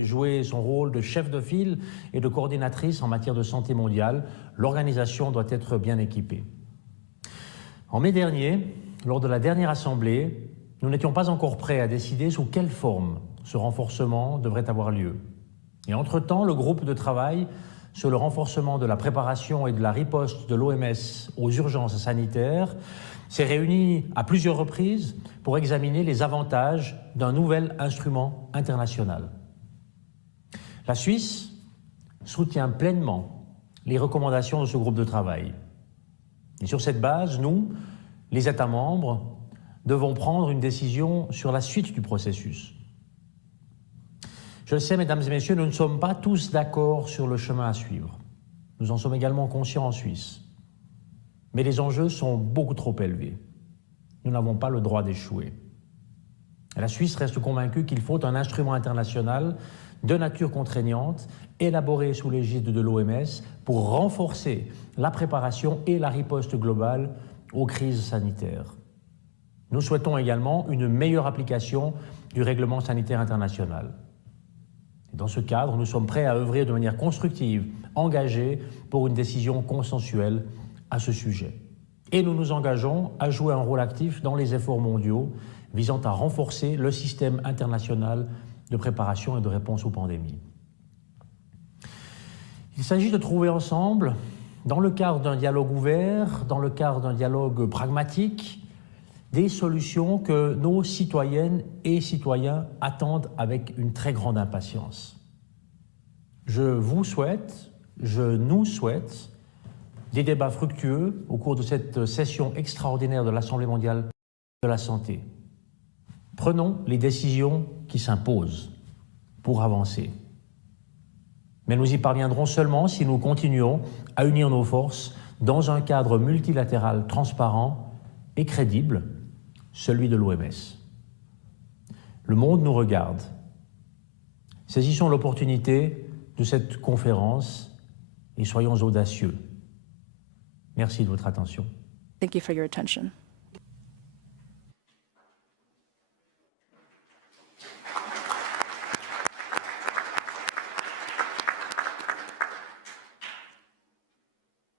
Jouer son rôle de chef de file et de coordinatrice en matière de santé mondiale, l'organisation doit être bien équipée. En mai dernier, lors de la dernière assemblée, nous n'étions pas encore prêts à décider sous quelle forme ce renforcement devrait avoir lieu. Et entre-temps, le groupe de travail sur le renforcement de la préparation et de la riposte de l'OMS aux urgences sanitaires s'est réuni à plusieurs reprises pour examiner les avantages d'un nouvel instrument international. La Suisse soutient pleinement les recommandations de ce groupe de travail. Et sur cette base, nous, les États membres, devons prendre une décision sur la suite du processus. Je le sais, mesdames et messieurs, nous ne sommes pas tous d'accord sur le chemin à suivre. Nous en sommes également conscients en Suisse. Mais les enjeux sont beaucoup trop élevés. Nous n'avons pas le droit d'échouer. La Suisse reste convaincue qu'il faut un instrument international de nature contraignante, élaboré sous l'égide de l'OMS pour renforcer la préparation et la riposte globale aux crises sanitaires. Nous souhaitons également une meilleure application du règlement sanitaire international. Et dans ce cadre, nous sommes prêts à œuvrer de manière constructive, engagée pour une décision consensuelle à ce sujet. Et nous nous engageons à jouer un rôle actif dans les efforts mondiaux visant à renforcer le système international de préparation et de réponse aux pandémies. Il s'agit de trouver ensemble, dans le cadre d'un dialogue ouvert, dans le cadre d'un dialogue pragmatique, des solutions que nos citoyennes et citoyens attendent avec une très grande impatience. Je vous souhaite, je nous souhaite, des débats fructueux au cours de cette session extraordinaire de l'Assemblée mondiale de la santé. Prenons les décisions qui s'imposent pour avancer. Mais nous y parviendrons seulement si nous continuons à unir nos forces dans un cadre multilatéral transparent et crédible, celui de l'OMS. Le monde nous regarde. Saisissons l'opportunité de cette conférence et soyons audacieux. Merci de votre attention. Thank you for your attention.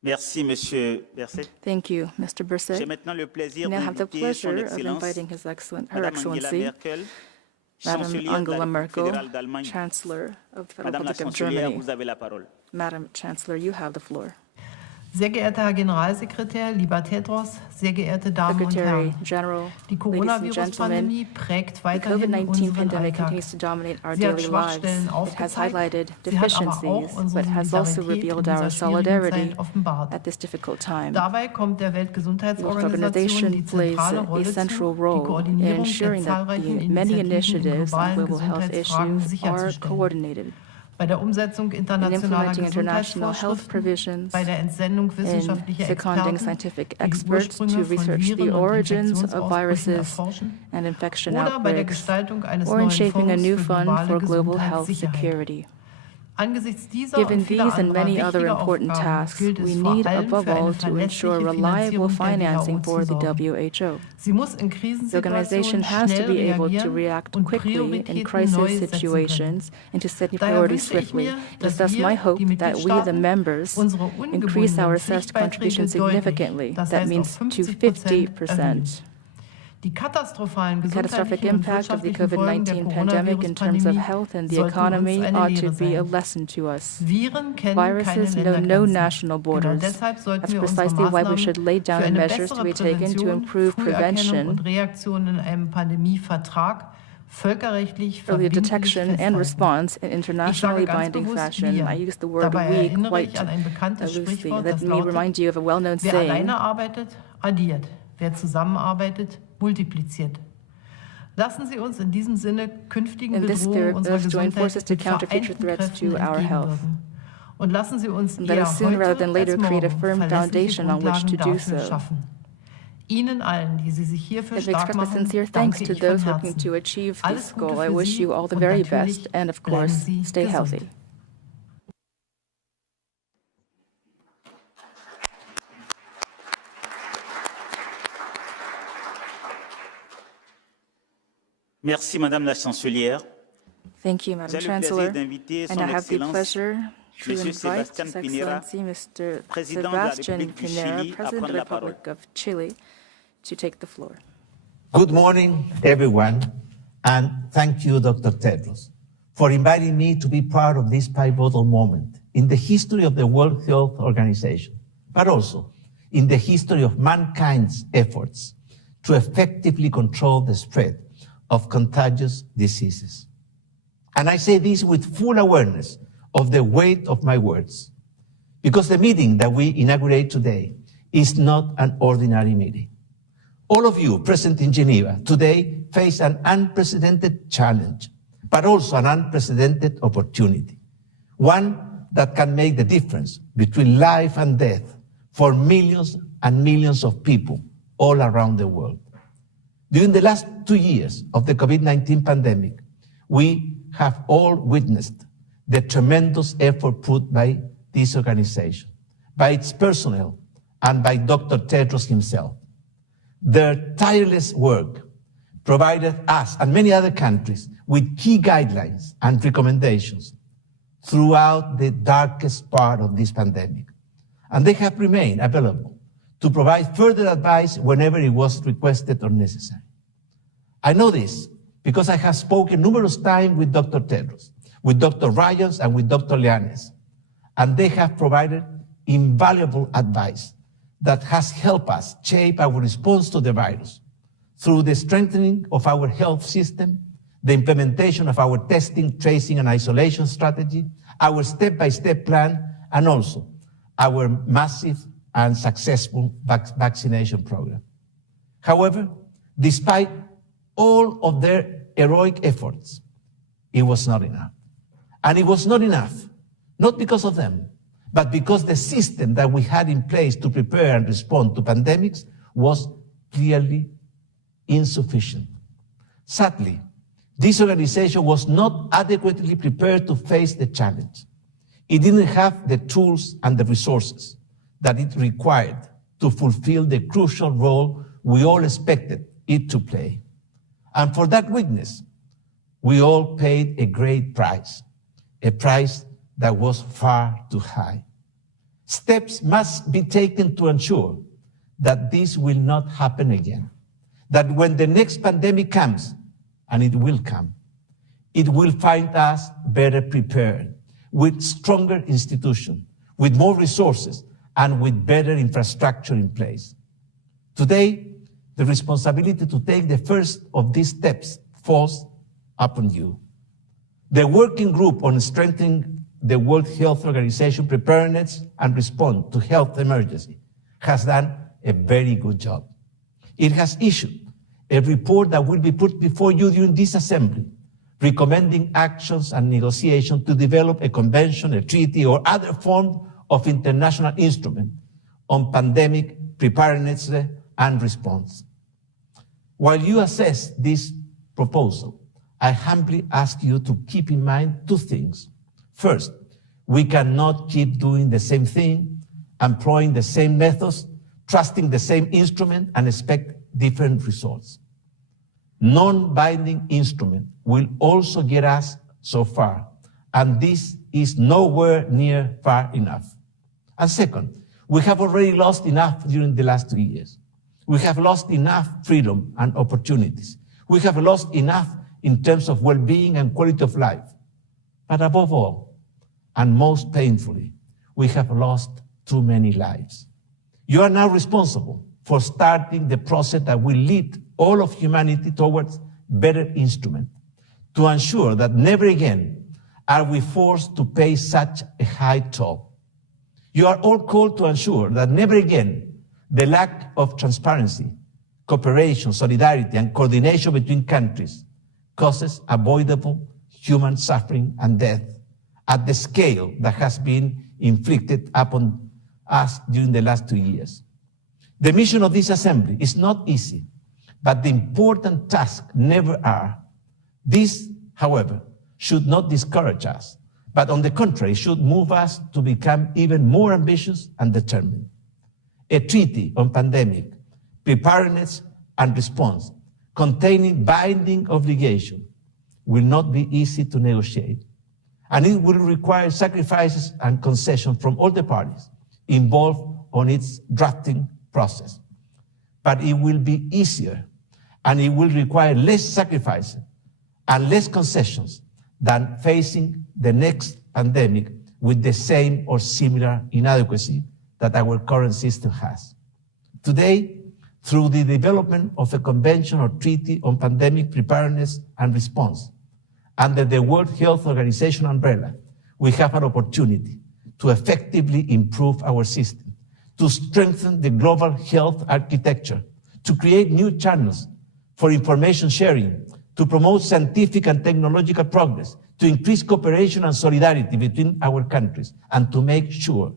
Merci, Monsieur Berset. Thank you, Mr. Berset. J'ai maintenant le plaisir Now I have the d'inviter Son pleasure of Excellence, inviting Her Madame Angela Excellency, Merkel, Madam chancelière de Angela la République Merkel, fédérale d'Allemagne. Chancellor of the Federal Madame la Republic of chancelière, Germany. vous avez la parole. Madam Chancellor, you have the floor. Sehr geehrter Herr Generalsekretär, lieber Tedros, sehr geehrte Damen und Secretary Herren. General, Die ladies and Coronavirus-Pandemie gentlemen, prägt the weiterhin COVID-19 unseren pandemic Alltag. continues to dominate our Sie hat daily lives. Schwachstellen It has aufgezeigt, highlighted sie hat aber auch deficiencies, unsere but has also Solidarität in revealed dieser our schwierigen solidarity Zeit offenbart. at this difficult time. Dabei kommt der The World Weltgesundheitsorganisation die Organization plays zentrale a Rolle central zu, die role in Koordinierung der ensuring that zahlreichen the many Initiativen in initiatives on globalen global health Gesundheitsfragen issues are sicherzustellen. coordinated. Bei der Umsetzung In internationaler implementing international health Gesundheitsvorschriften, provisions, bei der Entsendung in wissenschaftlicher seconding Experten, scientific die die experts to Ursprünge von research the Viren und origins of Infektionsausbrüchen viruses erforschen, and infection oder bei der outbreaks, Gestaltung eines or in neuen shaping a Fonds new für fund globale for global health Gesundheitssicherheit. security. Angesichts dieser Given und vieler these and anderer many other wichtiger important Aufgaben tasks, gilt we es vor need allem above für eine all to ensure verlässliche reliable Finanzierung der financing WHO for zu the sorgen. WHO. Sie muss in The organization Krisensituationen has to schnell be able to reagieren react und quickly in Prioritäten crisis neu setzen können. situations and to set new Daher priorities wünsche ich swiftly. mir, It is dass thus my wir, hope die that we, the Mitgliedstaaten, members, unsere increase our ungebundenen assessed contribution Pflichtbeiträge deutlich, significantly. das That heißt means auf to 50% 50%. erhöhen. Die katastrophalen The catastrophic gesundheitlichen und impact of the wirtschaftlichen Folgen der COVID-19 pandemic in terms of Coronavirus-Pandemie health and the sollten uns economy eine ought Lehre to be a sein. lesson to us. Viren kennen Viruses keine know no Ländergrenzen. national Genau borders. deshalb sollten That's wir unsere precisely why we should lay Maßnahmen down für eine measures to bessere be taken to Prävention, improve Früherkennung prevention, und Reaktion in einem Pandemievertrag völkerrechtlich early verbindlich detection and festhalten. response in Ich internationally sage ganz binding bewusst fashion. wir. I use the word Dabei we erinnere quite ich an ein bekanntes loosely. Sprichwort, Let das me remind lautet: you of a well-known Wer saying. alleine arbeitet, addiert. Wer zusammenarbeitet, multipliziert. Lassen Sie uns in diesem Sinne künftigen In this Bedrohungen spirit, unserer let us join forces Gesundheit to mit counter future vereinten threats Kräften to our health. entgegenwirken. Und lassen Sie uns And let eher us soon rather heute than later als create a morgen firm verlässliche foundation on which to Grundlagen do dafür so. schaffen. Ihnen allen, die Sie sich hierfür Let me stark express my machen, sincere thanks danke to ich von those working to Herzen. achieve this Alles Gute goal. I für wish Sie you all the und very natürlich best, and of bleiben course, Sie stay gesund. healthy. Merci, Madame la Chancelière. Thank you, Madam J'ai le Chancellor. plaisir d'inviter And Son I have the Excellence, pleasure to Monsieur invite Sebastián His Pinera, Excellency Mr. Président de la Sebastián République du Pinera, Chili, à President of prendre the la parole. Republic of Chile, to take the floor. Good morning, everyone, and thank you, Dr. Tedros, for inviting me to be part of this pivotal moment in the history of the World Health Organization, but also in the history of mankind's efforts to effectively control the spread of contagious diseases. And I say this with full awareness of the weight of my words, because the meeting that we inaugurate today is not an ordinary meeting. All of you present in Geneva today face an unprecedented challenge, but also an unprecedented opportunity, one that can make the difference between life and death for millions and millions of people all around the world. During the last 2 years of the COVID-19 pandemic, we have all witnessed the tremendous effort put by this organization, by its personnel, and by Dr. Tedros himself. Their tireless work provided us and many other countries with key guidelines and recommendations throughout the darkest part of this pandemic. And they have remained available to provide further advice whenever it was requested or necessary. I know this because I have spoken numerous times with Dr. Tedros, with Dr. Ryans, and with Dr. Llanes, and they have provided invaluable advice that has helped us shape our response to the virus through the strengthening of our health system, the implementation of our testing, tracing, and isolation strategy, our step-by-step plan, and also our massive and successful vaccination program. However, despite all of their heroic efforts, it was not enough. And it was not enough, not because of them, but because the system that we had in place to prepare and respond to pandemics was clearly insufficient. Sadly, this organization was not adequately prepared to face the challenge. It didn't have the tools and the resources that it required to fulfill the crucial role we all expected it to play. And for that weakness, we all paid a great price, a price that was far too high. Steps must be taken to ensure that this will not happen again, that when the next pandemic comes, and it will come, it will find us better prepared, with stronger institutions, with more resources, and with better infrastructure in place. Today, the responsibility to take the first of these steps falls upon you. The working group on strengthening the World Health Organization preparedness and response to health emergency has done a very good job. It has issued a report that will be put before you during this assembly, recommending actions and negotiations to develop a convention, a treaty, or other form of international instrument on pandemic preparedness and response. While you assess this proposal, I humbly ask you to keep in mind two things. First, we cannot keep doing the same thing, employing the same methods, trusting the same instrument, and expect different results. Non-binding instrument will also get us so far, and this is nowhere near far enough. And second, we have already lost enough during the last 2 years. We have lost enough freedom and opportunities. We have lost enough in terms of well-being and quality of life. But above all, and most painfully, we have lost too many lives. You are now responsible for starting the process that will lead all of humanity towards better instrument to ensure that never again are we forced to pay such a high toll. You are all called to ensure that never again the lack of transparency cooperation, solidarity, and coordination between countries causes avoidable human suffering and death at the scale that has been inflicted upon us during the last 2 years. The mission of this assembly is not easy, but the important tasks never are. This, however, should not discourage us, but on the contrary, should move us to become even more ambitious and determined. A treaty on pandemic, preparedness and response, containing binding obligation, will not be easy to negotiate, and it will require sacrifices and concessions from all the parties involved on its drafting process. But it will be easier, and it will require less sacrifices and less concessions than facing the next pandemic with the same or similar inadequacy that our current system has. Today, through the development of a convention or treaty on pandemic preparedness and response under the World Health Organization umbrella, we have an opportunity to effectively improve our system, to strengthen the global health architecture, to create new channels for information sharing, to promote scientific and technological progress, to increase cooperation and solidarity between our countries, and to make sure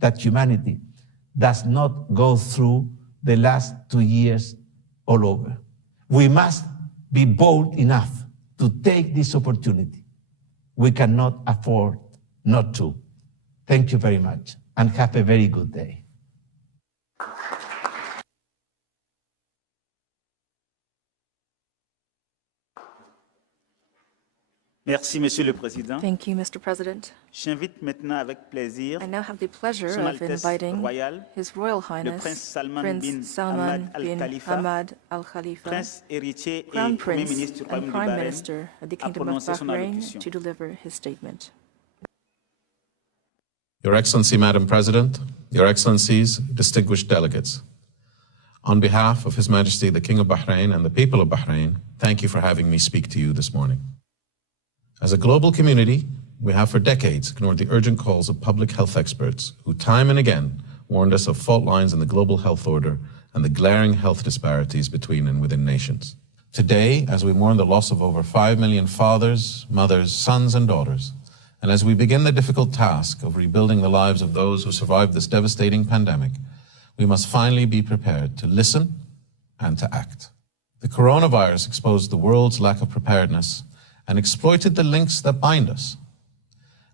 that humanity does not go through the last 2 years all over. We must be bold enough to take this opportunity. We cannot afford not to. Thank you very much, and have a very good day. Merci, Monsieur le Président. Thank you, Mr. President. J'invite maintenant avec plaisir I now have the pleasure Son of Altesse inviting Royale, His Royal le Highness Prince Salman Prince bin Salman Ahmad bin Al-Khalifa, Ahmad Al-Khalifa, Prince héritier et Crown Premier Prince ministre du and Royaume du Prime Bahreïn, Minister of the à Kingdom of prononcer son Bahrain allocution. to deliver his statement. Your Excellency, Madam President, Your Excellencies, distinguished delegates, on behalf of His Majesty the King of Bahrain and the people of Bahrain, thank you for having me speak to you this morning. As a global community, we have for decades ignored the urgent calls of public health experts who time and again warned us of fault lines in the global health order and the glaring health disparities between and within nations. Today, as we mourn the loss of over 5 million fathers, mothers, sons, and daughters, and as we begin the difficult task of rebuilding the lives of those who survived this devastating pandemic, we must finally be prepared to listen and to act. The coronavirus exposed the world's lack of preparedness and exploited the links that bind us.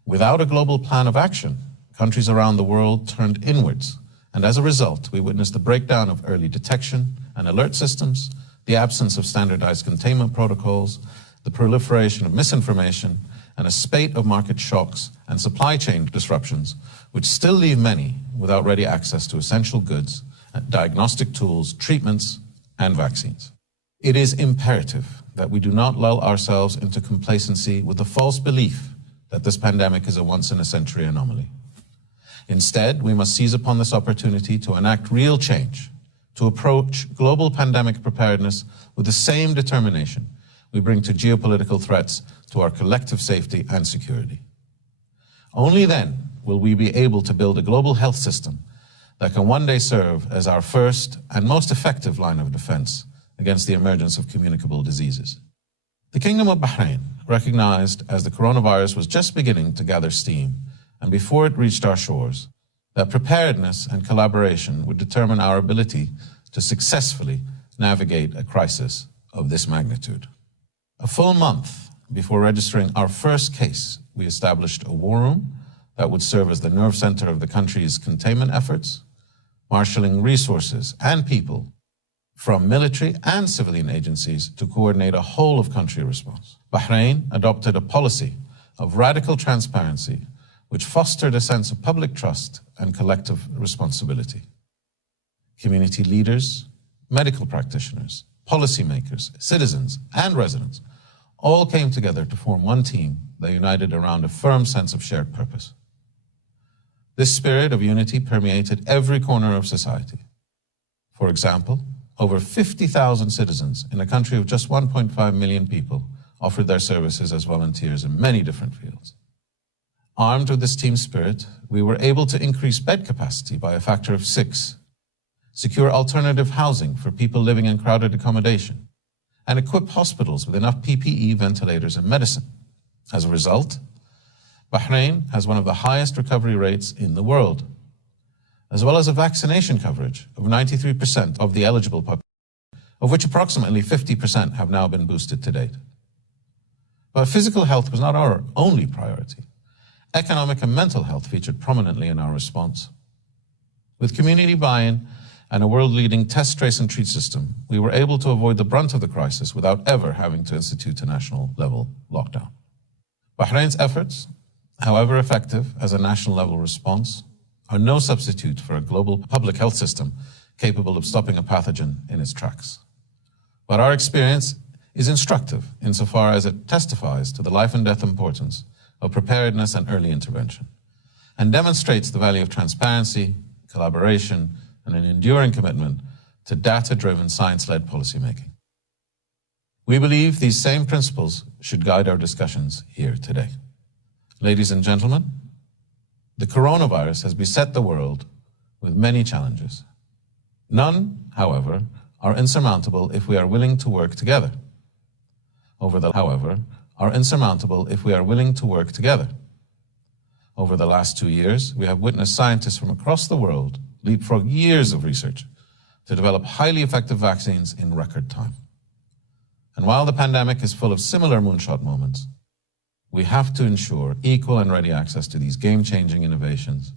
Without a global plan of action, countries around the world turned inwards, and as a result, we witnessed the breakdown of early detection and alert systems, the absence of standardized containment protocols, the proliferation of misinformation, and a spate of market shocks and supply chain disruptions, which still leave many without ready access to essential goods, diagnostic tools, treatments, and vaccines. It is imperative that we do not lull ourselves into complacency with the false belief that this pandemic is a once-in-a-century anomaly. Instead, we must seize upon this opportunity to enact real change, to approach global pandemic preparedness with the same determination we bring to geopolitical threats to our collective safety and security. Only then will we be able to build a global health system that can one day serve as our first and most effective line of defense against the emergence of communicable diseases. The Kingdom of Bahrain recognized as the coronavirus was just beginning to gather steam, and before it reached our shores, that preparedness and collaboration would determine our ability to successfully navigate a crisis of this magnitude. A full month before registering our first case, we established a war room that would serve as the nerve center of the country's containment efforts, marshalling resources and people from military and civilian agencies to coordinate a whole-of-country response. Bahrain adopted a policy of radical transparency, which fostered a sense of public trust and collective responsibility. Community leaders, medical practitioners, policymakers, citizens, and residents all came together to form one team that united around a firm sense of shared purpose. This spirit of unity permeated every corner of society. For example, over 50,000 citizens in a country of just 1.5 million people offered their services as volunteers in many different fields. Armed with this team spirit, we were able to increase bed capacity by a factor of 6, secure alternative housing for people living in crowded accommodation, and equip hospitals with enough PPE, ventilators, and medicine. As a result, Bahrain has one of the highest recovery rates in the world, as well as a vaccination coverage of 93% of the eligible population, of which approximately 50% have now been boosted to date. But physical health was not our only priority. Economic and mental health featured prominently in our response. With community buy-in and a world-leading test, trace, and treat system, we were able to avoid the brunt of the crisis without ever having to institute a national-level lockdown. Bahrain's efforts, however effective as a national-level response, are no substitute for a global public health system capable of stopping a pathogen in its tracks. But our experience is instructive insofar as it testifies to the life and death importance of preparedness and early intervention, and demonstrates the value of transparency, collaboration, and an enduring commitment to data-driven, science-led policymaking. We believe these same principles should guide our discussions here today. Ladies and gentlemen, the coronavirus has beset the world with many challenges. None, however, are insurmountable if we are willing to work together. Over the last 2 years, we have witnessed scientists from across the world leapfrog years of research to develop highly effective vaccines in record time. And while the pandemic is full of similar moonshot moments, we have to ensure equal and ready access to these game-changing innovations,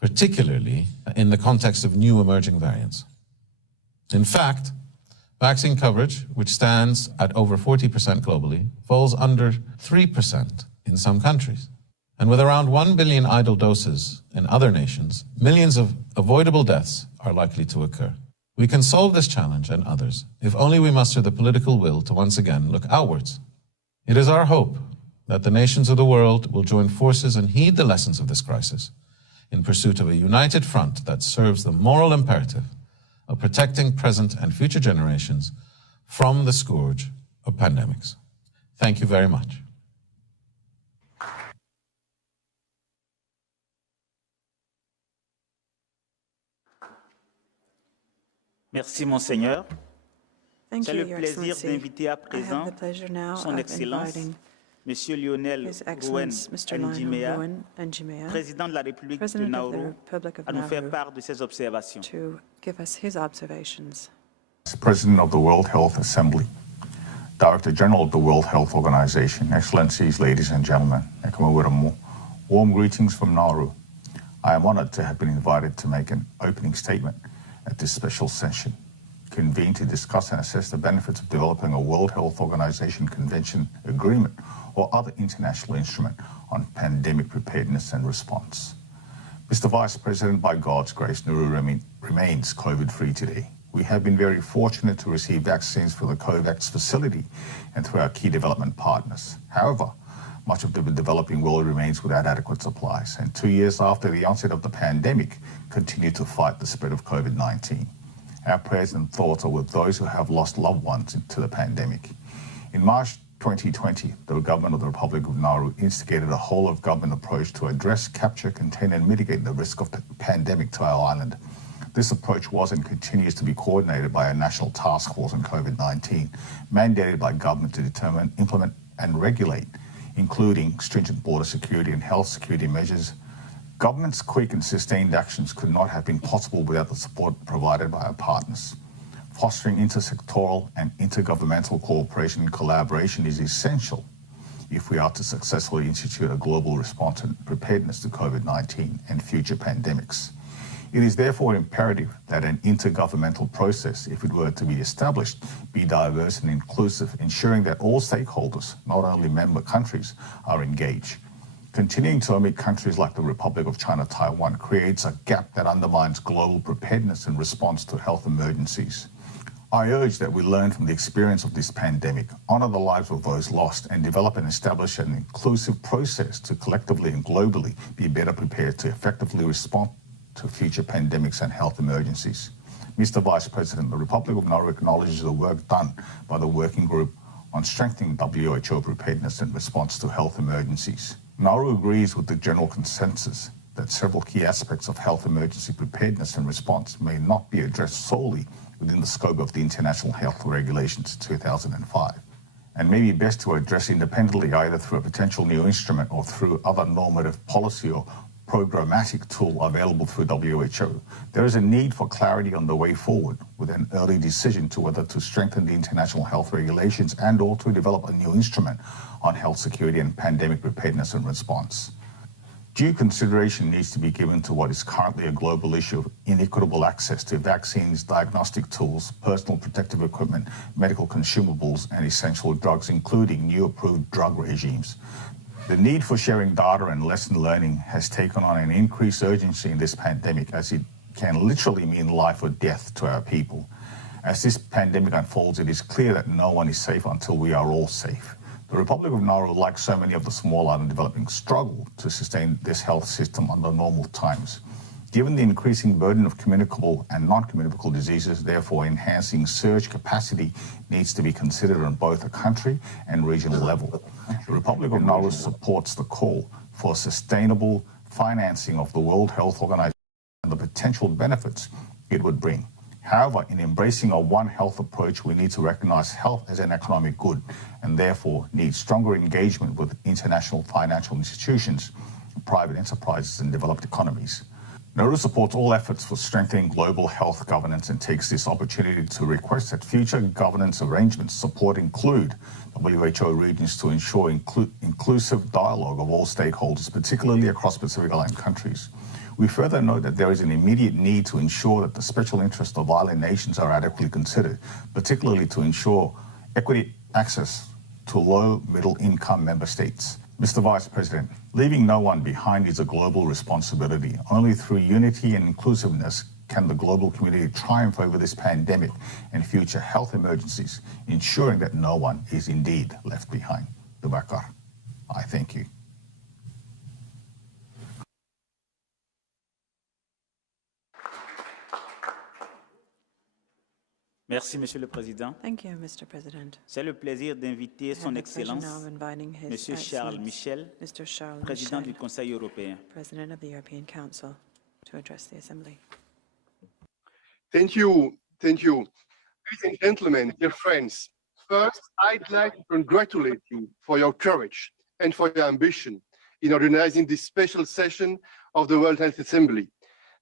particularly in the context of new emerging variants. In fact, vaccine coverage, which stands at over 40% globally, falls under 3% in some countries. And with around 1 billion idle doses in other nations, millions of avoidable deaths are likely to occur. We can solve this challenge and others if only we muster the political will to once again look outwards. It is our hope that the nations of the world will join forces and heed the lessons of this crisis in pursuit of a united front that serves the moral imperative of protecting present and future generations from the scourge of pandemics. Thank you very much. Merci, Monseigneur. Thank J'ai you, le Your plaisir Excellency. d'inviter à I présent have the pleasure now Son of Excellence, inviting Monsieur Lionel His Rouen Excellence Mr. Lionel Ndjimea, Rouen Ndjimea, Président de la République de President of the Nauru, Republic of à nous faire Nauru, part de ses observations. to give us his observations. President of the World Health Assembly, Director General of the World Health Organization, Excellencies, ladies and gentlemen, warm greetings from Nauru. I am honored to have been invited to make an opening statement at this special session, convened to discuss and assess the benefits of developing a World Health Organization Convention agreement or other international instrument on pandemic preparedness and response. Mr. Vice President, by God's grace, Nauru remains COVID-free today. We have been very fortunate to receive vaccines from the COVAX facility and through our key development partners. However, much of the developing world remains without adequate supplies, and 2 years after the onset of the pandemic, continue to fight the spread of COVID-19. Our prayers and thoughts are with those who have lost loved ones to the pandemic. In March 2020, the government of the Republic of Nauru instigated a whole-of-government approach to address, capture, contain, and mitigate the risk of the pandemic to our island. This approach was and continues to be coordinated by a national task force on COVID-19, mandated by government to determine, implement, and regulate, including stringent border security and health security measures. Government's quick and sustained actions could not have been possible without the support provided by our partners. Fostering intersectoral and intergovernmental cooperation and collaboration is essential if we are to successfully institute a global response and preparedness to COVID-19 and future pandemics. It is therefore imperative that an intergovernmental process, if it were to be established, be diverse and inclusive, ensuring that all stakeholders, not only member countries, are engaged. Continuing to omit countries like the Republic of China, Taiwan creates a gap that undermines global preparedness and response to health emergencies. I urge that we learn from the experience of this pandemic, honor the lives of those lost, and develop and establish an inclusive process to collectively and globally be better prepared to effectively respond to future pandemics and health emergencies. Mr. Vice President, the Republic of Nauru acknowledges the work done by the Working Group on strengthening WHO preparedness and response to health emergencies. Nauru agrees with the general consensus that several key aspects of health emergency preparedness and response may not be addressed solely within the scope of the International Health Regulations 2005, and may be best to address independently either through a potential new instrument or through other normative policy or programmatic tool available through WHO. There is a need for clarity on the way forward with an early decision to whether to strengthen the international health regulations and or to develop a new instrument on health security and pandemic preparedness and response. Due consideration needs to be given to what is currently a global issue of inequitable access to vaccines, diagnostic tools, personal protective equipment, medical consumables, and essential drugs, including new approved drug regimes. The need for sharing data and lesson learning has taken on an increased urgency in this pandemic, as it can literally mean life or death to our people. As this pandemic unfolds, it is clear that no one is safe until we are all safe. The Republic of Nauru, like so many of the small island developing, struggle to sustain this health system under normal times. Given the increasing burden of communicable and non-communicable diseases, therefore enhancing surge capacity needs to be considered on both a country and regional level. The Republic of Nauru supports the call for sustainable financing of the World Health Organization and the potential benefits it would bring. However, in embracing a One Health approach, we need to recognize health as an economic good and therefore need stronger engagement with international financial institutions, private enterprises, and developed economies. Nauru supports all efforts for strengthening global health governance and takes this opportunity to request that future governance arrangements include WHO regions to ensure inclusive dialogue of all stakeholders, particularly across Pacific Island countries. We further note that there is an immediate need to ensure that the special interests of island nations are adequately considered, particularly to ensure equity access to low middle income member states. Mr. Vice President, leaving no one behind is a global responsibility. Only through unity and inclusiveness can the global community triumph over this pandemic and future health emergencies, ensuring that no one is indeed left behind. Dubakar, I thank you. Merci, Monsieur le Président. Thank you, Mr. President. C'est le plaisir d'inviter I have Son the pleasure Excellence, now of inviting His Monsieur Charles Excellence, Michel, Mr. Charles Président du Michel, Conseil européen. President of the European Council, to address the Assembly. Thank you. Thank you. Ladies and gentlemen, dear friends, first, I'd like to congratulate you for your courage and for your ambition in organizing this special session of the World Health Assembly.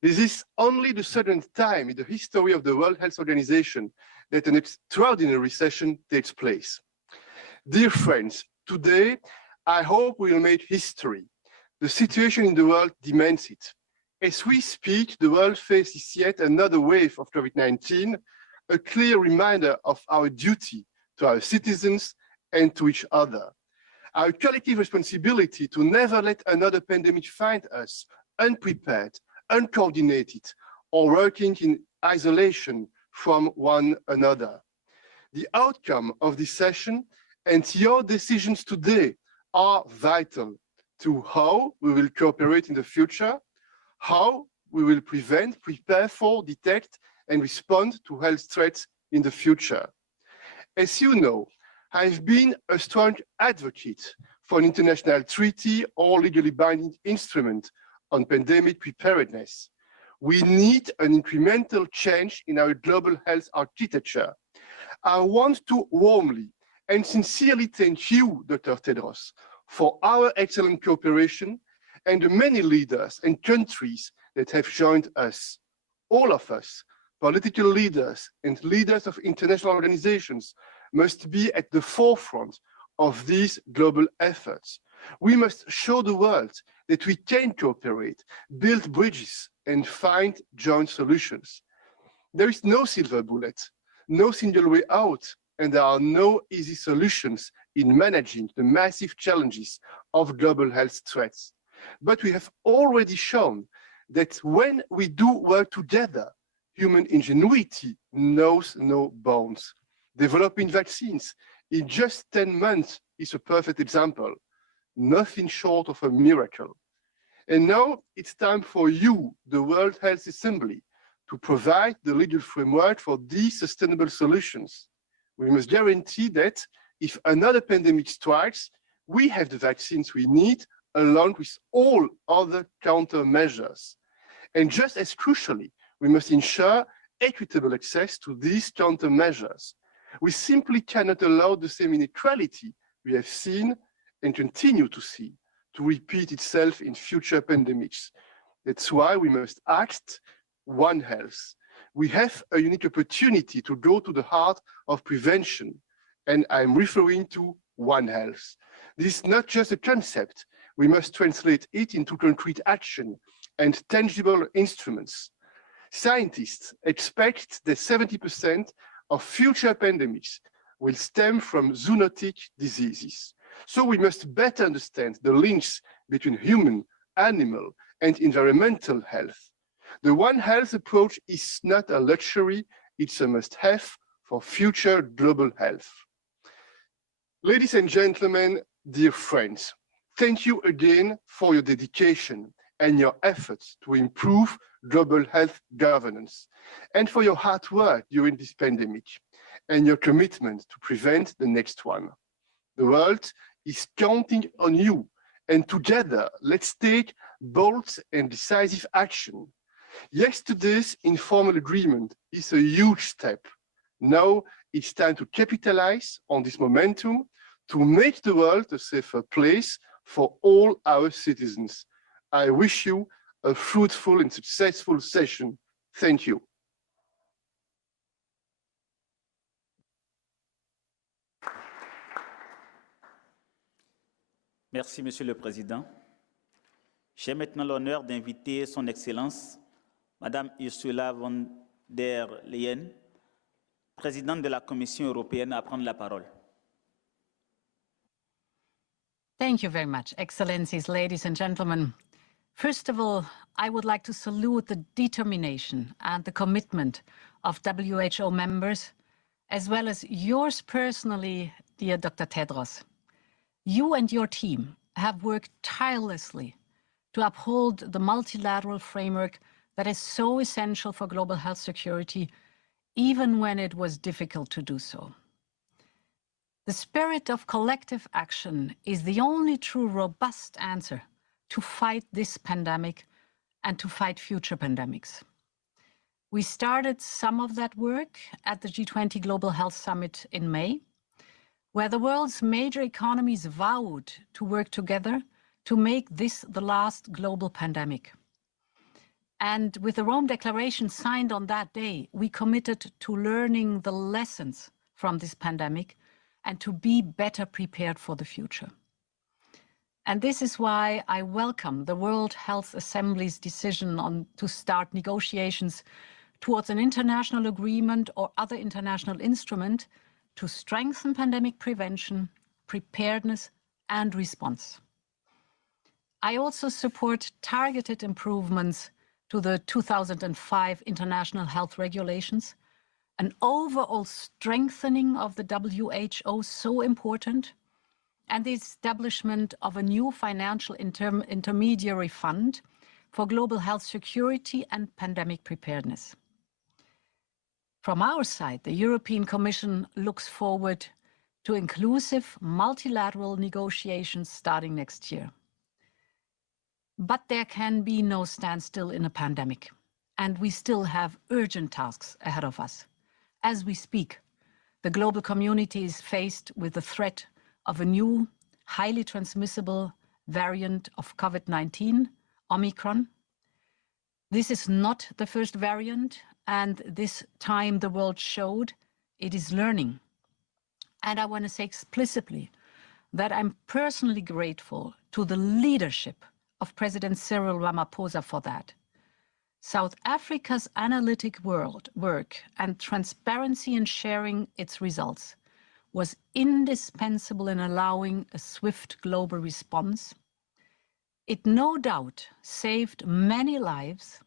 This is only the second time in the history of the World Health Organization that an extraordinary session takes place. Dear friends, today, I hope we will make history. The situation in the world demands it. As we speak, the world faces yet another wave of COVID-19, a clear reminder of our duty to our citizens and to each other. Our collective responsibility to never let another pandemic find us unprepared, uncoordinated, or working in isolation from one another. The outcome of this session and your decisions today are vital to how we will cooperate in the future, how we will prevent, prepare for, detect, and respond to health threats in the future. As you know, I've been a strong advocate for an international treaty or legally binding instrument on pandemic preparedness. We need an incremental change in our global health architecture. I want to warmly and sincerely thank you, Dr. Tedros, for our excellent cooperation and the many leaders and countries that have joined us. All of us, political leaders and leaders of international organizations, must be at the forefront of these global efforts. We must show the world that we can cooperate, build bridges, and find joint solutions. There is no silver bullet, no single way out, and there are no easy solutions in managing the massive challenges of global health threats. But we have already shown that when we do work together, human ingenuity knows no bounds. Developing vaccines in just 10 months is a perfect example. Nothing short of a miracle. And now it's time for you, the World Health Assembly, to provide the legal framework for these sustainable solutions. We must guarantee that if another pandemic strikes, we have the vaccines we need along with all other countermeasures. And just as crucially, we must ensure equitable access to these countermeasures. We simply cannot allow the same inequality we have seen and continue to see to repeat itself in future pandemics. That's why we must act One Health. We have a unique opportunity to go to the heart of prevention, and I'm referring to One Health. This is not just a concept. We must translate it into concrete action and tangible instruments. Scientists expect that 70% of future pandemics will stem from zoonotic diseases. So we must better understand the links between human, animal, and environmental health. The One Health approach is not a luxury, it's a must-have for future global health. Ladies and gentlemen, dear friends, thank you again for your dedication and your efforts to improve global health governance, and for your hard work during this pandemic, and your commitment to prevent the next one. The world is counting on you, and together, let's take bold and decisive action. Yesterday's informal agreement is a huge step. Now it's time to capitalize on this momentum to make the world a safer place for all our citizens. I wish you a fruitful and successful session. Thank you. Merci, Monsieur le Président. J'ai maintenant l'honneur d'inviter Son Excellence, Madame Ursula von der Leyen, Présidente de la Commission européenne, à prendre la parole. Thank you very much, Excellencies, ladies and gentlemen. First of all, I would like to salute the determination and the commitment of WHO members, as well as yours personally, dear Dr. Tedros. You and your team have worked tirelessly to uphold the multilateral framework that is so essential for global health security, even when it was difficult to do so. The spirit of collective action is the only true robust answer to fight this pandemic and to fight future pandemics. We started some of that work at the G20 Global Health Summit in May, where the world's major economies vowed to work together to make this the last global pandemic. And with the Rome Declaration signed on that day, we committed to learning the lessons from this pandemic and to be better prepared for the future. And this is why I welcome the World Health Assembly's decision to start negotiations towards an international agreement or other international instrument to strengthen pandemic prevention, preparedness, and response. I also support targeted improvements to the 2005 International Health Regulations, an overall strengthening of the WHO, so important, and the establishment of a new financial intermediary fund for global health security and pandemic preparedness. From our side, the European Commission looks forward to inclusive multilateral negotiations starting next year. But there can be no standstill in a pandemic, and we still have urgent tasks ahead of us. As we speak, the global community is faced with the threat of a new, highly transmissible variant of COVID-19, Omicron. This is not the first variant, and this time the world showed it is learning. And I want to say explicitly that I'm personally grateful to the leadership of President Cyril Ramaphosa for that. South Africa's analytic work and transparency in sharing its results was indispensable in allowing a swift global response. It no doubt saved many lives,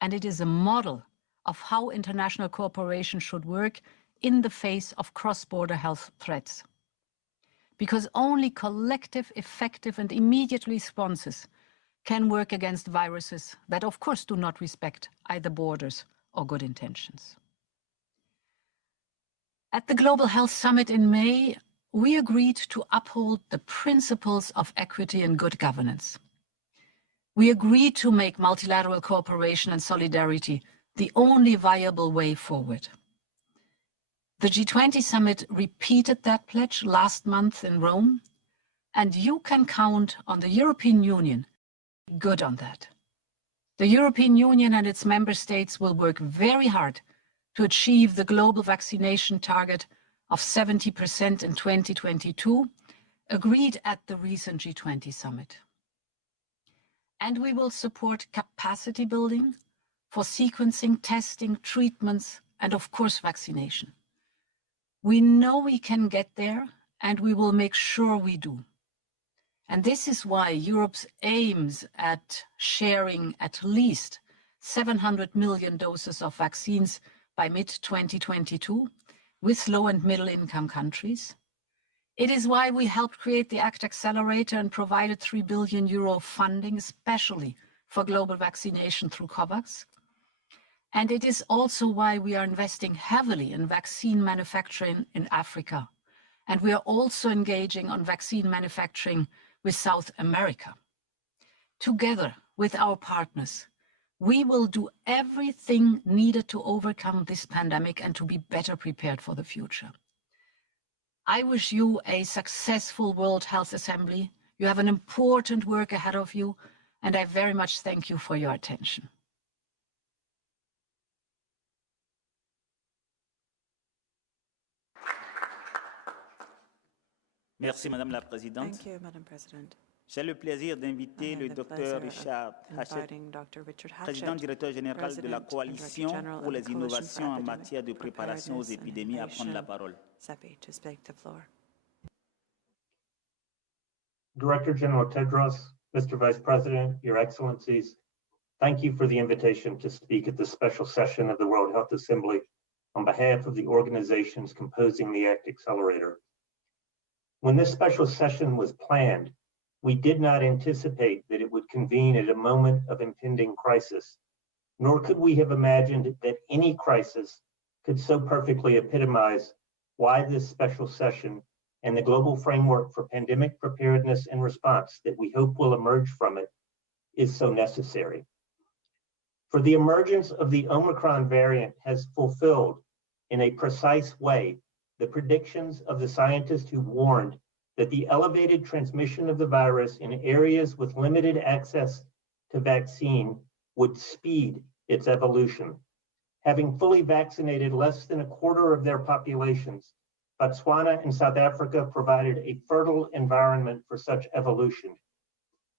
and it is a model of how international cooperation should work in the face of cross-border health threats. Because only collective, effective, and immediate responses can work against viruses that, of course, do not respect either borders or good intentions. At the Global Health Summit in May, we agreed to uphold the principles of equity and good governance. We agreed to make multilateral cooperation and solidarity the only viable way forward. The G20 summit repeated that pledge last month in Rome, and you can count on the European Union to be good on that. The European Union and its member states will work very hard to achieve the global vaccination target of 70% in 2022, agreed at the recent G20 summit. And we will support capacity building for sequencing, testing, treatments, and of course, vaccination. We know we can get there, and we will make sure we do. And this is why Europe aims at sharing at least 700 million doses of vaccines by mid-2022 with low and middle income countries. It is why we helped create the ACT Accelerator and provided €3 billion funding, especially for global vaccination through COVAX. And it is also why we are investing heavily in vaccine manufacturing in Africa. And we are also engaging on vaccine manufacturing with South America. Together with our partners, we will do everything needed to overcome this pandemic and to be better prepared for the future. I wish you a successful World Health Assembly. You have an important work ahead of you, and I very much thank you for your attention. Merci, Madame la Présidente. Thank you, Madam President. J'ai le plaisir d'inviter le Dr Richard Hatchett, Président directeur général de la Coalition pour les innovations en matière de préparation aux épidémies, à prendre la parole. Director General Tedros, Mr. Vice President, Your Excellencies, thank you for the invitation to speak at this special session of the World Health Assembly on behalf of the organizations composing the ACT Accelerator. When this special session was planned, we did not anticipate that it would convene at a moment of impending crisis, nor could we have imagined that any crisis could so perfectly epitomize why this special session and the global framework for pandemic preparedness and response that we hope will emerge from it is so necessary. For the emergence of the Omicron variant has fulfilled in a precise way the predictions of the scientists who warned that the elevated transmission of the virus in areas with limited access to vaccine would speed its evolution. Having fully vaccinated less than a quarter of their populations, Botswana and South Africa provided a fertile environment for such evolution.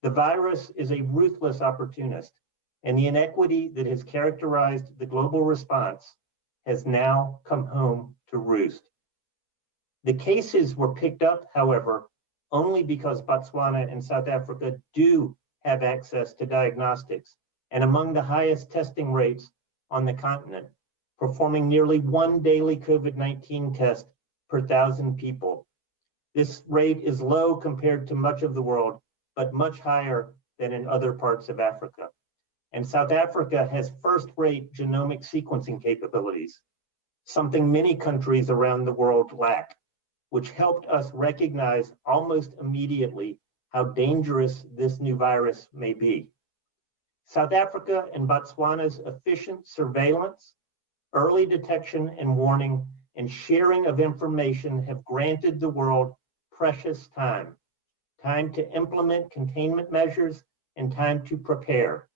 The virus is a ruthless opportunist, and the inequity that has characterized the global response has now come home to roost. The cases were picked up, however, only because Botswana and South Africa do have access to diagnostics and among the highest testing rates on the continent, performing nearly one daily COVID-19 test per 1,000 people. This rate is low compared to much of the world, but much higher than in other parts of Africa. And South Africa has first-rate genomic sequencing capabilities, something many countries around the world lack, which helped us recognize almost immediately how dangerous this new virus may be. South Africa and Botswana's efficient surveillance, early detection and warning, and sharing of information have granted the world precious time to implement containment measures and time to prepare.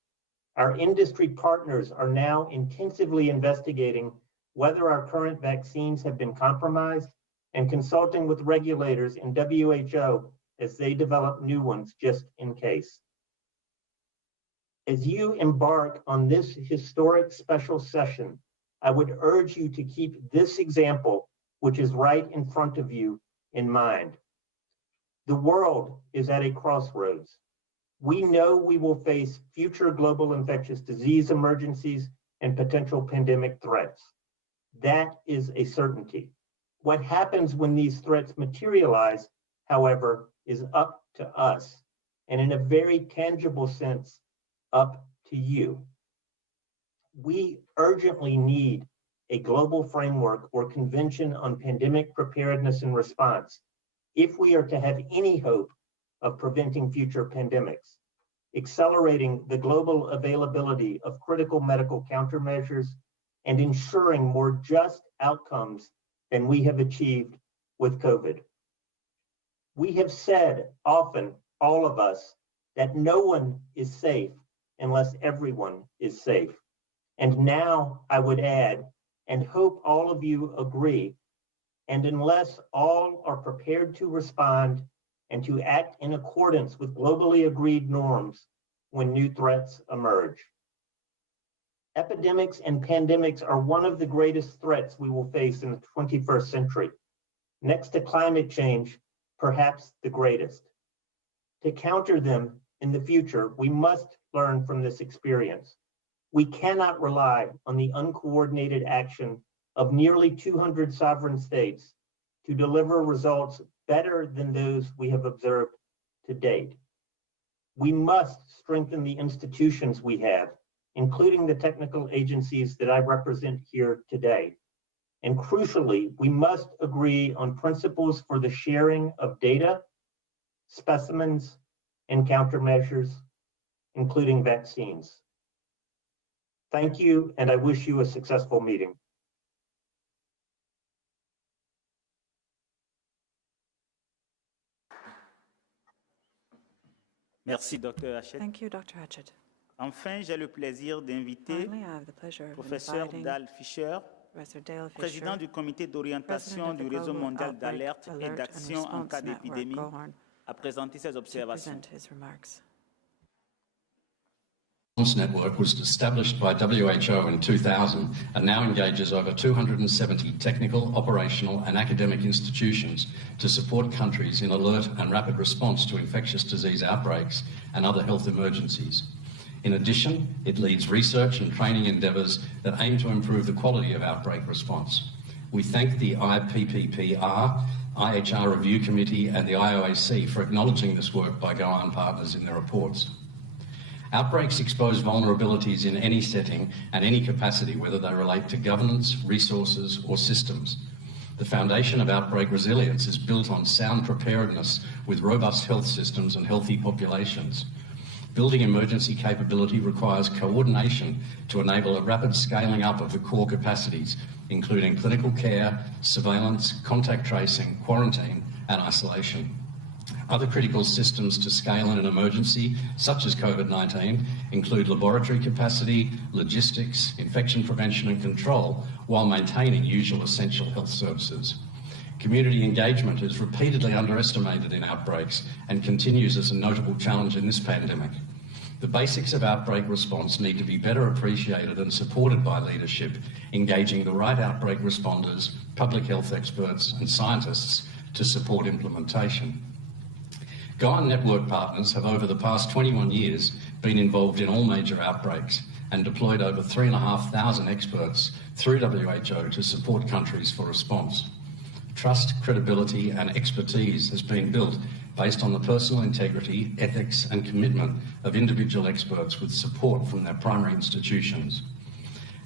Our industry partners are now intensively investigating whether our current vaccines have been compromised and consulting with regulators in WHO as they develop new ones just in case. As you embark on this historic special session, I would urge you to keep this example, which is right in front of you, in mind. The world is at a crossroads. We know we will face future global infectious disease emergencies and potential pandemic threats. That is a certainty. What happens when these threats materialize, however, is up to us, and in a very tangible sense, up to you. We urgently need a global framework or convention on pandemic preparedness and response if we are to have any hope of preventing future pandemics, accelerating the global availability of critical medical countermeasures, and ensuring more just outcomes than we have achieved with COVID. We have said often, all of us, that no one is safe unless everyone is safe. And now I would add, and hope all of you agree, and unless all are prepared to respond and to act in accordance with globally agreed norms when new threats emerge. Epidemics and pandemics are one of the greatest threats we will face in the 21st century. Next to climate change, perhaps the greatest. To counter them in the future, we must learn from this experience. We cannot rely on the uncoordinated action of nearly 200 sovereign states to deliver results better than those we have observed to date. We must strengthen the institutions we have, including the technical agencies that I represent here today. And crucially, we must agree on principles for the sharing of data, specimens, and countermeasures, including vaccines. Thank you, and I wish you a successful meeting. Merci, Dr. Hachette. Thank you, Dr. Hatchett. Enfin, j'ai le plaisir d'inviter Finally, I have the pleasure of professeur inviting Dale Fischer, Professor Dale Fisher, président du comité d'orientation President of du the réseau Global mondial Outbreak d'alerte et Alert and d'action en Response cas Network, d'épidémie, GOHARN, à présenter ses to observations. present his remarks. Response network was established by WHO in 2000 and now engages over 270 technical, operational and academic institutions to support countries in alert and rapid response to infectious disease outbreaks and other health emergencies. In addition, it leads research and training endeavours that aim to improve the quality of outbreak response. We thank the IPPPR, IHR Review Committee and the IOAC for acknowledging this work by GOHARN partners in their reports. Outbreaks expose vulnerabilities in any setting and any capacity, whether they relate to governance, resources, or systems. The foundation of outbreak resilience is built on sound preparedness with robust health systems and healthy populations. Building emergency capability requires coordination to enable a rapid scaling up of the core capacities, including clinical care, surveillance, contact tracing, quarantine, and isolation. Other critical systems to scale in an emergency, such as COVID-19, include laboratory capacity, logistics, infection prevention and control, while maintaining usual essential health services. Community engagement is repeatedly underestimated in outbreaks and continues as a notable challenge in this pandemic. The basics of outbreak response need to be better appreciated and supported by leadership, engaging the right outbreak responders, public health experts and scientists to support implementation. GOHARN network partners have over the past 21 years been involved in all major outbreaks and deployed over 3,500 experts through WHO to support countries for response. Trust, credibility and expertise has been built based on the personal integrity, ethics and commitment of individual experts with support from their primary institutions.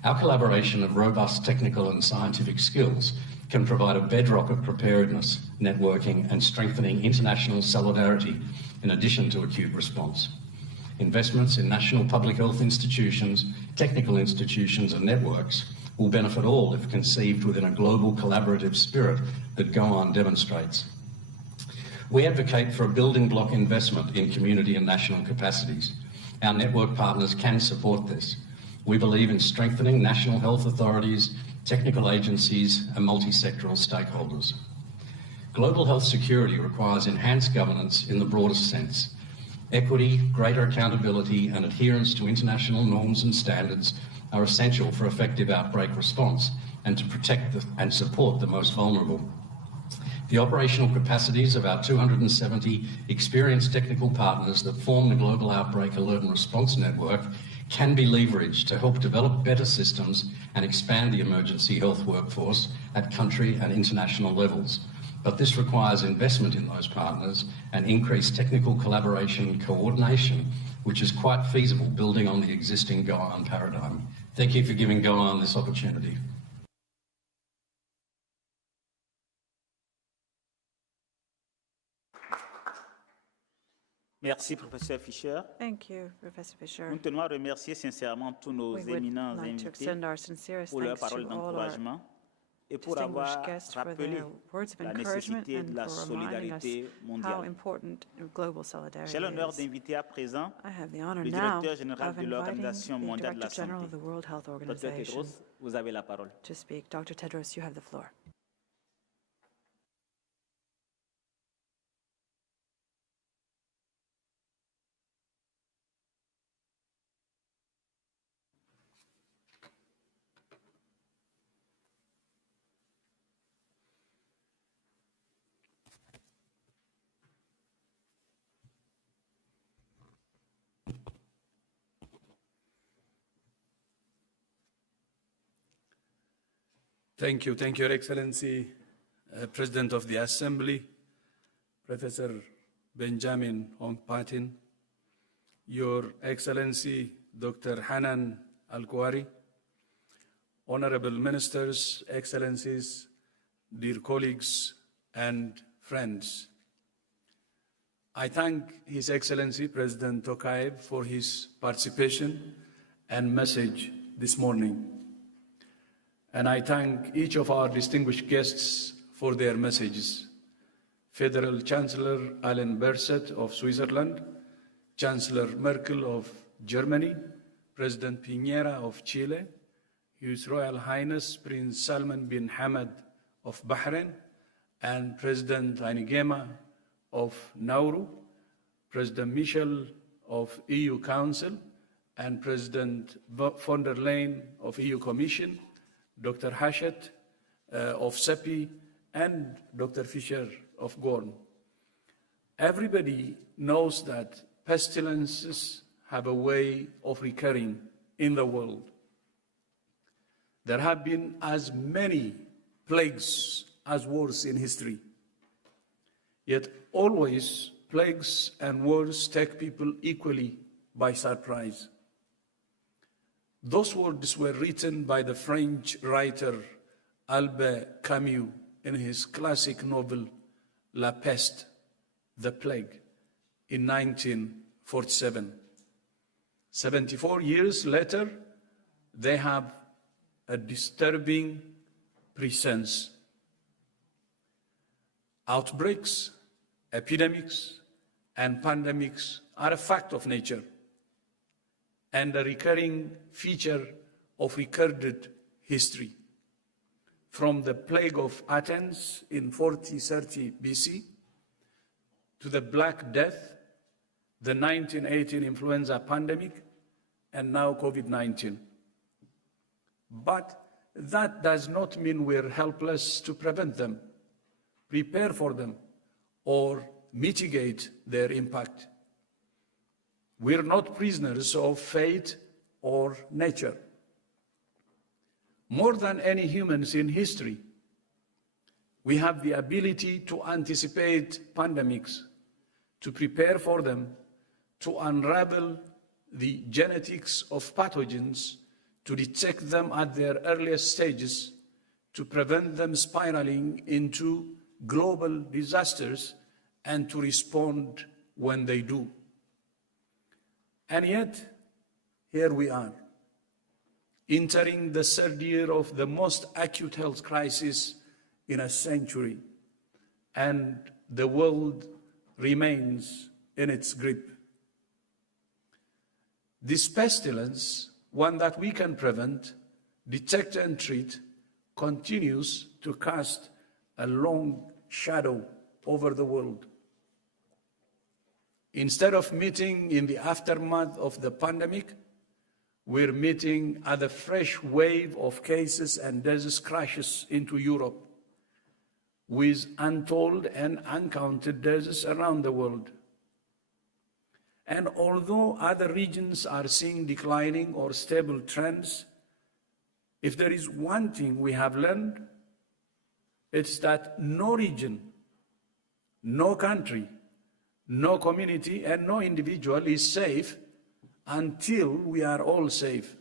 Our collaboration of robust technical and scientific skills can provide a bedrock of preparedness, networking and strengthening international solidarity in addition to acute response. Investments in national public health institutions, technical institutions and networks will benefit all if conceived within a global collaborative spirit that GOHARN demonstrates. We advocate for a building block investment in community and national capacities. Our network partners can support this. We believe in strengthening national health authorities, technical agencies and multi-sectoral stakeholders. Global health security requires enhanced governance in the broadest sense. Equity, greater accountability and adherence to international norms and standards are essential for effective outbreak response and to protect and support the most vulnerable. The operational capacities of our 270 experienced technical partners that form the Global Outbreak Alert and Response Network can be leveraged to help develop better systems and expand the emergency health workforce at country and international levels. But this requires investment in those partners and increased technical collaboration and coordination, which is quite feasible building on the existing GOHARN paradigm. Thank you for giving GOHARN this opportunity. Merci, professeur Fischer. Thank you, Professor Fisher. Nous tenons à remercier sincèrement tous nos We would éminents like to invités extend our sincerest pour leurs thanks paroles to all our d'encouragement et pour avoir distinguished guests for rappelé their words of la encouragement nécessité de and la for reminding us solidarité how mondiale. important global solidarity J'ai l'honneur is. d'inviter à présent I have the honor le now directeur général of de inviting l'Organisation the Mondiale de la Director General of Santé. the World Health Dr. Organization Tedros, vous avez la parole. to speak. Dr. Tedros, you have the floor. Thank you, Your Excellency, President of the Assembly, Professor Benjamin Ong-Patin, Your Excellency, Dr. Hanan Al-Kuwari, Honorable Ministers, Excellencies, dear colleagues and friends. I thank His Excellency, President Tokayev, for his participation and message this morning. And I thank each of our distinguished guests for their messages. Federal Chancellor Alain Berset of Switzerland, Chancellor Merkel of Germany, President Piñera of Chile, His Royal Highness Prince Salman bin Hamad of Bahrain, and President Ainigema of Nauru, President Michel of EU Council, and President von der Leyen of EU Commission, Dr. Hachette of CEPI, and Dr. Fischer of GORN. Everybody knows that pestilences have a way of recurring in the world. There have been as many plagues as wars in history. Yet always plagues and wars take people equally by surprise. Those words were written by the French writer Albert Camus in his classic novel La Peste, The Plague, in 1947. 74 years later, they have a disturbing presence. Outbreaks, epidemics, and pandemics are a fact of nature and a recurring feature of recorded history. From the plague of Athens in 4030 BC to the Black Death, the 1918 influenza pandemic, and now COVID-19. But that does not mean we're helpless to prevent them, prepare for them, or mitigate their impact. We're not prisoners of fate or nature. More than any humans in history, we have the ability to anticipate pandemics, to prepare for them, to unravel the genetics of pathogens, to detect them at their earliest stages, to prevent them spiraling into global disasters, and to respond when they do. And yet, here we are, entering the third year of the most acute health crisis in a century, and the world remains in its grip. This pestilence, one that we can prevent, detect and treat, continues to cast a long shadow over the world. Instead of meeting in the aftermath of the pandemic, we're meeting as a fresh wave of cases and disease crashes into Europe, with untold and uncounted deaths around the world. And although other regions are seeing declining or stable trends, if there is one thing we have learned, it's that no region, no country, no community, and no individual is safe until we are all safe.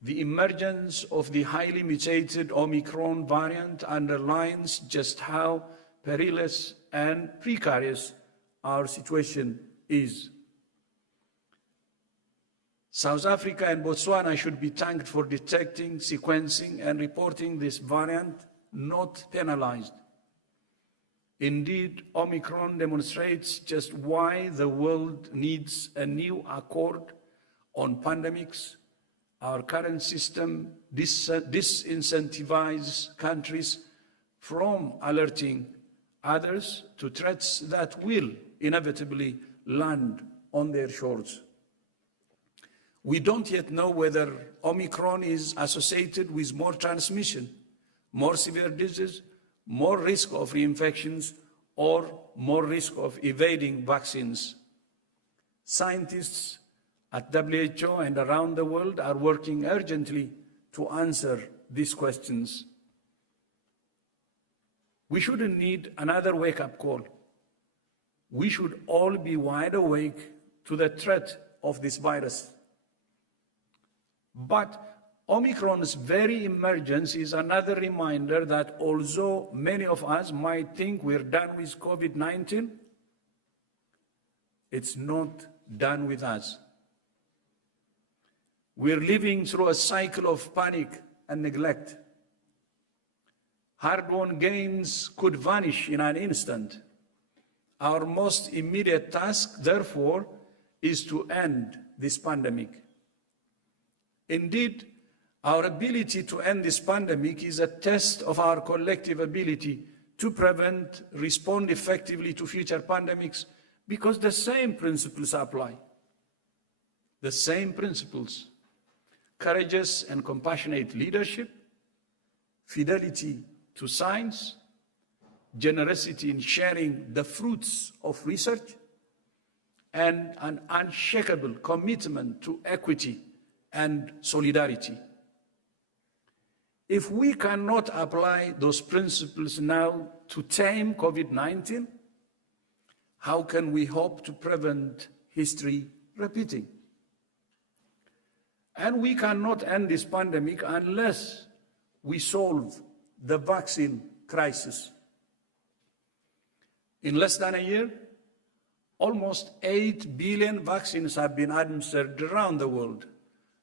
The emergence of the highly mutated Omicron variant underlines just how perilous and precarious our situation is. South Africa and Botswana should be thanked for detecting, sequencing, and reporting this variant, not penalized. Indeed, Omicron demonstrates just why the world needs a new accord on pandemics. Our current system disincentivizes countries from alerting others to threats that will inevitably land on their shores. We don't yet know whether Omicron is associated with more transmission, more severe disease, more risk of reinfections, or more risk of evading vaccines. Scientists at WHO and around the world are working urgently to answer these questions. We shouldn't need another wake-up call. We should all be wide awake to the threat of this virus. But Omicron's very emergence is another reminder that although many of us might think we're done with COVID-19, it's not done with us. We're living through a cycle of panic and neglect. Hard-won gains could vanish in an instant. Our most immediate task, therefore, is to end this pandemic. Indeed, our ability to end this pandemic is a test of our collective ability to prevent, respond effectively to future pandemics, because the same principles apply. The same principles: courageous and compassionate leadership, fidelity to science, generosity in sharing the fruits of research, and an unshakable commitment to equity and solidarity. If we cannot apply those principles now to tame COVID-19, how can we hope to prevent history repeating? And we cannot end this pandemic unless we solve the vaccine crisis. In less than a year, almost 8 billion vaccines have been administered around the world,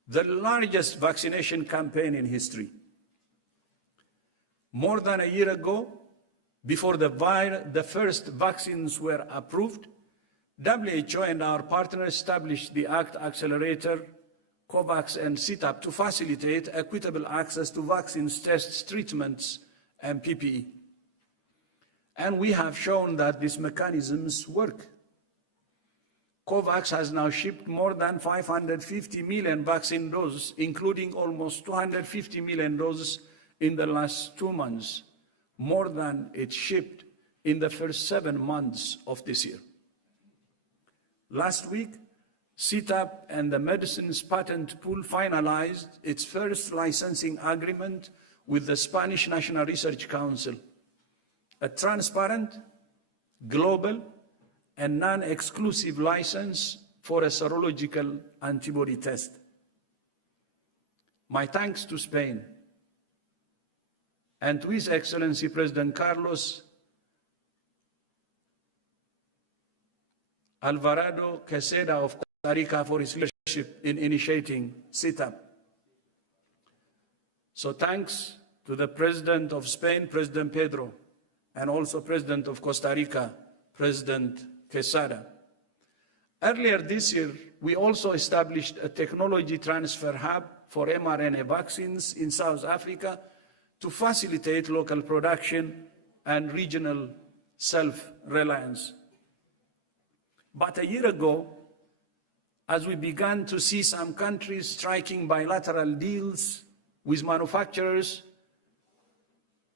the largest vaccination campaign in history. More than a year ago, before the first vaccines were approved, WHO and our partners established the ACT Accelerator, COVAX, and CETAP to facilitate equitable access to vaccines, tests, treatments, and PPE. And we have shown that these mechanisms work. COVAX has now shipped more than 550 million vaccine doses, including almost 250 million doses in the last 2 months, more than it shipped in the first 7 months of this year. Last week, CETAP and the Medicines Patent Pool finalized its first licensing agreement with the Spanish National Research Council, a transparent, global, and non-exclusive license for a serological antibody test. My thanks to Spain and to His Excellency President Carlos Alvarado Quesada of Costa Rica for his leadership in initiating CETAP. So thanks to the President of Spain, President Pedro, and also President of Costa Rica, President Quesada. Earlier this year, we also established a technology transfer hub for mRNA vaccines in South Africa to facilitate local production and regional self-reliance. But a year ago, as we began to see some countries striking bilateral deals with manufacturers,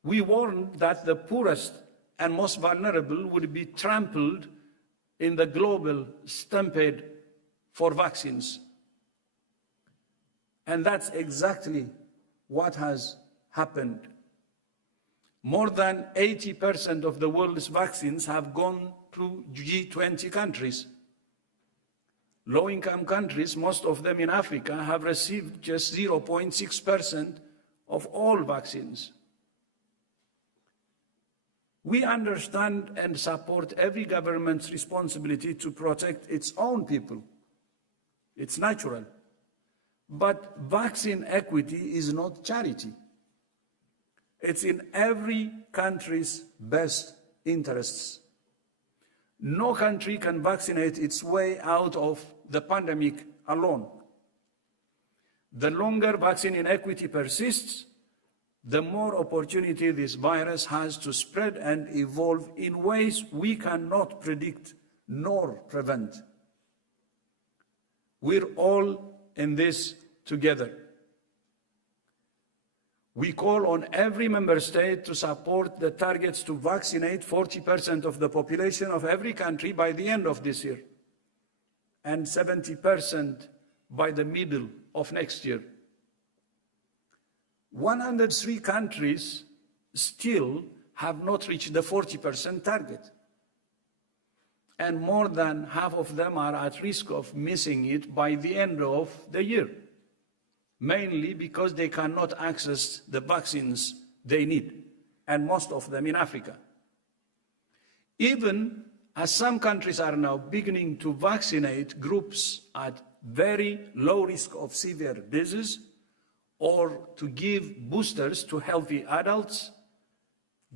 we warned that the poorest and most vulnerable would be trampled in the global stampede for vaccines. And that's exactly what has happened. More than 80% of the world's vaccines have gone to G20 countries. Low-income countries, most of them in Africa, have received just 0.6% of all vaccines. We understand and support every government's responsibility to protect its own people. It's natural. But vaccine equity is not charity. It's in every country's best interests. No country can vaccinate its way out of the pandemic alone. The longer vaccine inequity persists, the more opportunity this virus has to spread and evolve in ways we cannot predict nor prevent. We're all in this together. We call on every member state to support the targets to vaccinate 40% of the population of every country by the end of this year, and 70% by the middle of next year. 103 countries still have not reached the 40% target, and more than half of them are at risk of missing it by the end of the year, mainly because they cannot access the vaccines they need, and most of them in Africa. Even as some countries are now beginning to vaccinate groups at very low risk of severe disease, or to give boosters to healthy adults,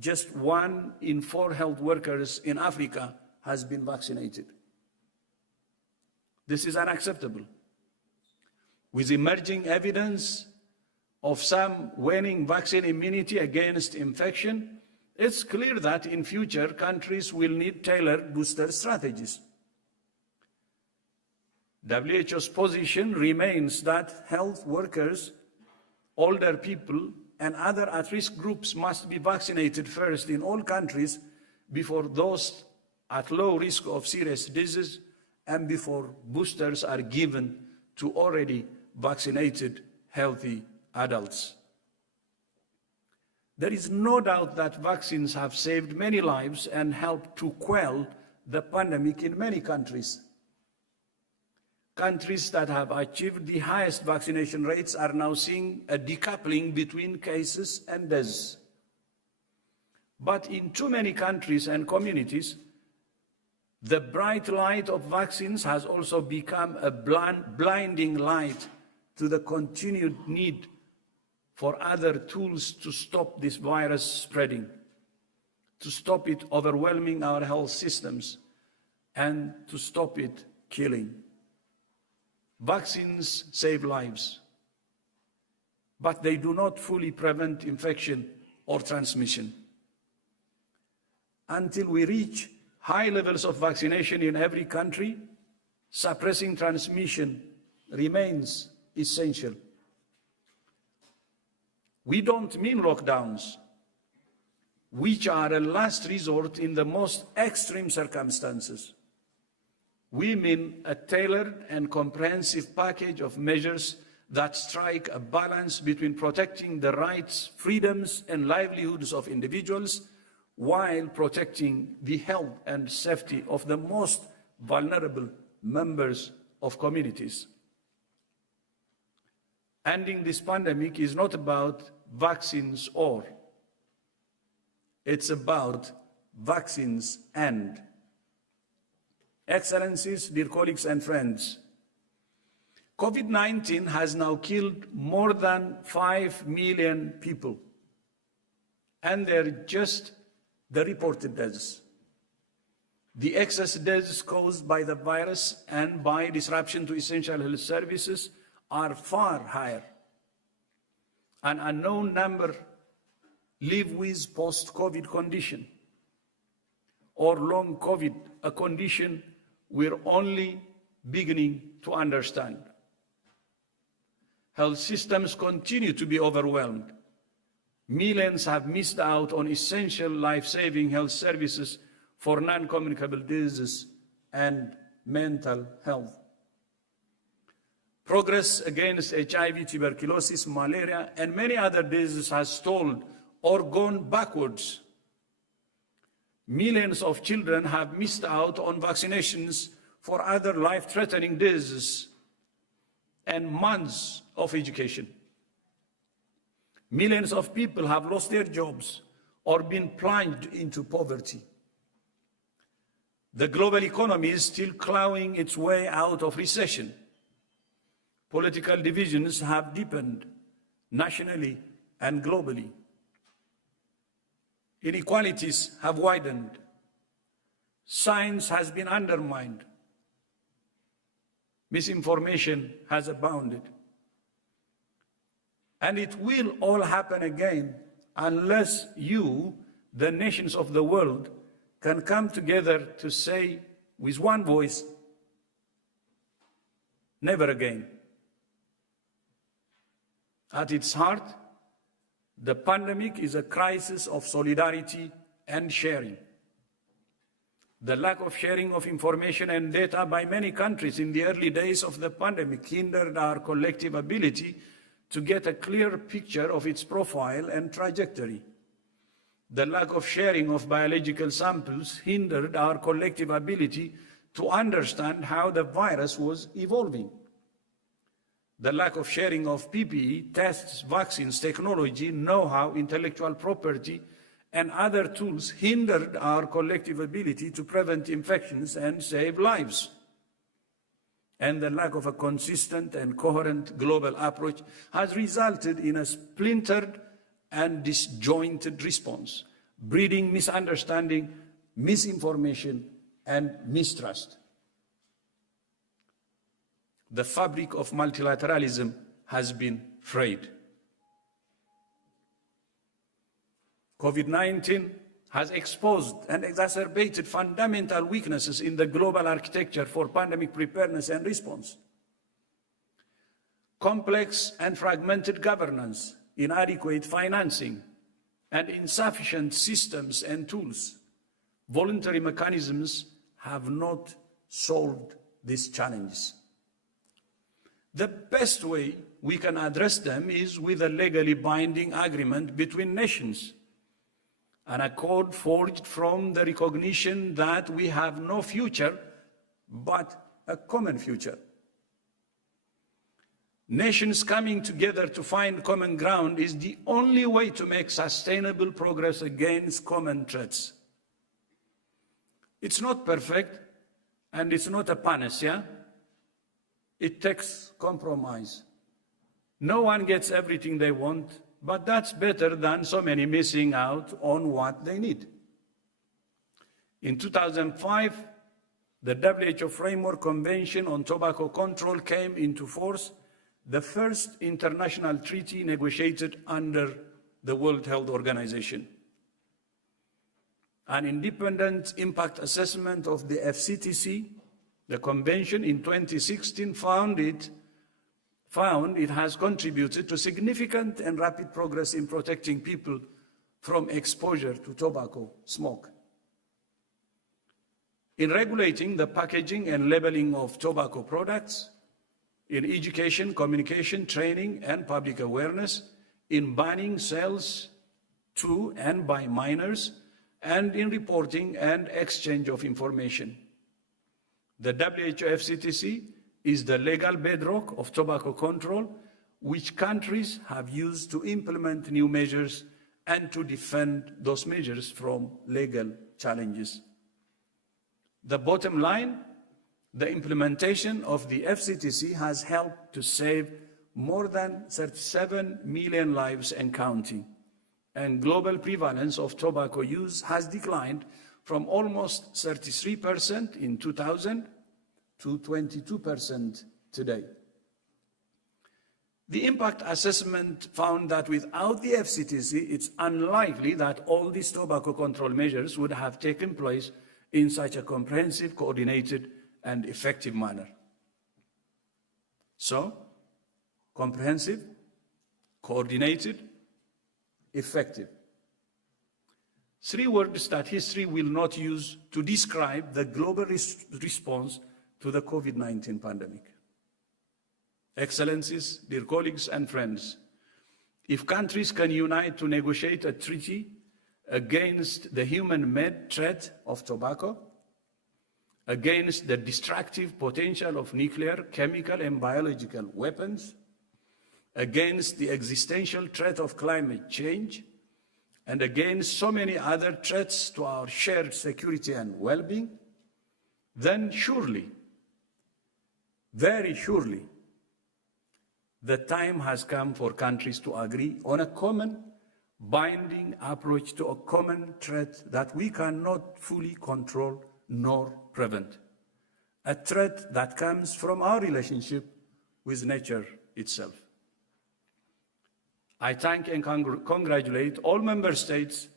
just 1 in 4 health workers in Africa has been vaccinated. This is unacceptable. With emerging evidence of some waning vaccine immunity against infection, it's clear that in future countries will need tailored booster strategies. WHO's position remains that health workers, older people, and other at-risk groups must be vaccinated first in all countries before those at low risk of serious disease and before boosters are given to already vaccinated healthy adults. There is no doubt that vaccines have saved many lives and helped to quell the pandemic in many countries. Countries that have achieved the highest vaccination rates are now seeing a decoupling between cases and deaths. But in too many countries and communities, the bright light of vaccines has also become a blinding light to the continued need for other tools to stop this virus spreading, to stop it overwhelming our health systems, and to stop it killing. Vaccines save lives, but they do not fully prevent infection or transmission. Until we reach high levels of vaccination in every country, suppressing transmission remains essential. We don't mean lockdowns, which are a last resort in the most extreme circumstances. We mean a tailored and comprehensive package of measures that strike a balance between protecting the rights, freedoms, and livelihoods of individuals while protecting the health and safety of the most vulnerable members of communities. Ending this pandemic is not about vaccines or. It's about vaccines and. Excellencies, dear colleagues and friends, COVID-19 has now killed more than 5 million people, and they're just the reported deaths. The excess deaths caused by the virus and by disruption to essential health services are far higher. An unknown number live with post-COVID condition or long COVID, a condition we're only beginning to understand. Health systems continue to be overwhelmed. Millions have missed out on essential life-saving health services for non-communicable diseases and mental health. Progress against HIV, tuberculosis, malaria, and many other diseases has stalled or gone backwards. Millions of children have missed out on vaccinations for other life-threatening diseases and months of education. Millions of people have lost their jobs or been plunged into poverty. The global economy is still clawing its way out of recession. Political divisions have deepened nationally and globally. Inequalities have widened. Science has been undermined. Misinformation has abounded. And it will all happen again unless you, the nations of the world, can come together to say with one voice, never again. At its heart, the pandemic is a crisis of solidarity and sharing. The lack of sharing of information and data by many countries in the early days of the pandemic hindered our collective ability to get a clear picture of its profile and trajectory. The lack of sharing of biological samples hindered our collective ability to understand how the virus was evolving. The lack of sharing of PPE, tests, vaccines, technology, know-how, intellectual property, and other tools hindered our collective ability to prevent infections and save lives. And the lack of a consistent and coherent global approach has resulted in a splintered and disjointed response, breeding misunderstanding, misinformation, and mistrust. The fabric of multilateralism has been frayed. COVID-19 has exposed and exacerbated fundamental weaknesses in the global architecture for pandemic preparedness and response. Complex and fragmented governance, inadequate financing, and insufficient systems and tools, voluntary mechanisms have not solved these challenges. The best way we can address them is with a legally binding agreement between nations, an accord forged from the recognition that we have no future but a common future. Nations coming together to find common ground is the only way to make sustainable progress against common threats. It's not perfect, and it's not a panacea. It takes compromise. No one gets everything they want, but that's better than so many missing out on what they need. In 2005, the WHO Framework Convention on Tobacco Control came into force, the first international treaty negotiated under the World Health Organization. An independent impact assessment of the FCTC, the convention in 2016 found it has contributed to significant and rapid progress in protecting people from exposure to tobacco smoke. In regulating the packaging and labeling of tobacco products, in education, communication, training, and public awareness, in banning sales to and by minors, and in reporting and exchange of information. The WHO FCTC is the legal bedrock of tobacco control, which countries have used to implement new measures and to defend those measures from legal challenges. The bottom line, the implementation of the FCTC has helped to save more than 37 million lives and counting, and global prevalence of tobacco use has declined from almost 33% in 2000 to 22% today. The impact assessment found that without the FCTC, it's unlikely that all these tobacco control measures would have taken place in such a comprehensive, coordinated, and effective manner. So, comprehensive, coordinated, effective. Three words that history will not use to describe the global response to the COVID-19 pandemic. Excellencies, dear colleagues and friends, if countries can unite to negotiate a treaty against the human-made threat of tobacco, against the destructive potential of nuclear, chemical, and biological weapons, against the existential threat of climate change, and against so many other threats to our shared security and well-being, then surely, very surely, the time has come for countries to agree on a common, binding approach to a common threat that we cannot fully control nor prevent, a threat that comes from our relationship with nature itself. I thank and congratulate all member states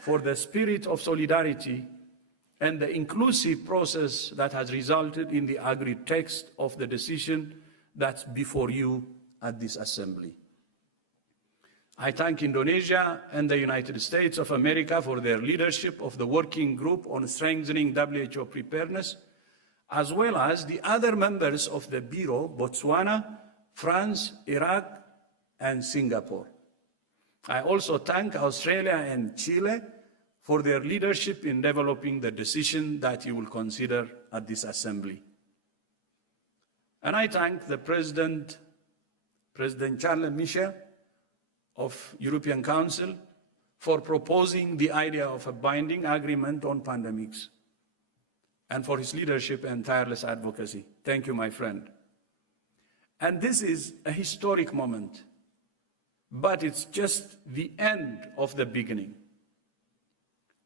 for the spirit of solidarity and the inclusive process that has resulted in the agreed text of the decision that's before you at this assembly. I thank Indonesia and the United States of America for their leadership of the working group on strengthening WHO preparedness, as well as the other members of the Bureau, Botswana, France, Iraq, and Singapore. I also thank Australia and Chile for their leadership in developing the decision that you will consider at this assembly. And I thank the President Charles Michel of European Council for proposing the idea of a binding agreement on pandemics and for his leadership and tireless advocacy. Thank you, my friend. And this is a historic moment, but it's just the end of the beginning.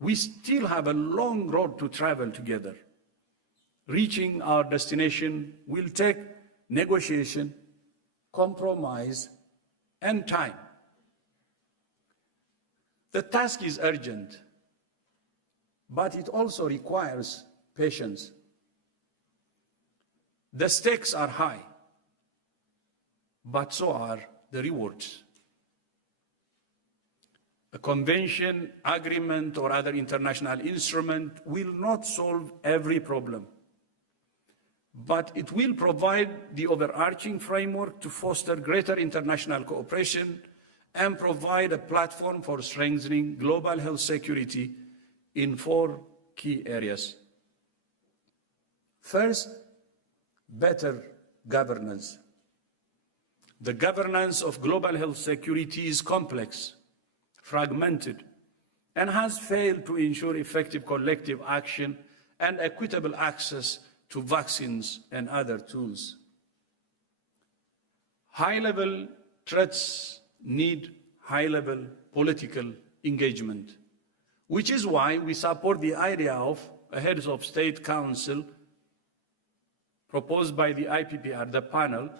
We still have a long road to travel together. Reaching our destination will take negotiation, compromise, and time. The task is urgent, but it also requires patience. The stakes are high, but so are the rewards. A convention, agreement, or other international instrument will not solve every problem, but it will provide the overarching framework to foster greater international cooperation and provide a platform for strengthening global health security in 4 key areas. First, better governance. The governance of global health security is complex, fragmented, and has failed to ensure effective collective action and equitable access to vaccines and other tools. High-level threats need high-level political engagement, which is why we support the idea of a heads of state council proposed by the IPPR, the panel,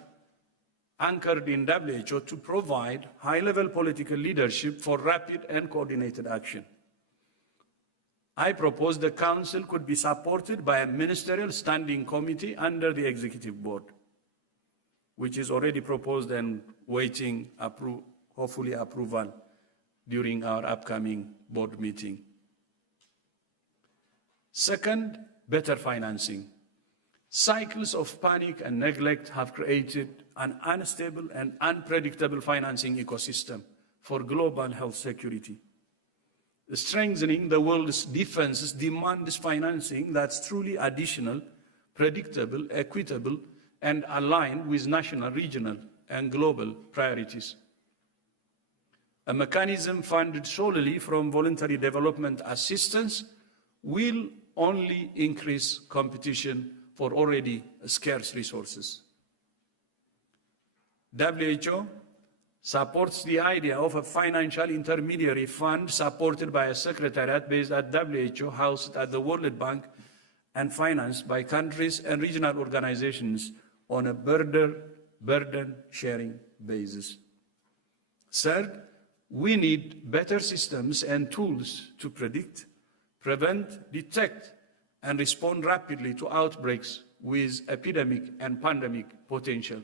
anchored in WHO to provide high-level political leadership for rapid and coordinated action. I propose the Council could be supported by a ministerial standing committee under the Executive Board, which is already proposed and waiting, hopefully, approval during our upcoming board meeting. Second, better financing. Cycles of panic and neglect have created an unstable and unpredictable financing ecosystem for global health security. Strengthening the world's defenses demands financing that's truly additional, predictable, equitable, and aligned with national, regional, and global priorities. A mechanism funded solely from voluntary development assistance will only increase competition for already scarce resources. WHO supports the idea of a financial intermediary fund supported by a secretariat based at WHO, housed at the World Bank, and financed by countries and regional organizations on a burden-sharing basis. Third, we need better systems and tools to predict, prevent, detect, and respond rapidly to outbreaks with epidemic and pandemic potential.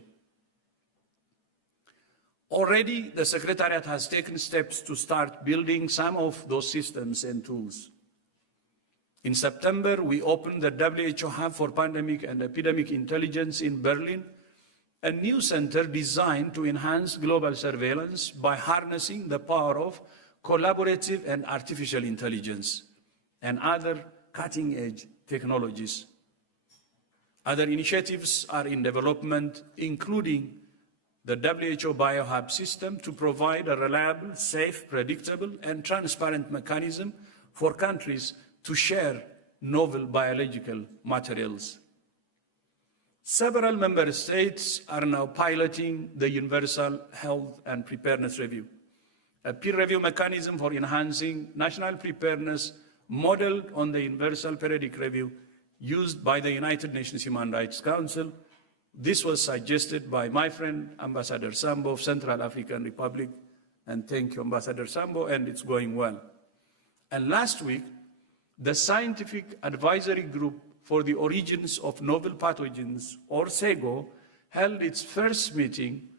Already, the Secretariat has taken steps to start building some of those systems and tools. In September, we opened the WHO Hub for Pandemic and Epidemic Intelligence in Berlin, a new center designed to enhance global surveillance by harnessing the power of collaborative and artificial intelligence and other cutting-edge technologies. Other initiatives are in development, including the WHO BioHub system to provide a reliable, safe, predictable, and transparent mechanism for countries to share novel biological materials. Several member states are now piloting the Universal Health and Preparedness Review, a peer review mechanism for enhancing national preparedness modeled on the Universal Periodic Review used by the United Nations Human Rights Council. This was suggested by my friend, Ambassador Sambo of Central African Republic, and thank you, Ambassador Sambo, and it's going well. And last week, the Scientific Advisory Group for the Origins of Novel Pathogens, or SEGO, held its first meeting,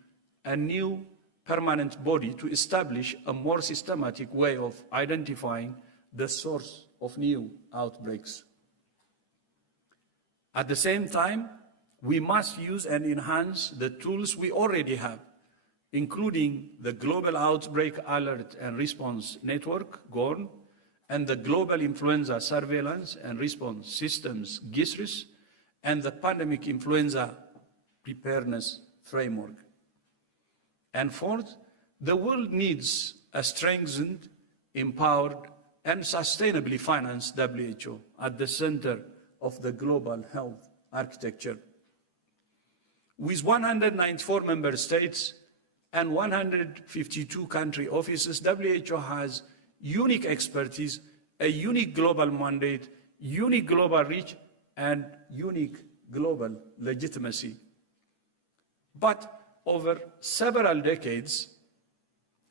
a new permanent body to establish a more systematic way of identifying the source of new outbreaks. At the same time, we must use and enhance the tools we already have, including the Global Outbreak Alert and Response Network, GORN, and the Global Influenza Surveillance and Response Systems, GISRIS, and the Pandemic Influenza Preparedness Framework. And fourth, the world needs a strengthened, empowered, and sustainably financed WHO at the center of the global health architecture. With 194 member states and 152 country offices, WHO has unique expertise, a unique global mandate, unique global reach, and unique global legitimacy. But over several decades,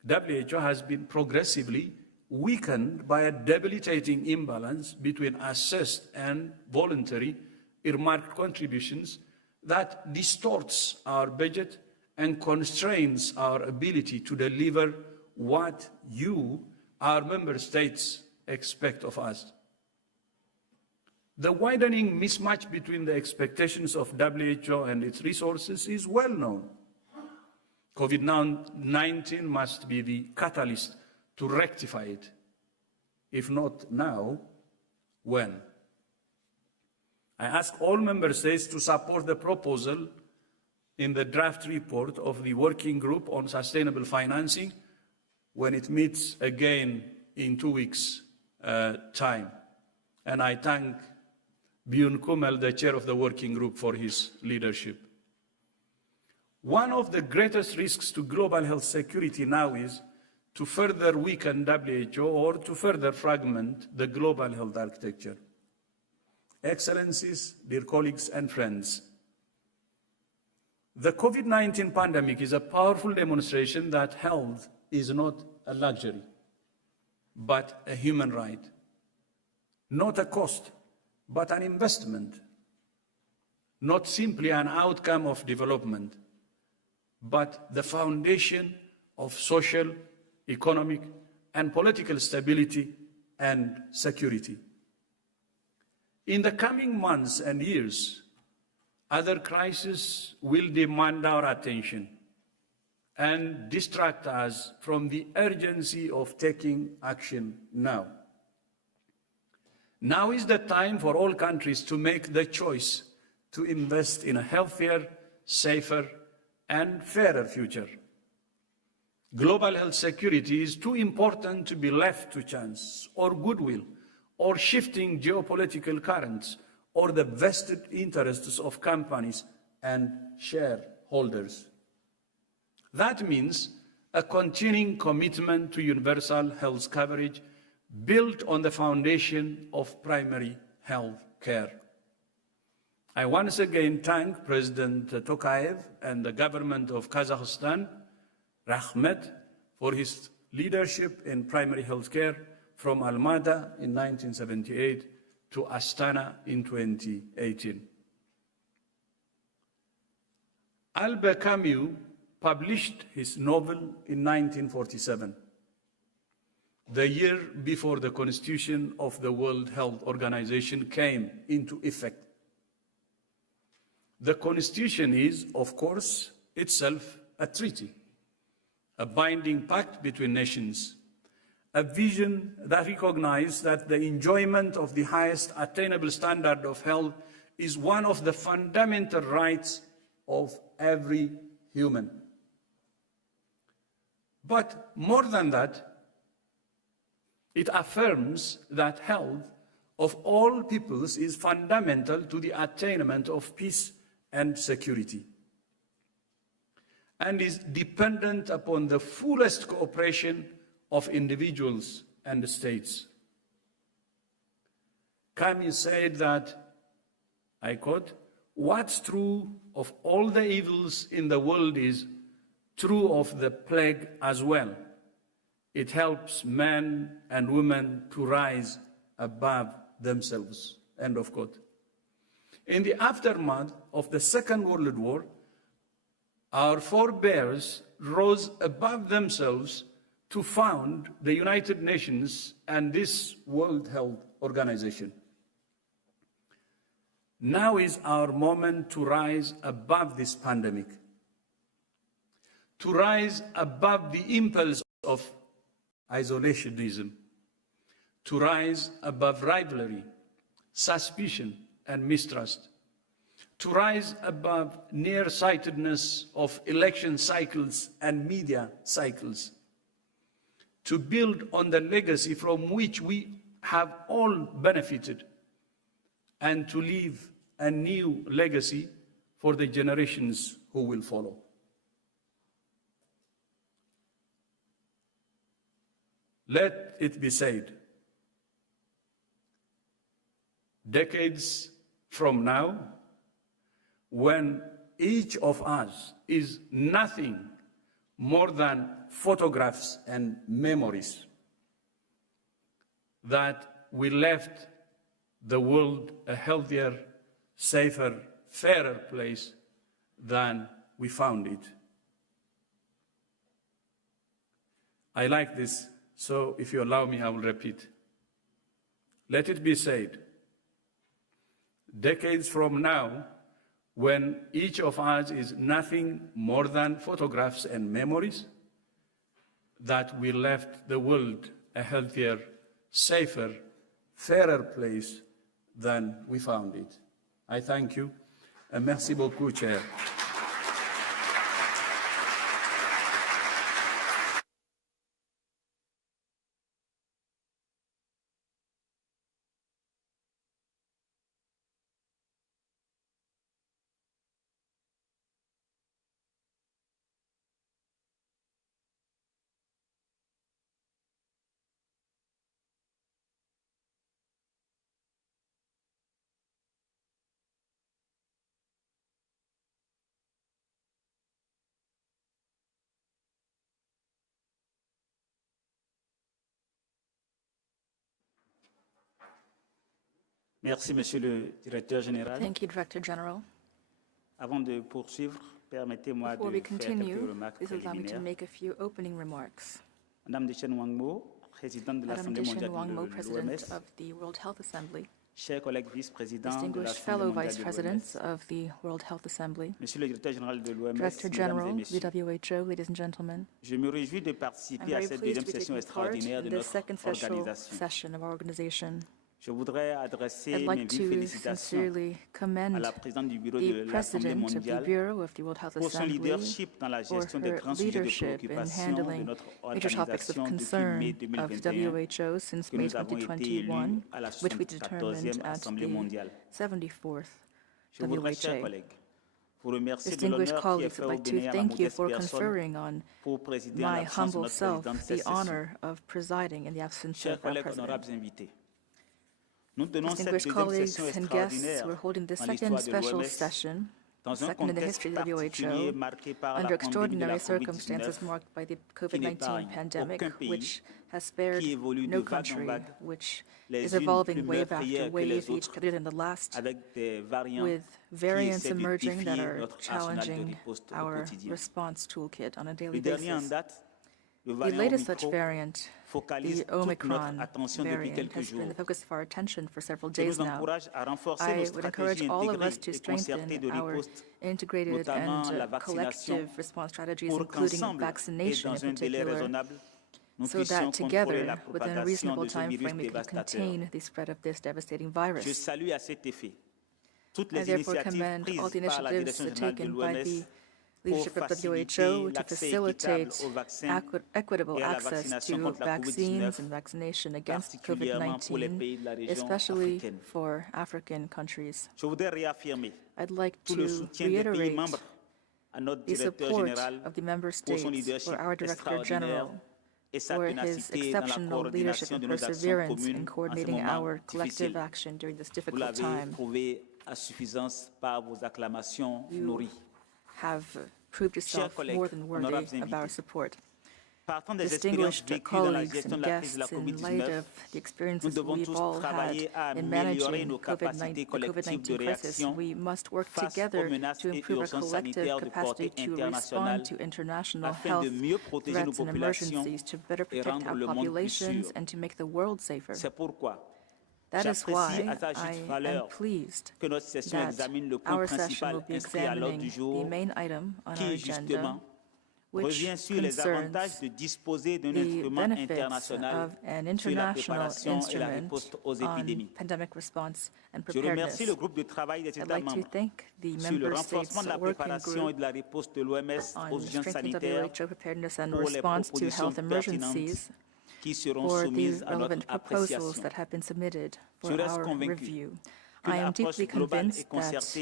WHO has been progressively weakened by a debilitating imbalance between assessed and voluntary earmarked contributions that distorts our budget and constrains our ability to deliver what you, our member states, expect of us. The widening mismatch between the expectations of WHO and its resources is well known. COVID-19 must be the catalyst to rectify it. If not now, when? I ask all member states to support the proposal in the draft report of the Working Group on Sustainable Financing when it meets again in 2 weeks' time. And I thank Björn Kummel, the chair of the Working Group, for his leadership. One of the greatest risks to global health security now is to further weaken WHO or to further fragment the global health architecture. Excellencies, dear colleagues and friends, the COVID-19 pandemic is a powerful demonstration that health is not a luxury, but a human right. Not a cost, but an investment. Not simply an outcome of development, but the foundation of social, economic, and political stability and security. In the coming months and years, other crises will demand our attention and distract us from the urgency of taking action now. Now is the time for all countries to make the choice to invest in a healthier, safer, and fairer future. Global health security is too important to be left to chance or goodwill or shifting geopolitical currents or the vested interests of companies and shareholders. That means a continuing commitment to universal health coverage built on the foundation of primary health care. I once again thank President Tokayev and the government of Kazakhstan, Rahmet, for his leadership in primary health care from Almada in 1978 to Astana in 2018. Albert Camus published his novel in 1947, the year before the Constitution of the World Health Organization came into effect. The Constitution is, of course, itself a treaty, a binding pact between nations, a vision that recognizes that the enjoyment of the highest attainable standard of health is one of the fundamental rights of every human. But more than that, it affirms that health of all peoples is fundamental to the attainment of peace and security, and is dependent upon the fullest cooperation of individuals and states. Camus said that, I quote, "What's true of all the evils in the world is true of the plague as well. It helps men and women to rise above themselves," end of quote. In the aftermath of the Second World War, our forebears rose above themselves to found the United Nations and this World Health Organization. Now is our moment to rise above this pandemic, to rise above the impulse of isolationism, to rise above rivalry, suspicion, and mistrust, to rise above nearsightedness of election cycles and media cycles, to build on the legacy from which we have all benefited, and to leave a new legacy for the generations who will follow. Let it be said, decades from now, when each of us is nothing more than photographs and memories, that we left the world a healthier, safer, fairer place than we found it. I like this, so if you allow me, I will repeat. Let it be said, decades from now, when each of us is nothing more than photographs and memories, that we left the world a healthier, safer, fairer place than we found it. I thank you, and merci beaucoup, Chair. Merci, Monsieur le Directeur Général. Thank you, Director General. Avant de poursuivre, permettez-moi Before de we faire quelques continue, remarques please allow me to préliminaires. make a few opening remarks. Madame Dechen Wangmo, présidente de Madam l'Assemblée Dechen mondiale Wangmo, de President l'OMS, of the World Health Assembly, chers collègues vice-présidents de distinguished l'Assemblée fellow mondiale Vice de Presidents l'OMS, of the World Health Assembly, Monsieur le Directeur général de l'OMS, Director Mesdames et General, Messieurs, the WHO, ladies and gentlemen, je me réjouis de I'm participer à very cette pleased deuxième to be session taking part extraordinaire de in this notre second special organisation. session of our organization. Je voudrais adresser I'd mes like vives to félicitations sincerely à commend la présidente du bureau the de l'Assemblée President of the mondiale Bureau of the World Health pour son Assembly leadership dans la for gestion des her grands sujets de leadership in préoccupation de handling notre major topics of organisation depuis concern mai of 2021, WHO since que May nous avons été élus 2021, à la which we determined 74e at Assemblée the mondiale. 74th Je voudrais, chers WHA. collègues, vous remercier de Distinguished l'honneur qui est colleagues, fait I'd au like to Bénin à ma thank you modeste for personne conferring on pour présider en my l'absence de humble notre self présidente cette the session. honor of presiding in the absence Chers of our collègues, President. honorables invités, nous tenons cette Distinguished deuxième colleagues session and guests, extraordinaire we're holding the dans second l'histoire de special l'OMS session, dans un second in the contexte history of the particulier WHO, marqué par under la pandémie de la extraordinary circumstances COVID-19 marked by the qui n'épargne COVID-19 pandemic, aucun pays, which has spared qui évolue de no vague en country, vague, which les is unes evolving plus wave after meurtrières que wave, les each autres, better than the last, avec des variants with qui variants essaient de emerging that défier are notre arsenal de challenging riposte au our quotidien. response toolkit on a Le daily dernier en basis. date, le The variant latest such Omicron, variant, focalise the toute notre Omicron attention depuis variant, quelques has been jours the focus of our attention for several et days nous now. encourage à renforcer I nos would encourage stratégies all of intégrées us to et concertées strengthen de our riposte, integrated notamment and la vaccination, collective response strategies, pour including qu'ensemble et vaccination in dans un délai particular, raisonnable, nous so puissions that contrôler la together, within a propagation reasonable de ce time virus frame, we can dévastateur. contain the spread of this devastating Je virus. salue à cet effet toutes I les therefore initiatives commend all prises the par la initiatives Direction générale de taken by the l'OMS leadership of WHO to facilitate equitable access to vaccines and vaccination against COVID-19, especially for African countries. I'd like to reiterate the support of the member states for our Director General for his exceptional leadership and perseverance in coordinating our collective action during this difficult time. You have proved yourself more than worthy of our support. Distinguished colleagues and guests, in light of the experiences we've all had in managing the COVID-19 crisis, we must work together to improve our collective capacity to respond to international health threats and emergencies, to better protect our populations and to make the world safer. That is why I am pleased that our session will be examining the main item on our agenda, which concerns the benefits of an international instrument on pandemic response and preparedness. I'd like to thank the member states working group on strengthening WHO preparedness and response to health emergencies for these relevant proposals that have been submitted for our review. I am deeply convinced that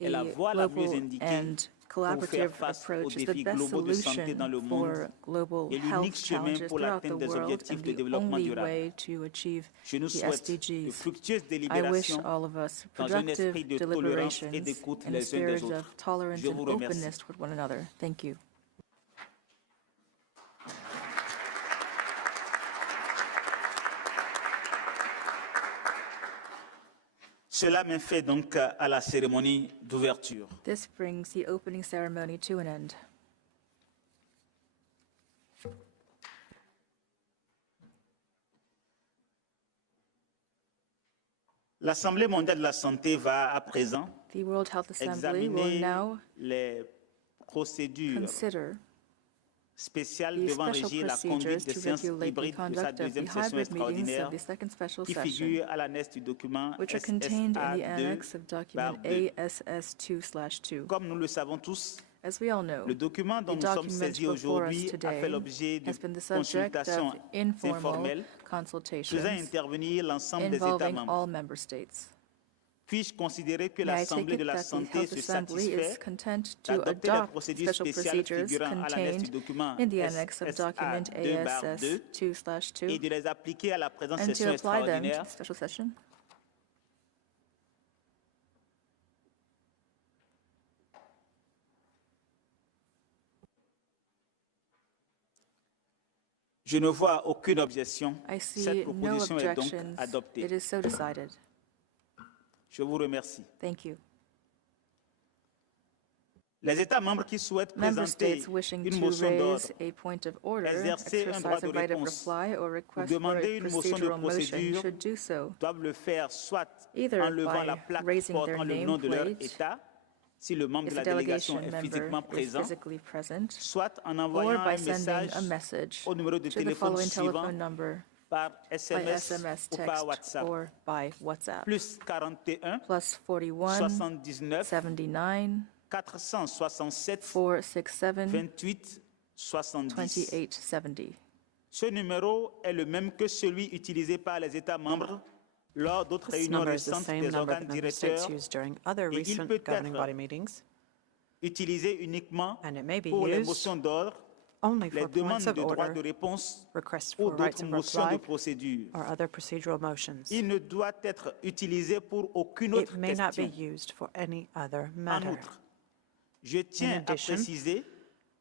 a global and collaborative approach is the best solution for global health challenges throughout the world and the only way to achieve the SDGs. I wish all of us productive deliberations and a spirit of tolerance and openness toward one another. Thank you. Cela me fait donc à la cérémonie d'ouverture. This brings the opening ceremony to an end. L'Assemblée mondiale de la santé va à présent The World Health Assembly will examiner now les procédures consider spéciales the devant special régir la procedures conduite des to séances regulate the hybrides de sa conduct of the deuxième session hybrid meetings extraordinaire of the second special qui session, figure à l'annexe du document which are contained in the annex of document SSA2/2. ASS2/2. Comme nous le savons tous, As we all know, le document dont the nous sommes document saisis before us aujourd'hui a today fait l'objet de has been the subject consultations of informal informelles consultations faisant intervenir l'ensemble des États involving membres. all member states. Puis-je considérer que May I l'Assemblée take de it la that the santé Health se Assembly is satisfait content to d'adopter les adopt procédures special spéciales procedures figurant à l'annexe du contained document in the annex of document SSA2/2 et ASS2/2 de les appliquer à la présente and to session apply them to extraordinaire the special session? Je ne vois aucune objection. I Cette see no proposition est donc objections. adoptée. It is so decided. Je vous remercie. Thank you. Les États membres qui souhaitent Member présenter states wishing une to motion d'ordre, raise a point of order, exercer un droit exercise de a right of réponse reply, or ou request for demander a une motion de procedural motion procédure should do so, doivent le faire soit either en levant by la plaque raising their portant le nom de leur nameplate État, si le membre if de the la délégation delegation est physiquement member is présent, physically present, soit en or envoyant by un sending a message message au numéro de to the téléphone following suivant telephone number par by SMS SMS, ou par text, WhatsApp. or by WhatsApp. Plus 41 Plus 41 79 79 467 467 28 70. 28 70. Ce numéro est le même que celui utilisé par les États membres lors d'autres This réunions number is the récentes same des number organes that member states directeurs used during other et il recent peut governing body être meetings, utilisé uniquement and it may be pour les used motions d'ordre, only les for demandes points of de droit de order, réponse requests ou for rights d'autres of motions de reply, procédure. or other procedural motions. Il ne doit être utilisé pour aucune It autre may not be question. used for any other En matter. outre, je tiens à addition, préciser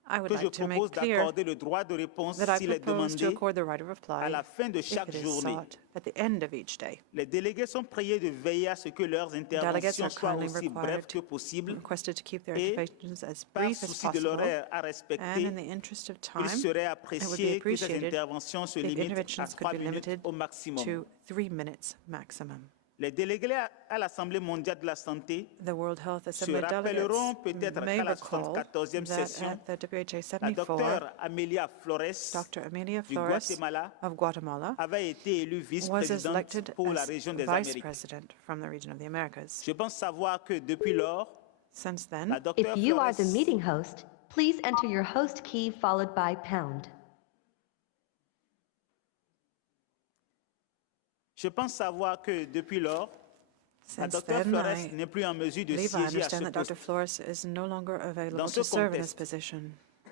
I would que je like to make propose clear d'accorder le droit de réponse that I s'il est propose to demandé accord the right of à reply la fin de if chaque it is journée. sought at the end of each day. Les délégués sont priés de veiller à ce que leurs Delegates interventions are soient kindly aussi brèves required que possible requested to keep their et, interventions as par brief as souci de possible, l'horaire à and respecter, in the interest of il time, serait it would be apprécié que ces appreciated interventions se if limitent à interventions 3 could be minutes limited au maximum. to 3 minutes maximum. Les délégués à l'Assemblée mondiale de la santé The World Health se Assembly rappelleront delegates peut-être may qu'à la recall 74e that session, at the WHO la 74, docteure Amelia Flores Dr. Amelia du Flores Guatemala of Guatemala avait été élue was vice-présidente elected pour la as région des Vice Amériques. President from the region of the Americas. Je pense savoir que depuis lors, Since then, if you are the meeting host, please enter your host key followed by pound. Je pense savoir que depuis lors, la Dr Flores n'est plus en mesure de siéger à ce poste. Dans ce contexte,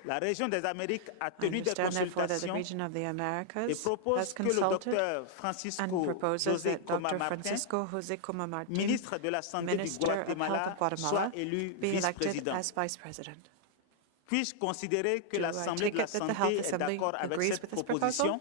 la région des Amériques a tenu des consultations et propose que le Dr Francisco José Comamartin, ministre de la Santé du Guatemala, soit élu vice-président. Puis-je considérer que l'Assemblée de la Santé est d'accord avec cette proposition?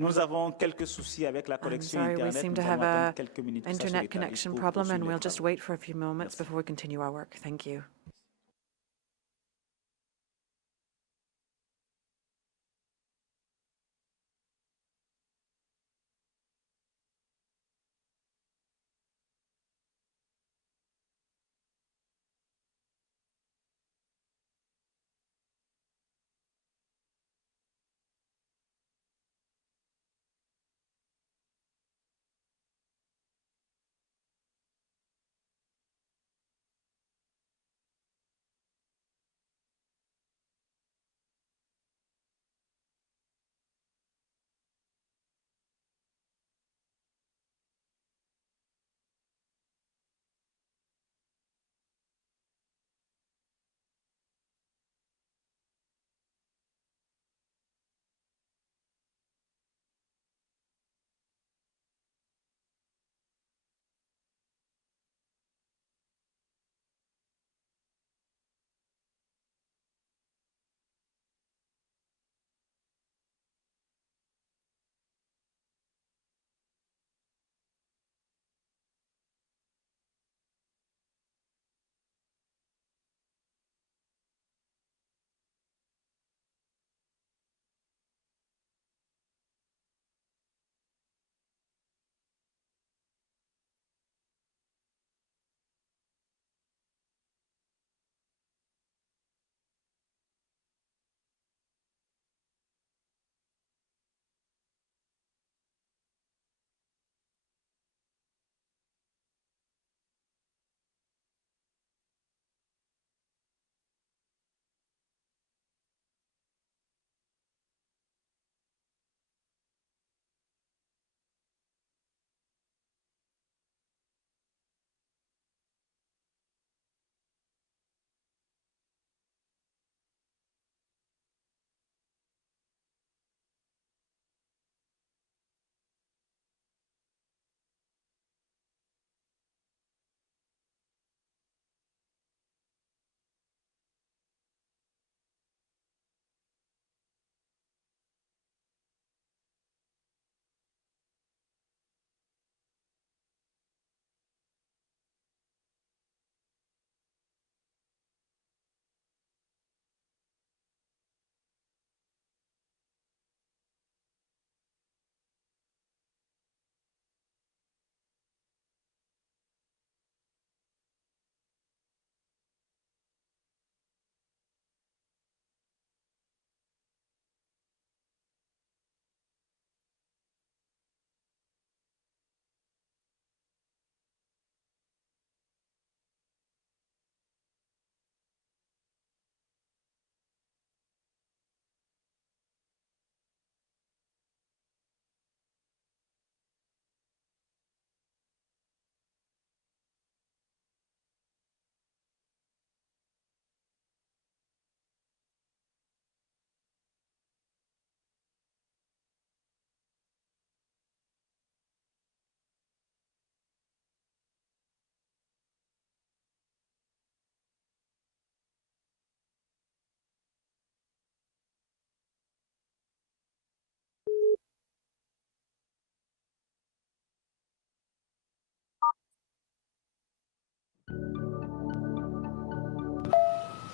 Nous avons quelques soucis avec la connexion Internet. We seem to have an internet connection problem, and we'll just wait for a few moments before we continue our work. Thank you.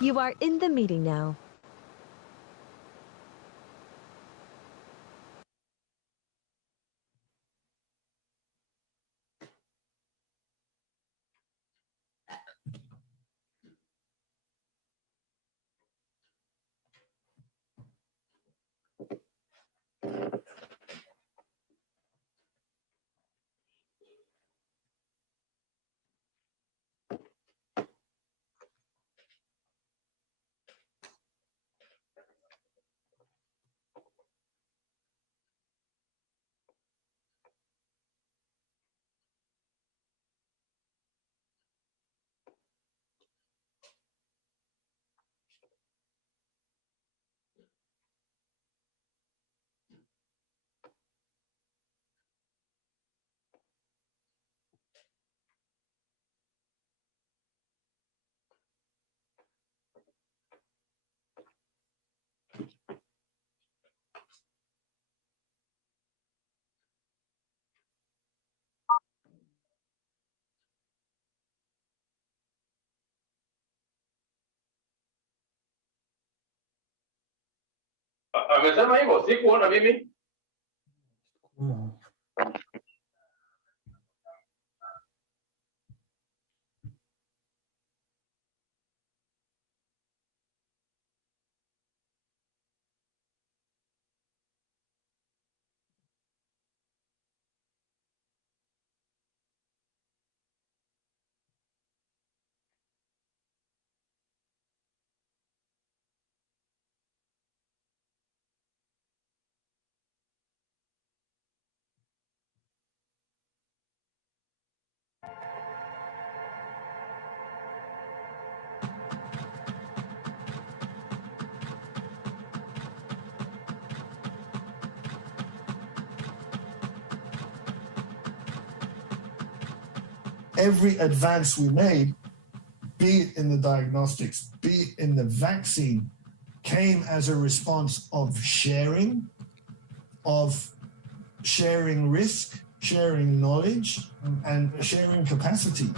You are in the meeting now. Amesema hivyo, sikuona mimi. Every advance we made, be it in the diagnostics, be it in the vaccine, came as a response of sharing risk, sharing knowledge, and sharing capacity.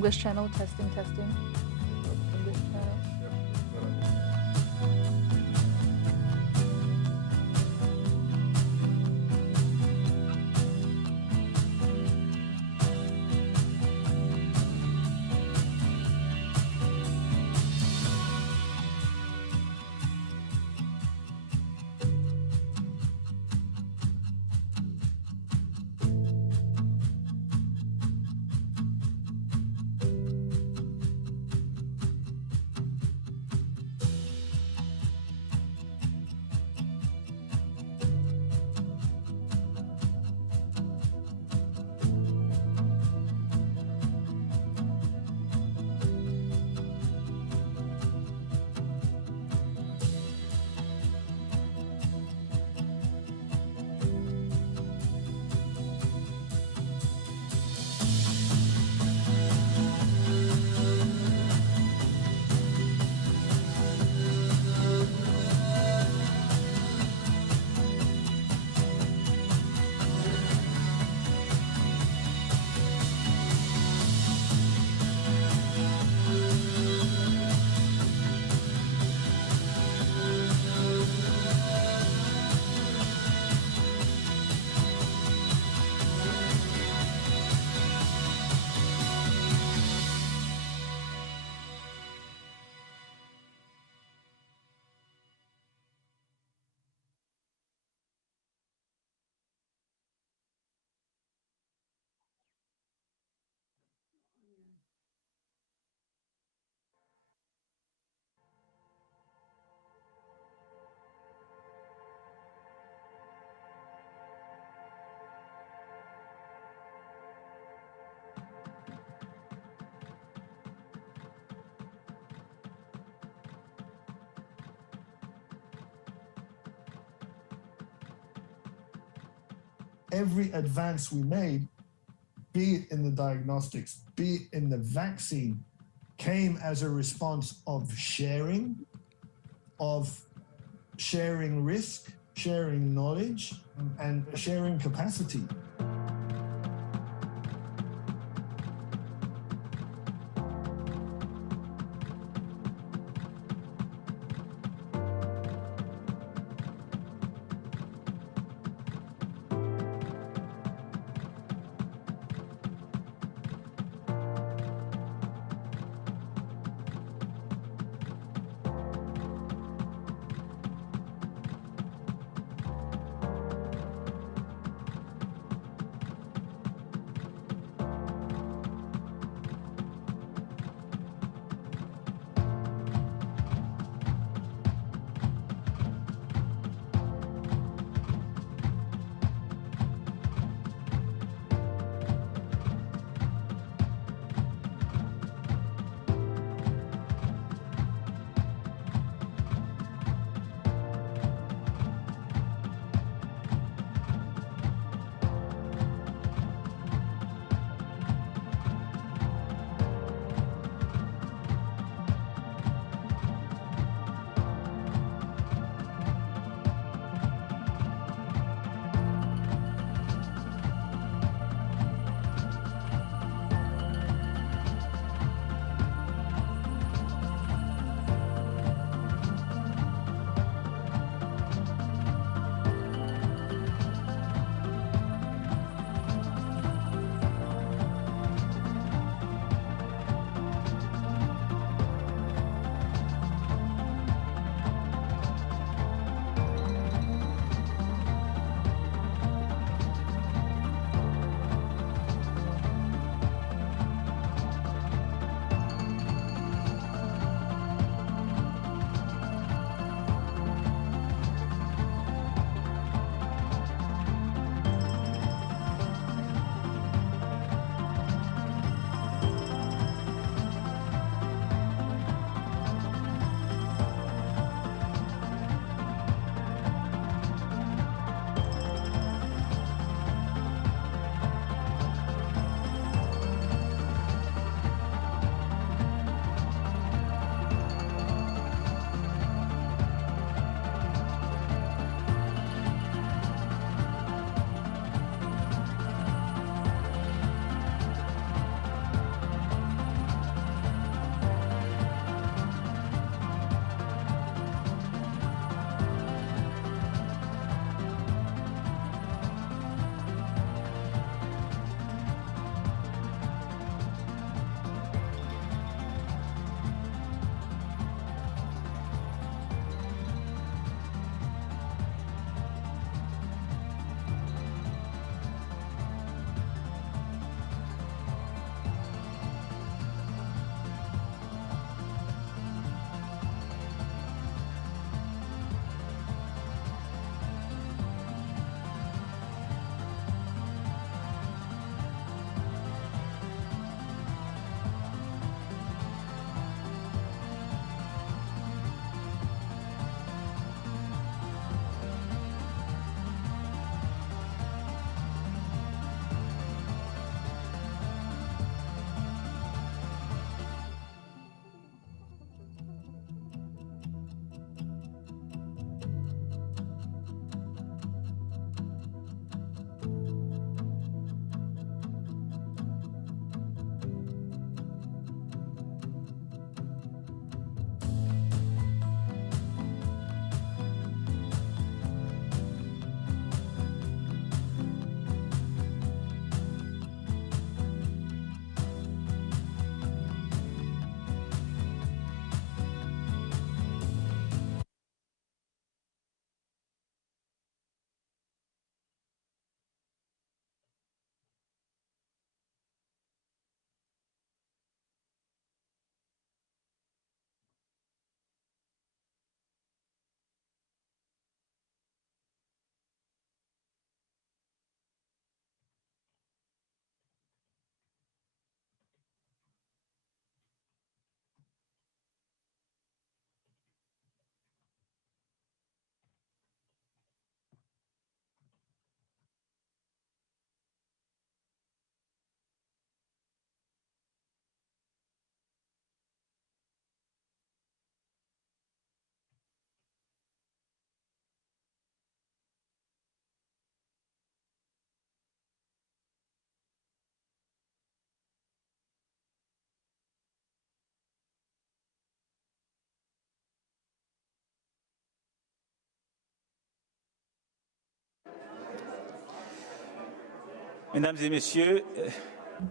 English channel, testing. English channel. Every advance we made, be it in the diagnostics, be it in the vaccine, came as a response of sharing risk, sharing knowledge, and sharing capacity. Mesdames et messieurs,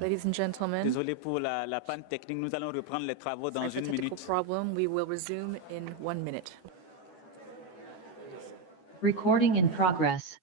Ladies and gentlemen, désolé pour la panne technique, nous allons reprendre les travaux dans sorry for une the technical minute. problem. We will resume in 1 minute. Recording in progress.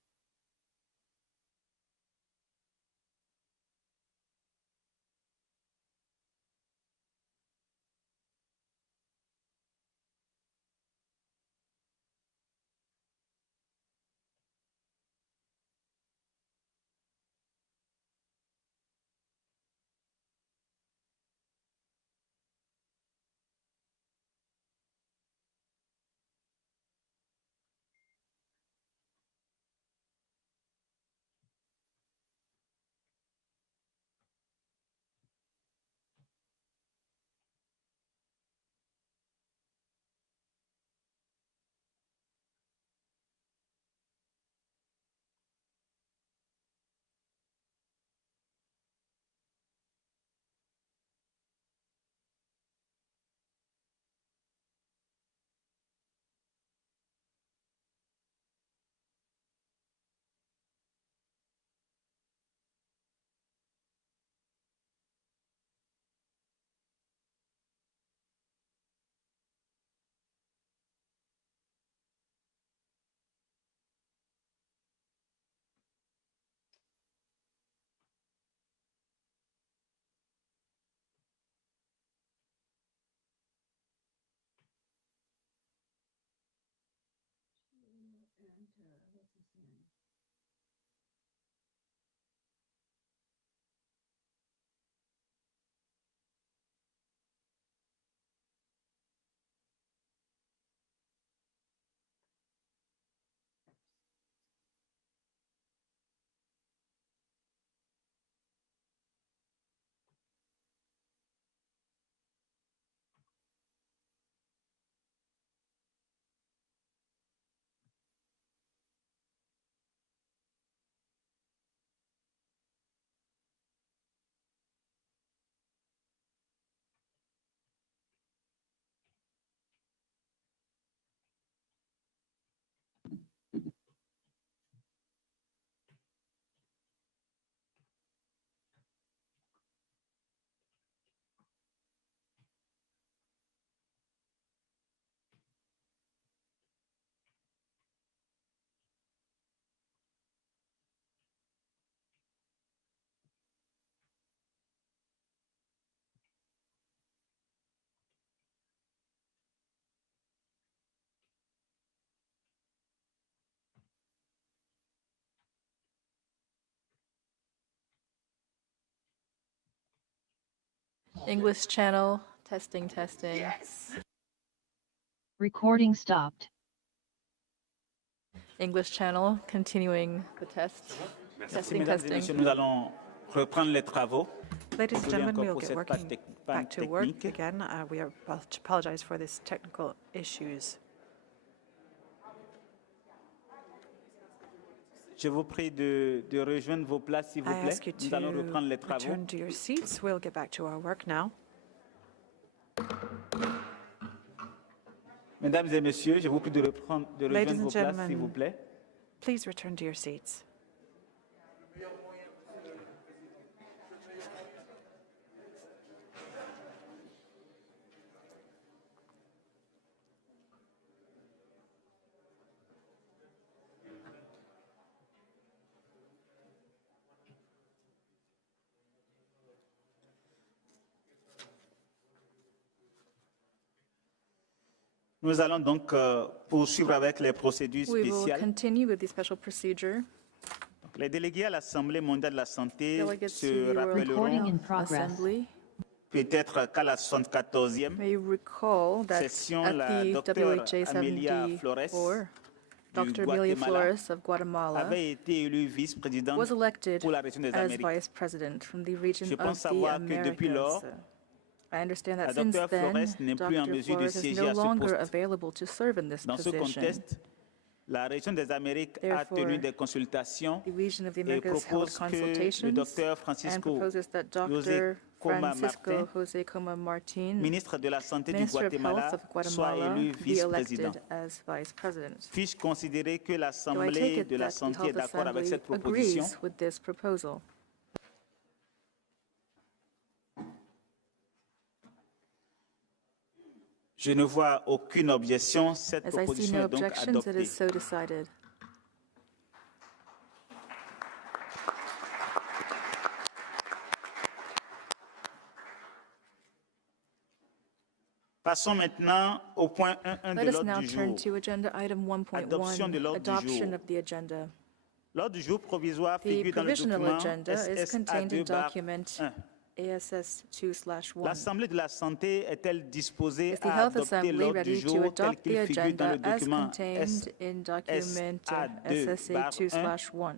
English channel, testing, testing. Yes. Recording stopped. English channel, continuing the test. Testing, Mesdames et testing. messieurs, nous allons reprendre les travaux. Ladies and Désolé gentlemen, encore we'll pour get cette working panne back to work technique. again. We apologize for these technical issues. Je vous prie de rejoindre vos places, s'il vous I plaît. ask you Nous allons to reprendre les travaux. return to your seats. We'll get back to our work now. Mesdames et messieurs, je vous prie de rejoindre Ladies vos and places, s'il vous gentlemen, plaît. please return to your seats. Nous allons donc poursuivre avec les procédures We will spéciales. continue with the special procedure. Les délégués à l'Assemblée mondiale de la santé Delegates to se the World rappelleront Health Assembly peut-être qu'à la 74e may recall that session, at la the docteure WHA Amelia Flores 74, du Dr. Amelia Guatemala Flores of Guatemala avait été élue vice-présidente was elected pour la région des as Amériques. vice president from the region Je of pense the savoir que depuis lors, Americas. I understand la that since docteure then, Flores n'est plus en Dr. mesure de Flores is siéger no à ce longer poste. available to serve in this Dans ce position. contexte, la région des Amériques a Therefore, tenu des consultations The region of the et Americas held propose que le consultations docteur and Francisco proposes that José Dr. Coma Francisco Martin, José Coma Martin, ministre de la Santé du Minister of Guatemala, Health of soit Guatemala, élu be vice-président. elected as vice president. Puis-je considérer que Do I take l'Assemblée it de la that the Santé est Health d'accord avec Assembly cette proposition? agrees with this proposal? Je ne vois aucune objection. Cette As I see proposition no est donc objections, it adoptée. is so decided. Passons maintenant au point 1.1 de Let us l'ordre now du turn jour. to agenda item Adoption de 1.1, l'ordre du adoption jour. of the agenda. L'ordre du jour provisoire The figure dans le provisional document agenda is contained in document SSA2/1. ASS 2/1. L'Assemblée de la santé est-elle disposée Is the à Health adopter Assembly l'ordre du ready to jour tel adopt the qu'il figure dans agenda le as document contained in document SSA2/1? SSA 2/1?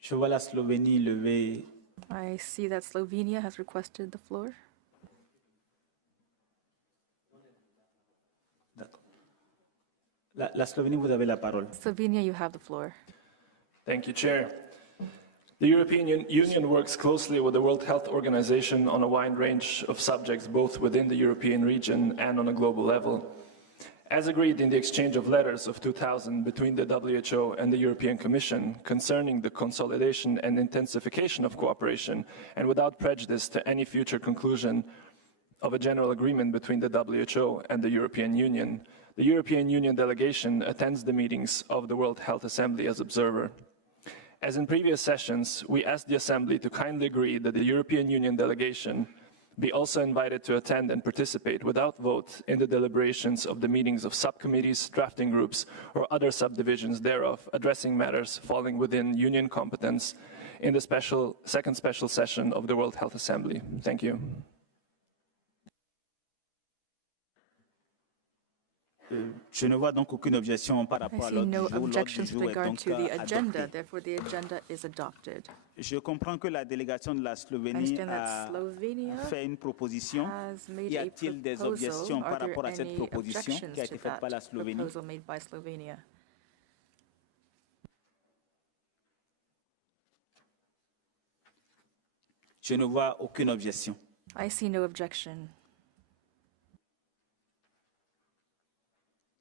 Je vois la Slovénie lever. I see that Slovenia has requested the floor. La Slovénie, vous avez la parole. Slovenia, you have the floor. Thank you, Chair. The European Union works closely with the World Health Organization on a wide range of subjects, both within the European region and on a global level. As agreed in the exchange of letters of 2000 between the WHO and the European Commission concerning the consolidation and intensification of cooperation, and without prejudice to any future conclusion of a general agreement between the WHO and the European Union, the European Union delegation attends the meetings of the World Health Assembly as observer. As in previous sessions, we asked the Assembly to kindly agree that the European Union delegation be also invited to attend and participate without vote in the deliberations of the meetings of subcommittees, drafting groups, or other subdivisions thereof, addressing matters falling within Union competence in the second special session of the World Health Assembly. Thank you. Je ne vois donc aucune objection par I rapport à see l'ordre no du jour. L'ordre du objections with jour est regard donc to the agenda, adopté. therefore the agenda is adopted. Je comprends que la délégation de la I Slovénie understand that Slovenia fait une proposition. has made Y a a-t-il des proposal. objections Are par there rapport à cette any proposition objections qui a to été faite par la that Slovénie? proposal made by Slovenia? Je ne vois aucune objection. I see no objection.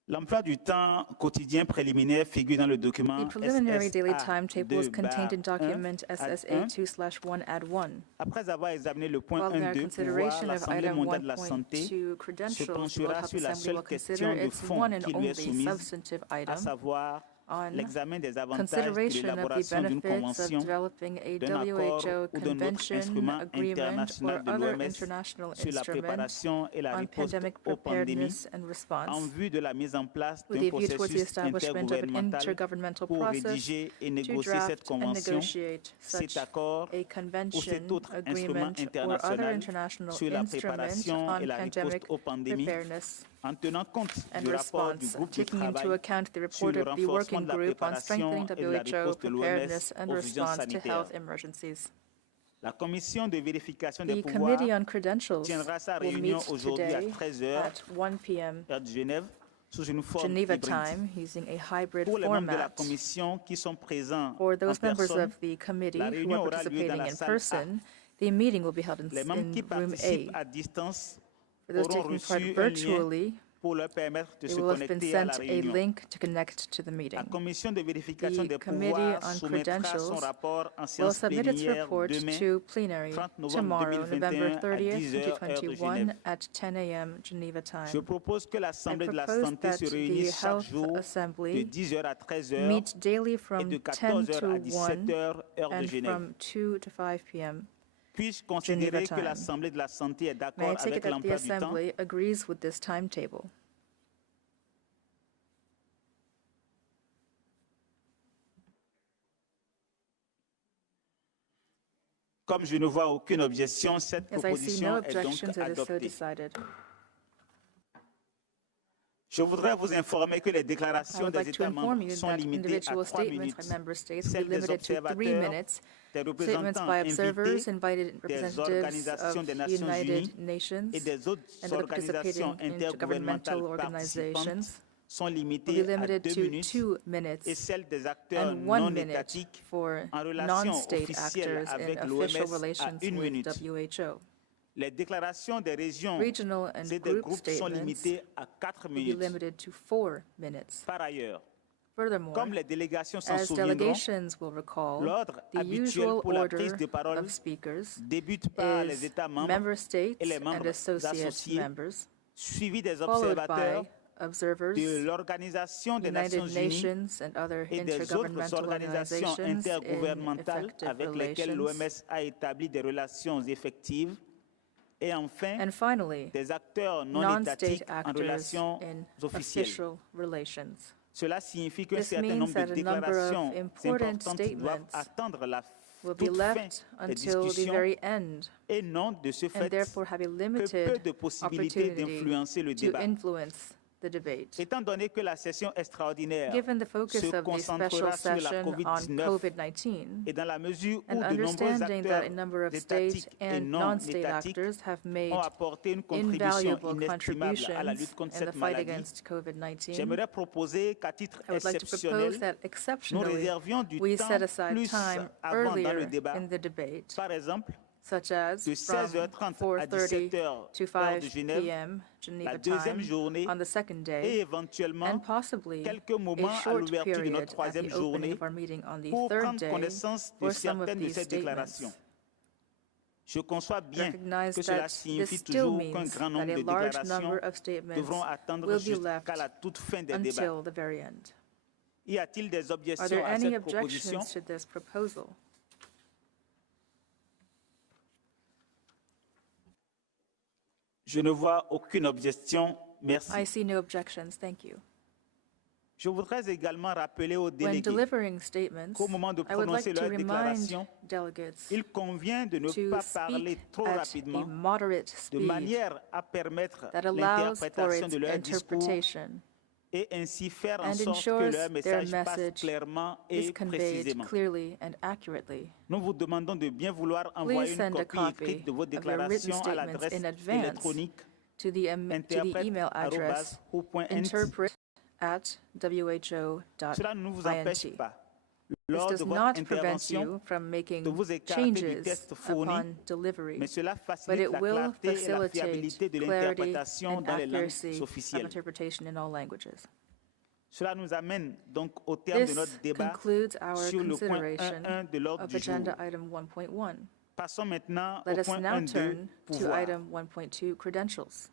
L'emploi du temps quotidien préliminaire figure dans le document The preliminary daily timetable is SSA2/1 contained in document SSA 2/1 add 1. Après avoir examiné le point Following our 1.2, consideration of l'Assemblée item mondiale de la santé 1.2 se credentials, the penchera World Health sur la Assembly will seule consider question de its fond one and qui lui only est soumise, substantive à item savoir on l'examen des avantages de consideration of the l'élaboration d'une benefits of convention, developing a d'un accord WHO ou d'un autre convention, instrument agreement, or international de other l'OMS international sur la instrument préparation et la on riposte pandemic aux pandémies preparedness and response, en vue de la mise en place with d'un a view towards the processus establishment of an intergouvernemental intergovernmental pour process rédiger et to négocier cette draft and convention, negotiate cet such accord a ou convention, cet autre instrument agreement, or other international international sur la instrument préparation on et la riposte pandemic aux pandémies, preparedness en tenant compte and du rapport du response, groupe de taking into travail account the sur report le of the renforcement working de la group on préparation strengthening et de la WHO riposte de preparedness l'OMS and aux urgences response to sanitaires. health emergencies. La commission de vérification des The pouvoirs Committee on Credentials tiendra sa will réunion meet aujourd'hui à today 13h, at 1 p.m. heure de Genève, sous une forme Geneva hybride. time using a hybrid Pour les membres de la format. commission qui sont présents For en those members personne, of the committee la who réunion are aura lieu dans participating la in salle A. person, the meeting will be held Les membres qui in room participent A. à distance For those auront taking part reçu un lien virtually, pour leur permettre de they se will have been connecter à la sent a réunion. link to connect to the La meeting. commission de vérification The des Committee pouvoirs on soumettra son Credentials rapport en will séance submit its plénière report demain, to plenary 30 novembre tomorrow, 2021 November à 30th, 10h, heure de 2021 Genève. at 10 a.m. Geneva time. Je propose que l'Assemblée de la propose santé that se the réunisse chaque Health jour de Assembly 10h à 13h meet daily et from de 10 14h to à 1 17h, heure de and Genève. from 2 to 5 p.m. Puis-je Geneva considérer que time. l'Assemblée de la santé est May I d'accord take avec it that the l'emploi du temps? Assembly agrees with this timetable? Comme je ne vois aucune objection, cette As I see proposition no est donc objections, it is so adoptée. decided. Je voudrais vous informer que les I déclarations would des like to États inform membres you sont that limitées à individual 3 statements by minutes. member states will Celles be des limited to 3 observateurs, minutes. des Statements représentants by observers, invités, invited des representatives organisations des of Nations United Unies Nations et des autres and other organisations participating intergouvernementales intergovernmental participantes organizations sont will be limitées à limited 2 to minutes 2 minutes et celles des acteurs and 1 non minute étatiques for en relation non-state officielle actors in avec official l'OMS à relations 1 with minute. WHO. Les déclarations des régions Regional and et des group groupes sont statements limitées à 4 will be minutes. limited to 4 minutes. Par ailleurs, Furthermore, comme les délégations s'en as souviendront, delegations will recall, l'ordre the habituel usual pour la order prise de parole of speakers débute par les is États membres member states et les and membres associate associés, members, suivis des followed observateurs by observers, de l'Organisation des United Nations Unies Nations and other et des autres intergovernmental organisations organizations in intergouvernementales effective avec lesquelles relations. l'OMS a établi des relations effectives. Et enfin, And finally, des acteurs non non-state étatiques en actors relations in officielles. official relations. Cela signifie qu'un This certain means nombre that de a number of déclarations important importantes doivent statements attendre la will be toute fin left des until the discussions very end et non de ce and fait therefore have a que peu limited de possibilités d'influencer le opportunity to débat. influence the debate. Étant donné que la session extraordinaire Given the focus se of the special concentrera sur la session on COVID-19 COVID-19, et dans la mesure où and de nombreux understanding that a number acteurs of state étatiques et and non non-state étatiques actors have made ont apporté une contribution invaluable inestimable à la contributions lutte contre in the cette fight maladie, against COVID-19, j'aimerais proposer qu'à titre I would like to exceptionnel, propose that nous exceptionally réservions du we temps set aside plus time avant dans le earlier débat. in the debate, Par exemple, such as de from 16h30 à 4:30 17h, to heure 5 de Genève, p.m. la Geneva deuxième time journée on the second et day, éventuellement and possibly quelques moments a à short l'ouverture de period notre at troisième the opening journée of our meeting on the pour third prendre day connaissance de for some of certaines de these ces statements. déclarations. Je conçois bien Recognize que cela that signifie this still toujours qu'un means grand that nombre a de large déclarations number of statements devront attendre will be left jusqu'à la toute fin des débats. until the very end. Y a-t-il des Are objections there à any cette proposition? objections to this proposal? Je ne vois aucune objection. Merci. I see no objections. Thank you. Je voudrais également rappeler aux When délégués delivering statements, qu'au moment de I would like prononcer to leur remind déclaration, delegates il convient de ne to pas parler speak trop at a rapidement, moderate de speed manière à permettre that allows for l'interprétation its de leur discours interpretation et ainsi faire en and sorte que ensures leur their message passe message clairement is et conveyed précisément. clearly and accurately. Nous vous demandons de bien vouloir Please envoyer une send a copie copy écrite de vos of your written déclarations à statements l'adresse in advance électronique to the email address interpret@who.int. Cela ne vous empêche pas, This lors de does votre not prevent intervention, you from making de vous écarter du changes texte fourni, upon delivery, mais cela but facilite it la will clarté et la facilitate fiabilité de clarity l'interprétation and dans les langues accuracy of officielles. interpretation in all languages. Cela nous amène donc au terme de This notre débat concludes our sur le point consideration 1.1 de l'ordre of du jour. agenda item 1.1. Passons maintenant Let au us point now 1.2, turn to pouvoir. item 1.2, credentials.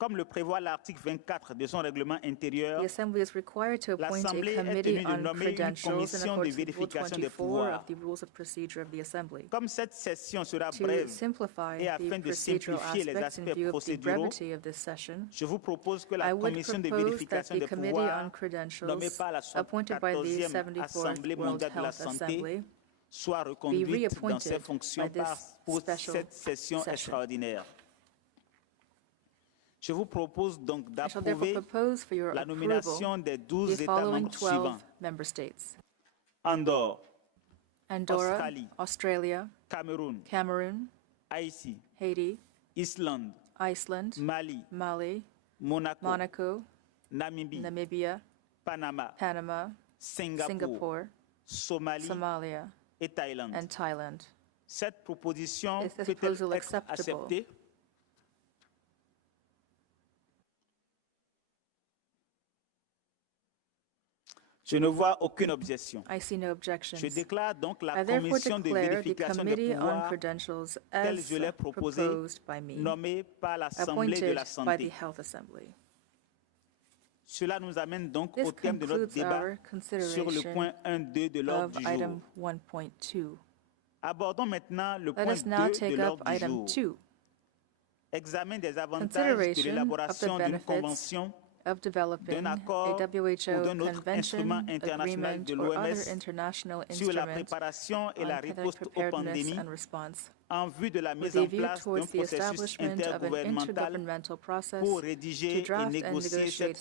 Comme le prévoit l'article 24 de son règlement intérieur, The Assembly is required to appoint a l'Assemblée est committee tenue de on nommer une credentials in commission de accordance with Rule vérification des 24 pouvoirs. of the Rules of Procedure of the Assembly. Comme cette session sera To brève simplify et the afin de procedural simplifier les aspects in aspects view of the procéduraux, brevity of this session, je vous propose que I la would commission de propose that vérification the des Committee on pouvoirs, nommée Credentials, par la appointed by the 74e 74th Assemblée World mondiale de la Health santé, Assembly, soit be reconduite dans reappointed ses fonctions by this pour special cette session session. extraordinaire. Je vous propose donc I shall therefore d'approuver propose for your la approval nomination des 12 the États following membres 12 suivants. member states: Andorre, Andorra, Australie, Australia, Cameroun, Cameroon, Haïti, Haiti, Islande, Iceland, Mali, Mali, Monaco, Monaco, Namibie, Namibia, Panama, Panama, Singapore, Somalie Somalia, et Thaïlande. and Thailand. Cette proposition Is this peut-elle proposal être acceptable? acceptée? Je ne vois aucune objection. I see no objections. Je déclare donc la I therefore commission de declare the vérification des Committee on pouvoirs Credentials telle as je l'ai proposée, proposed by me, nommée par l'Assemblée de appointed la by the santé. Health Assembly. Cela nous amène donc This au thème de notre concludes débat our sur le point consideration 1.2 de l'ordre of du item jour. 1.2. Abordons maintenant le Let point us now 2 de take up l'ordre du item jour. 2, Examen des avantages de consideration of the l'élaboration d'une benefits convention of developing a WHO convention, agreement, or other international instrument on pandemic preparedness and response, with a view towards the establishment of an intergovernmental process to draft and negotiate such a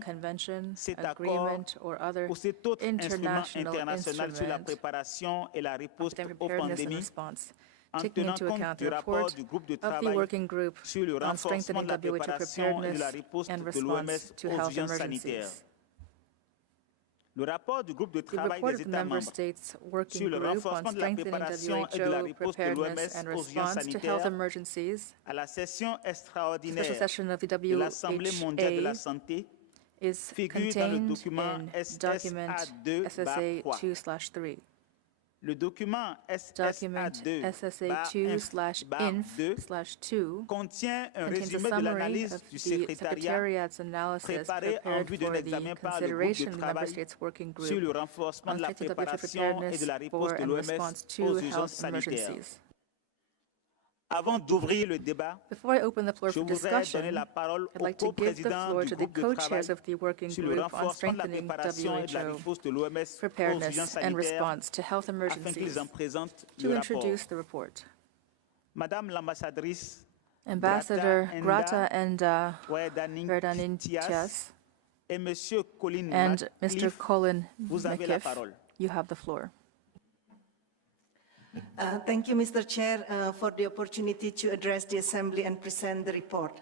convention, agreement, or other international instrument on pandemic preparedness and response, taking into account the report of the Working Group on Strengthening WHO Preparedness and Response to Health Emergencies. Le rapport du groupe de travail des États membres sur le renforcement de la préparation et de la riposte de l'OMS aux urgences sanitaires à la session extraordinaire de l'Assemblée mondiale de la santé figure dans le document SSA2/3. Le document SSA2/INF/2 contient un résumé de l'analyse du secrétariat préparé en vue d'un examen par le groupe de travail sur le renforcement de la préparation et de la riposte de l'OMS aux urgences sanitaires. Avant d'ouvrir le débat, je voudrais donner la parole au coprésident du groupe de travail sur le renforcement de la préparation et de la riposte de l'OMS aux urgences sanitaires afin qu'ils en présentent le rapport. Madame l'ambassadrice Ambassador Grata and Verdanitias et Monsieur Colin and Mr. Colin vous avez la parole. You have the floor. Thank you, Mr. Chair, for the opportunity to address the Assembly and present the report.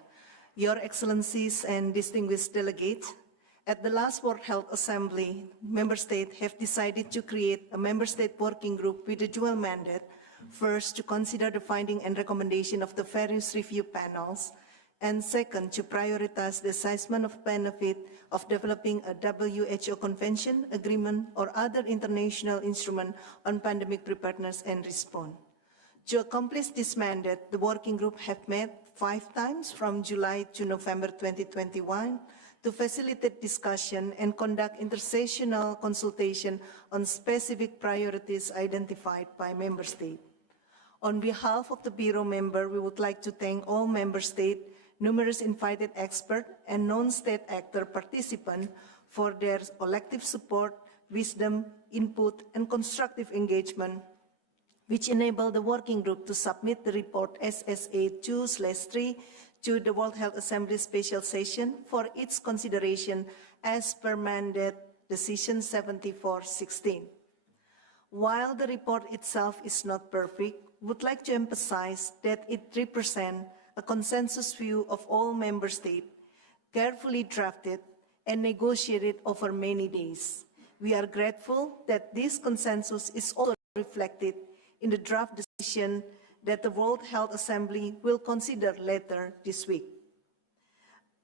Your Excellencies and distinguished delegates, at the last World Health Assembly, Member States have decided to create a Member State working group with a dual mandate, first, to consider the finding and recommendation of the various review panels, and second, to prioritize the assessment of benefit of developing a WHO convention, agreement, or other international instrument on pandemic preparedness and response. To accomplish this mandate, the working group have met 5 times from July to November 2021 to facilitate discussion and conduct intersessional consultation on specific priorities identified by Member States. On behalf of the Bureau member, we would like to thank all Member States, numerous invited experts, and non-state actor participants for their collective support, wisdom, input, and constructive engagement, which enabled the working group to submit the report SSA2/3 to the World Health Assembly Special Session for its consideration as per mandate decision 74/16. While the report itself is not perfect, we would like to emphasize that it represents a consensus view of all Member States, carefully drafted and negotiated over many days. We are grateful that this consensus is also reflected in the draft decision that the World Health Assembly will consider later this week.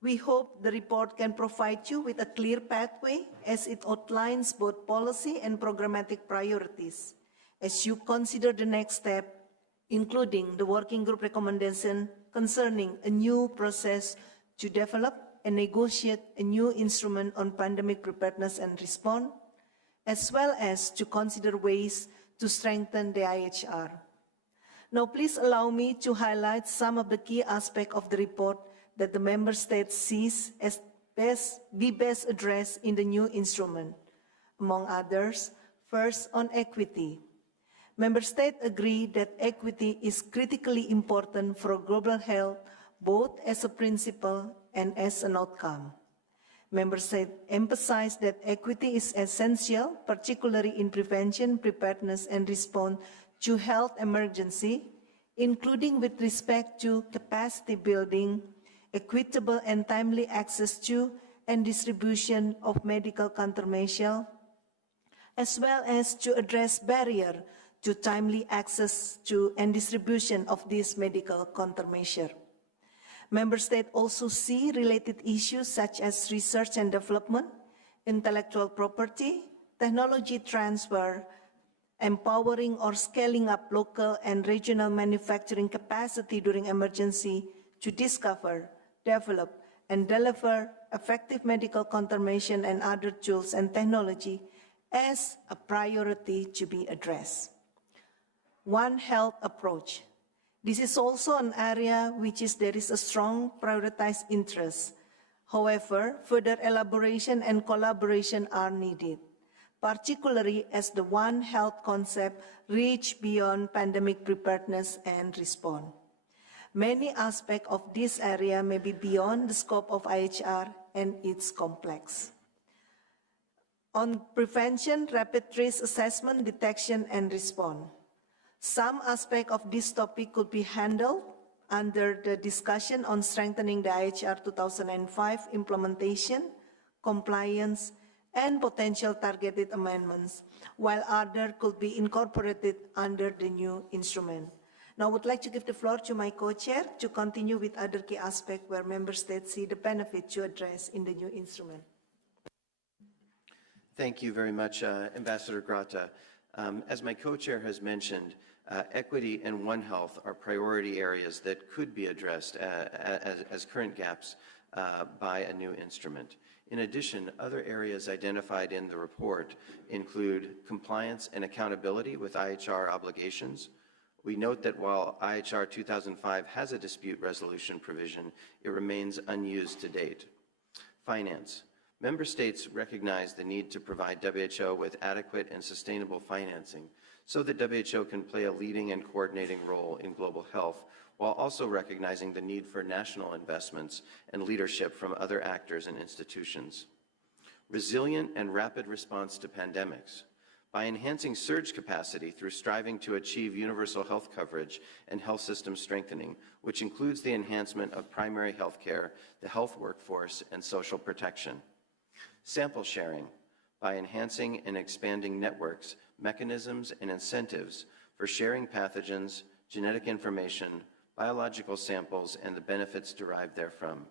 We hope the report can provide you with a clear pathway as it outlines both policy and programmatic priorities. As you consider the next step, including the working group recommendation concerning a new process to develop and negotiate a new instrument on pandemic preparedness and response, as well as to consider ways to strengthen the IHR. Now, please allow me to highlight some of the key aspects of the report that the Member States sees as best addressed in the new instrument. Among others, first, on equity. Member States agree that equity is critically important for global health, both as a principle and as an outcome. Member States emphasize that equity is essential, particularly in prevention, preparedness, and response to health emergency, including with respect to capacity building, equitable and timely access to and distribution of medical countermeasures, as well as to address barriers to timely access to and distribution of these medical countermeasures. Member States also see related issues such as research and development, intellectual property, technology transfer, empowering or scaling up local and regional manufacturing capacity during emergency to discover, develop, and deliver effective medical countermeasures and other tools and technology as a priority to be addressed. One health approach. This is also an area there is a strong prioritized interest. However, further elaboration and collaboration are needed, particularly as the One Health concept reach beyond pandemic preparedness and response. Many aspects of this area may be beyond the scope of IHR and it's complex. On prevention, rapid risk assessment, detection, and response. Some aspect of this topic could be handled under the discussion on strengthening the IHR 2005 implementation, compliance, and potential targeted amendments, while other could be incorporated under the new instrument. Now I would like to give the floor to my co-chair to continue with other key aspects where member states see the benefit to address in the new instrument. Thank you very much, Ambassador Grata. As my co-chair has mentioned, equity and One Health are priority areas that could be addressed as current gaps by a new instrument. In addition, other areas identified in the report include compliance and accountability with IHR obligations. We note that while IHR 2005 has a dispute resolution provision, it remains unused to date. Finance. Member states recognize the need to provide WHO with adequate and sustainable financing so that WHO can play a leading and coordinating role in global health, while also recognizing the need for national investments and leadership from other actors and institutions. Resilient and rapid response to pandemics. By enhancing surge capacity through striving to achieve universal health coverage and health system strengthening, which includes the enhancement of primary health care, the health workforce, and social protection. Sample sharing, by enhancing and expanding networks, mechanisms, and incentives for sharing pathogens, genetic information, biological samples, and the benefits derived therefrom.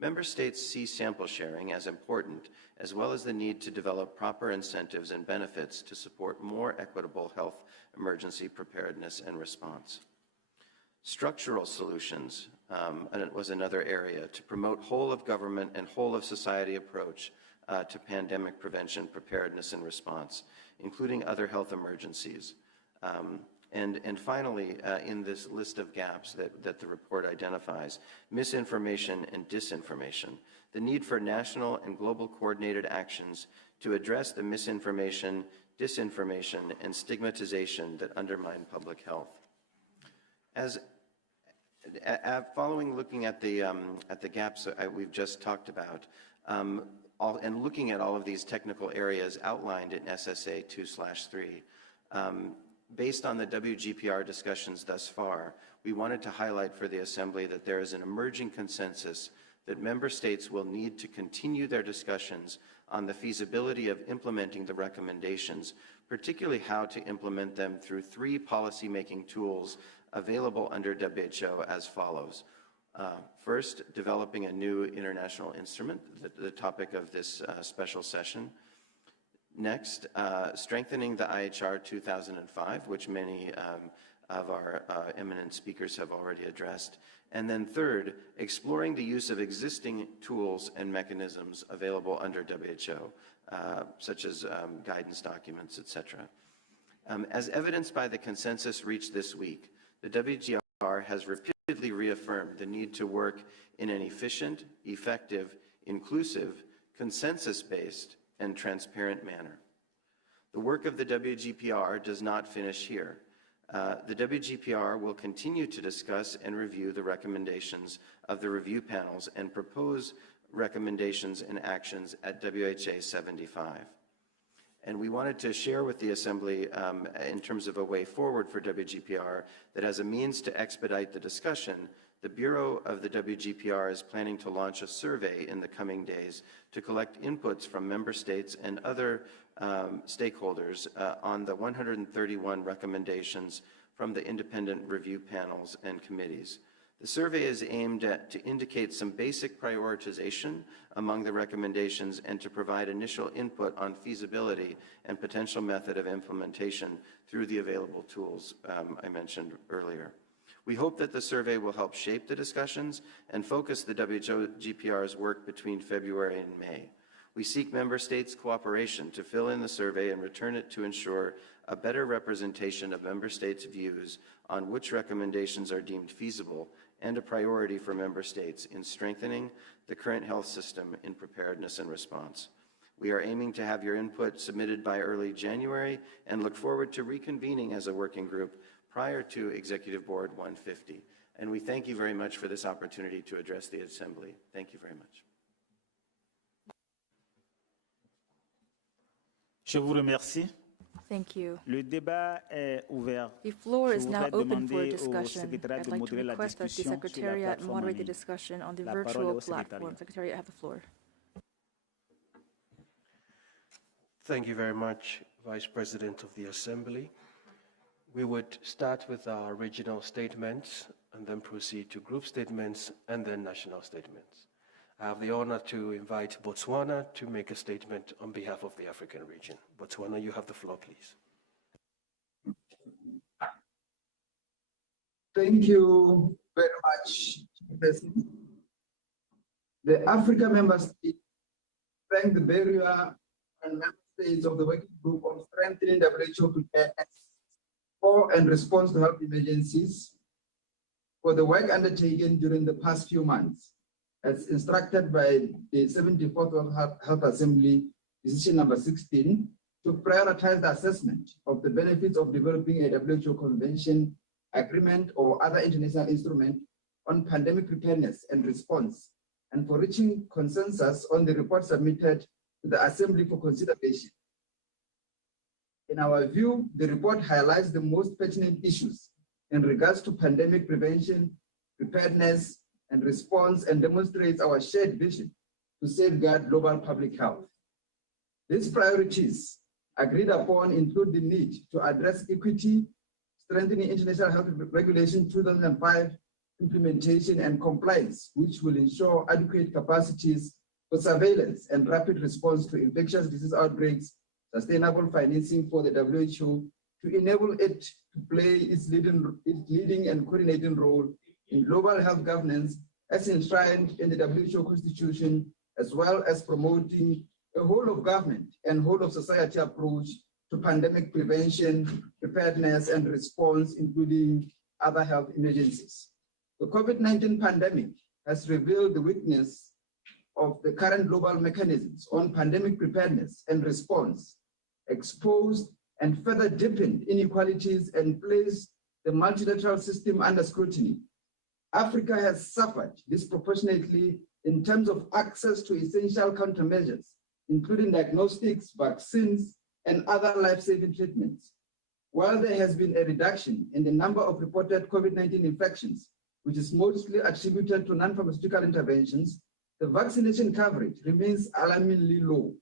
Member states see sample sharing as important, as well as the need to develop proper incentives and benefits to support more equitable health emergency preparedness and response. Structural solutions was another area to promote whole of government and whole of society approach to pandemic prevention, preparedness, and response, including other health emergencies. And finally, in this list of gaps that the report identifies, misinformation and disinformation, the need for national and global coordinated actions to address the misinformation, disinformation, and stigmatization that undermine public health. Following looking at the gaps that we've just talked about, and looking at all of these technical areas outlined in SSA 2/3, based on the WGPR discussions thus far, we wanted to highlight for the Assembly that there is an emerging consensus that member states will need to continue their discussions on the feasibility of implementing the recommendations, particularly how to implement them through 3 policy-making tools available under WHO as follows. First, developing a new international instrument, the topic of this special session. Next, strengthening the IHR 2005, which many of our eminent speakers have already addressed. And then third, exploring the use of existing tools and mechanisms available under WHO, such as guidance documents, etc. As evidenced by the consensus reached this week, the WGR has repeatedly reaffirmed the need to work in an efficient, effective, inclusive, consensus-based, and transparent manner. The work of the WGPR does not finish here. The WGPR will continue to discuss and review the recommendations of the review panels and propose recommendations and actions at WHA 75. And we wanted to share with the Assembly in terms of a way forward for WGPR that as a means to expedite the discussion, the Bureau of the WGPR is planning to launch a survey in the coming days to collect inputs from member states and other stakeholders on the 131 recommendations from the independent review panels and committees. The survey is aimed to indicate some basic prioritization among the recommendations and to provide initial input on feasibility and potential method of implementation through the available tools I mentioned earlier. We hope that the survey will help shape the discussions and focus the WGPR's work between February and May. We seek member states' cooperation to fill in the survey and return it to ensure a better representation of member states' views on which recommendations are deemed feasible and a priority for member states in strengthening the current health system in preparedness and response. We are aiming to have your input submitted by early January and look forward to reconvening as a working group prior to Executive Board 150. And we thank you very much for this opportunity to address the Assembly. Thank you very much. Je vous remercie. Thank you. Le débat est ouvert. The floor is Je now voudrais open for demander au discussion. secrétariat I'd de like to modérer la request that the discussion sur la Secretariat plateforme en moderate the ligne. discussion on the La parole est virtual au secrétariat. platform. Secretariat, have the floor. Thank you very much, Vice President of the Assembly. We would start with our regional statements and then proceed to group statements and then national statements. I have the honor to invite Botswana to make a statement on behalf of the African region. Botswana, you have the floor, please. Thank you very much, President. The Africa member states thank the barrier and member states of the working group on strengthening WHO preparedness for and response to health emergencies for the work undertaken during the past few months, as instructed by the 74th World Health Assembly Decision number 16, to prioritize the assessment of the benefits of developing a WHO convention, agreement, or other international instrument on pandemic preparedness and response, and for reaching consensus on the report submitted to the Assembly for consideration. In our view, the report highlights the most pertinent issues in regards to pandemic prevention, preparedness, and response, and demonstrates our shared vision to safeguard global public health. These priorities agreed upon include the need to address equity, strengthening International Health Regulation 2005 implementation and compliance, which will ensure adequate capacities for surveillance and rapid response to infectious disease outbreaks, sustainable financing for the WHO to enable it to play its leading and coordinating role in global health governance as enshrined in the WHO Constitution, as well as promoting a whole of government and whole of society approach to pandemic prevention, preparedness, and response, including other health emergencies. The COVID-19 pandemic has revealed the weakness of the current global mechanisms on pandemic preparedness and response, exposed and further deepened inequalities and placed the multilateral system under scrutiny. Africa has suffered disproportionately in terms of access to essential countermeasures, including diagnostics, vaccines, and other life-saving treatments. While there has been a reduction in the number of reported COVID-19 infections, which is mostly attributed to non-pharmaceutical interventions, the vaccination coverage remains alarmingly low.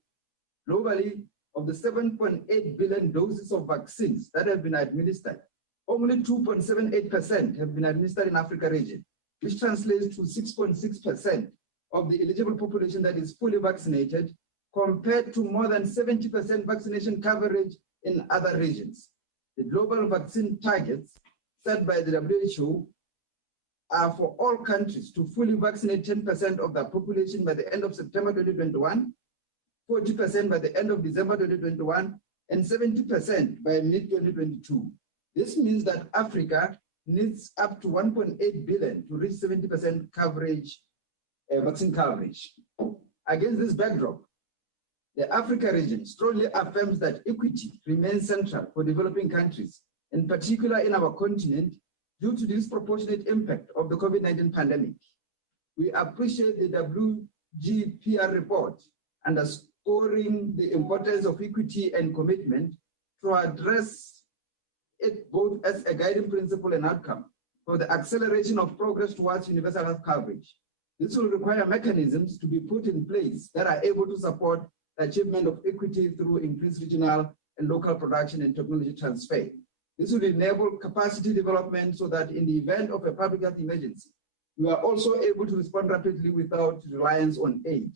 Globally, of the 7.8 billion doses of vaccines that have been administered, only 2.78% have been administered in Africa region, which translates to 6.6% of the eligible population that is fully vaccinated, compared to more than 70% vaccination coverage in other regions. The global vaccine targets set by the WHO are for all countries to fully vaccinate 10% of their population by the end of September 2021, 40% by the end of December 2021, and 70% by mid-2022. This means that Africa needs up to 1.8 billion to reach 70% coverage, vaccine coverage. Against this backdrop, the Africa region strongly affirms that equity remains central for developing countries, in particular in our continent, due to the disproportionate impact of the COVID-19 pandemic. We appreciate the WGPR report underscoring the importance of equity and commitment to address it both as a guiding principle and outcome for the acceleration of progress towards universal health coverage. This will require mechanisms to be put in place that are able to support the achievement of equity through increased regional and local production and technology transfer. This will enable capacity development so that in the event of a public health emergency, we are also able to respond rapidly without reliance on aid.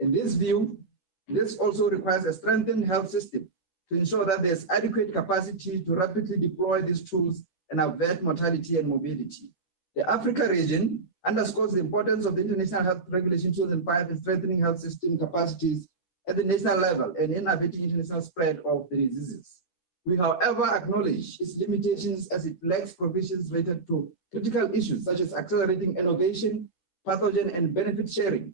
In this view, this also requires a strengthened health system to ensure that there's adequate capacity to rapidly deploy these tools and avert mortality and morbidity. The Africa region underscores the importance of the International Health Regulation 2005 in strengthening health system capacities at the national level and in abating international spread of the diseases. We, however, acknowledge its limitations as it lacks provisions related to critical issues such as accelerating innovation, pathogen and benefit sharing,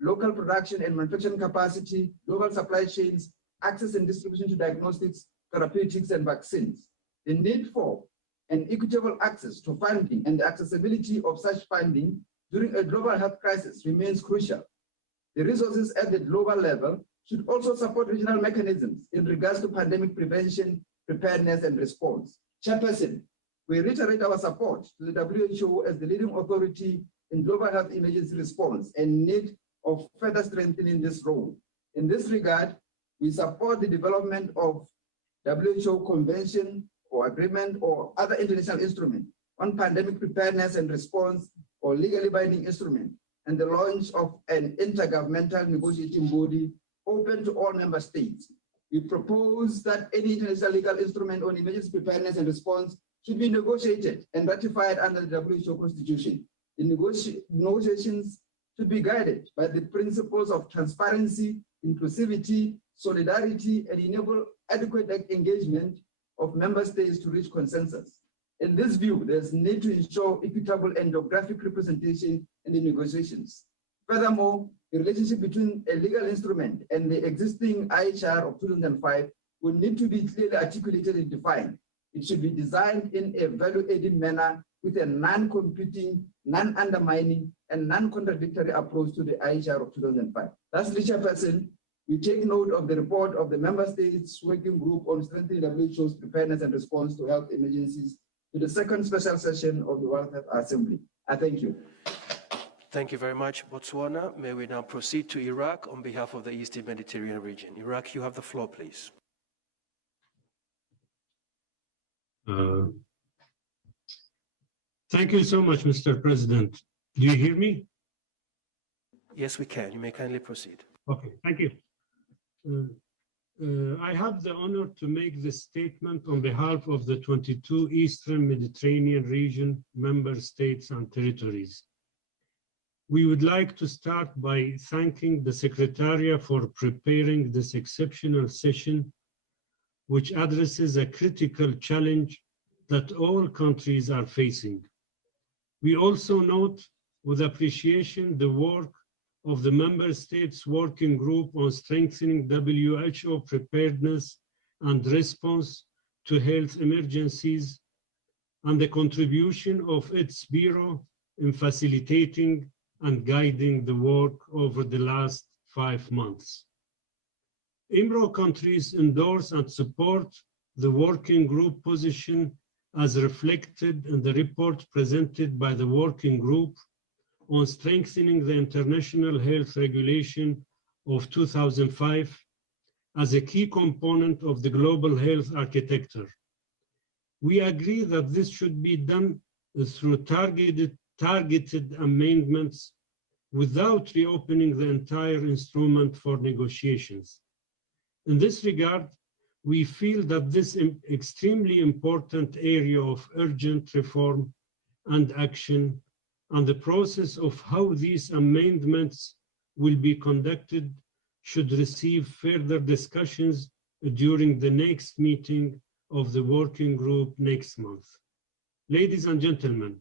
local production and manufacturing capacity, global supply chains, access and distribution to diagnostics, therapeutics, and vaccines. The need for and equitable access to funding and the accessibility of such funding during a global health crisis remains crucial. The resources at the global level should also support regional mechanisms in regards to pandemic prevention, preparedness, and response. Chairperson, we reiterate our support to the WHO as the leading authority in global health emergency response and need of further strengthening this role. In this regard, we support the development of WHO convention or agreement or other international instrument on pandemic preparedness and response or legally binding instrument, and the launch of an intergovernmental negotiating body open to all member states. We propose that any international legal instrument on emergency preparedness and response should be negotiated and ratified under the WHO Constitution. The negotiations should be guided by the principles of transparency, inclusivity, solidarity, and enable adequate engagement of member states to reach consensus. In this view, there's need to ensure equitable and geographic representation in the negotiations. Furthermore, the relationship between a legal instrument and the existing IHR of 2005 will need to be clearly articulated and defined. It should be designed in a value-adding manner with a non-competing, non-undermining, and non-contradictory approach to the IHR of 2005. Lastly, Chairperson, we take note of the report of the Member States Working Group on Strengthening WHO's Preparedness and Response to Health Emergencies to the second special session of the World Health Assembly. I thank you. Thank you very much, Botswana. May we now proceed to Iraq on behalf of the Eastern Mediterranean region. Iraq, you have the floor, please. Thank you so much, Mr. President. Do you hear me? Yes, we can. You may kindly proceed. Okay, thank you. I have the honor to make this statement on behalf of the 22 Eastern Mediterranean region member states and territories. We would like to start by thanking the Secretariat for preparing this exceptional session, which addresses a critical challenge that all countries are facing. We also note with appreciation the work of the Member States Working Group on Strengthening WHO Preparedness and Response to Health Emergencies and the contribution of its Bureau in facilitating and guiding the work over the last 5 months. IMRO countries endorse and support the Working Group position as reflected in the report presented by the Working Group on strengthening the International Health Regulation of 2005 as a key component of the global health architecture. We agree that this should be done through targeted amendments without reopening the entire instrument for negotiations. In this regard, we feel that this extremely important area of urgent reform and action and the process of how these amendments will be conducted should receive further discussions during the next meeting of the working group next month. Ladies and gentlemen,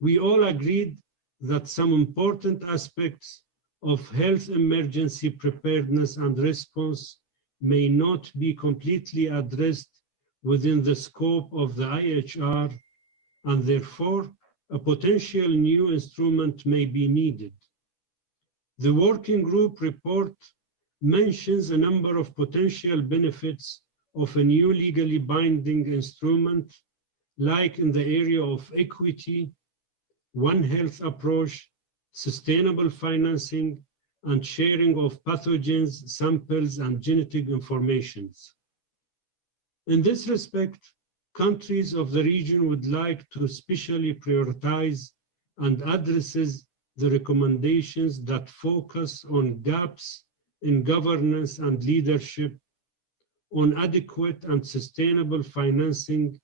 we all agreed that some important aspects of health emergency preparedness and response may not be completely addressed within the scope of the IHR, and therefore a potential new instrument may be needed. The working group report mentions a number of potential benefits of a new legally binding instrument, like in the area of equity, One Health approach, sustainable financing, and sharing of pathogens, samples, and genetic informations. In this respect, countries of the region would like to specially prioritize and addresses the recommendations that focus on gaps in governance and leadership, on adequate and sustainable financing,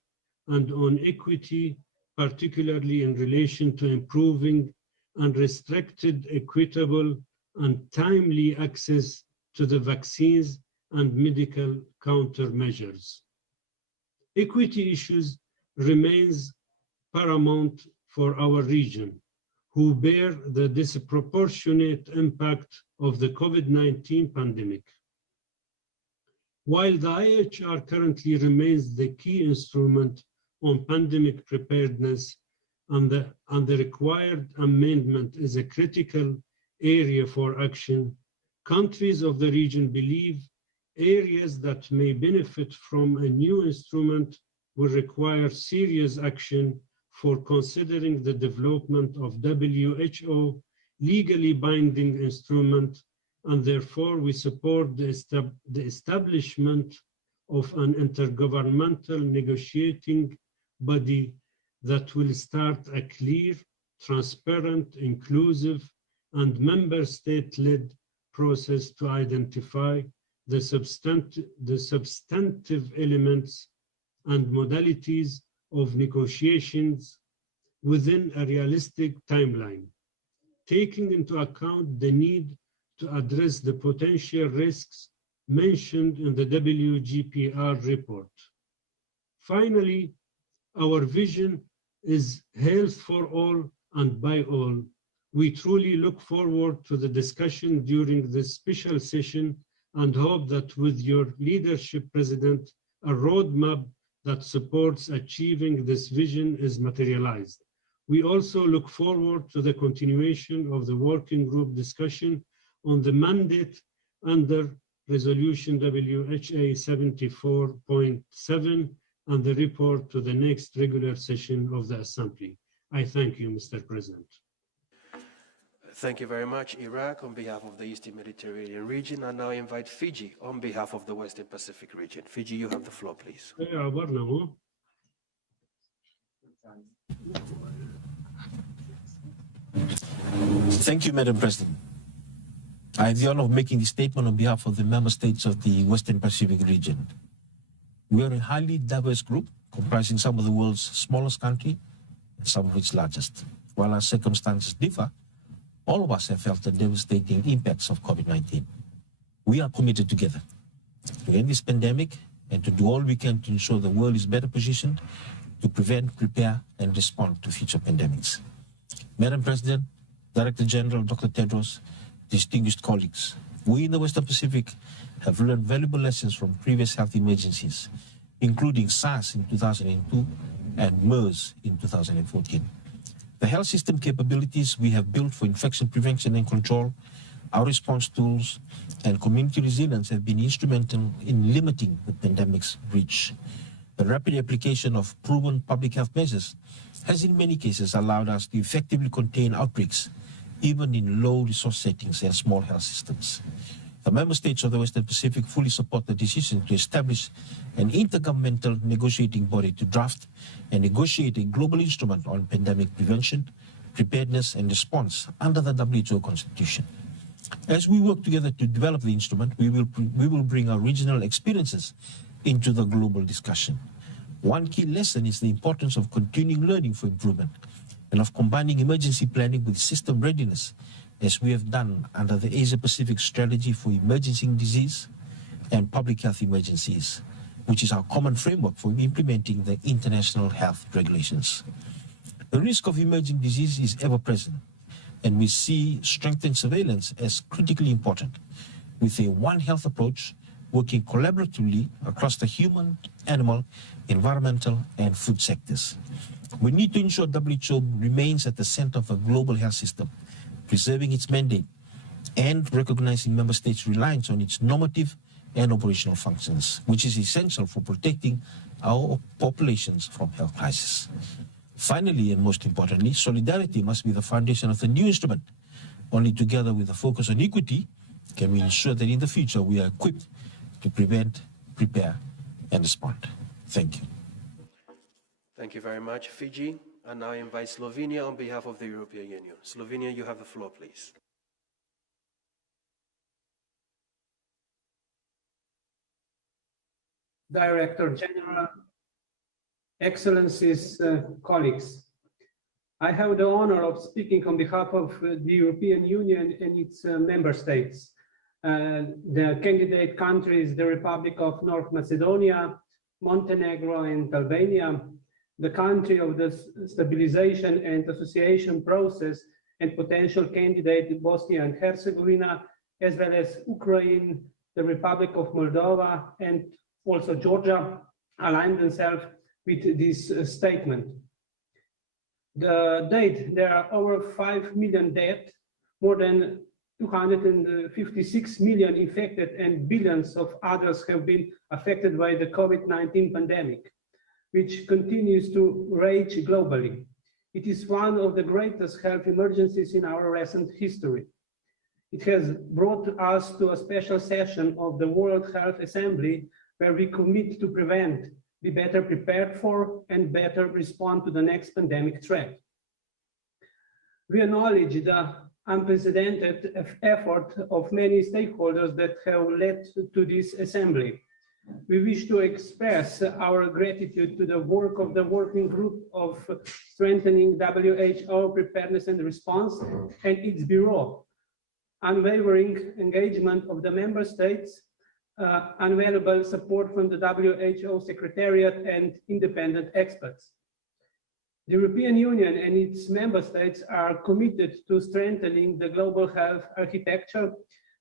and on equity, particularly in relation to improving unrestricted, equitable, and timely access to the vaccines and medical countermeasures. Equity issues remains paramount for our region, who bear the disproportionate impact of the COVID-19 pandemic. While the IHR currently remains the key instrument on pandemic preparedness, and the required amendment is a critical area for action, countries of the region believe areas that may benefit from a new instrument will require serious action for considering the development of WHO legally binding instrument, and therefore we support the establishment of an intergovernmental negotiating body that will start a clear, transparent, inclusive, and member state-led process to identify the substantive elements and modalities of negotiations within a realistic timeline, taking into account the need to address the potential risks mentioned in the WGPR report. Finally, our vision is health for all and by all. We truly look forward to the discussion during this special session and hope that with your leadership, President, a roadmap that supports achieving this vision is materialized. We also look forward to the continuation of the working group discussion on the mandate under Resolution WHA 74.7 and the report to the next regular session of the Assembly. I thank you, Mr. President. Thank you very much, Iraq, on behalf of the Eastern Mediterranean region. I now invite Fiji on behalf of the Western Pacific region. Fiji, you have the floor, please. Thank you, Madam President. I have the honor of making this statement on behalf of the member states of the Western Pacific region. We are a highly diverse group comprising some of the world's smallest countries and some of its largest. While our circumstances differ, all of us have felt the devastating impacts of COVID-19. We are committed together to end this pandemic and to do all we can to ensure the world is better positioned to prevent, prepare, and respond to future pandemics. Madam President, Director General Dr. Tedros, distinguished colleagues, we in the Western Pacific have learned valuable lessons from previous health emergencies, including SARS in 2002 and MERS in 2014. The health system capabilities we have built for infection prevention and control, our response tools, and community resilience have been instrumental in limiting the pandemic's reach. The rapid application of proven public health measures has in many cases allowed us to effectively contain outbreaks, even in low-resource settings and small health systems. The member states of the Western Pacific fully support the decision to establish an intergovernmental negotiating body to draft and negotiate a global instrument on pandemic prevention, preparedness, and response under the WHO Constitution. As we work together to develop the instrument, we will bring our regional experiences into the global discussion. One key lesson is the importance of continuing learning for improvement and of combining emergency planning with system readiness, as we have done under the Asia-Pacific Strategy for Emerging Disease and Public Health Emergencies, which is our common framework for implementing the international health regulations. The risk of emerging disease is ever present, and we see strengthened surveillance as critically important, with a One Health approach working collaboratively across the human, animal, environmental, and food sectors. We need to ensure WHO remains at the center of a global health system, preserving its mandate and recognizing member states' reliance on its normative and operational functions, which is essential for protecting our populations from health crises. Finally, and most importantly, solidarity must be the foundation of the new instrument. Only together with a focus on equity can we ensure that in the future we are equipped to prevent, prepare, and respond. Thank you. Thank you very much, Fiji. And now I invite Slovenia on behalf of the European Union. Slovenia, you have the floor, please. Director General, Excellencies, colleagues. I have the honor of speaking on behalf of the European Union and its member states. The candidate countries, the Republic of North Macedonia, Montenegro, and Albania, the country of the stabilization and association process and potential candidate Bosnia and Herzegovina, as well as Ukraine, the Republic of Moldova, and also Georgia, aligned themselves with this statement. The date, there are over 5 million dead, more than 256 million infected, and billions of others have been affected by the COVID-19 pandemic, which continues to rage globally. It is one of the greatest health emergencies in our recent history. It has brought us to a special session of the World Health Assembly, where we commit to prevent, be better prepared for, and better respond to the next pandemic threat. We acknowledge the unprecedented effort of many stakeholders that have led to this assembly. We wish to express our gratitude to the work of the working group of strengthening WHO preparedness and response and its bureau, unwavering engagement of the member states, invaluable support from the WHO Secretariat and independent experts. The European Union and its member states are committed to strengthening the global health architecture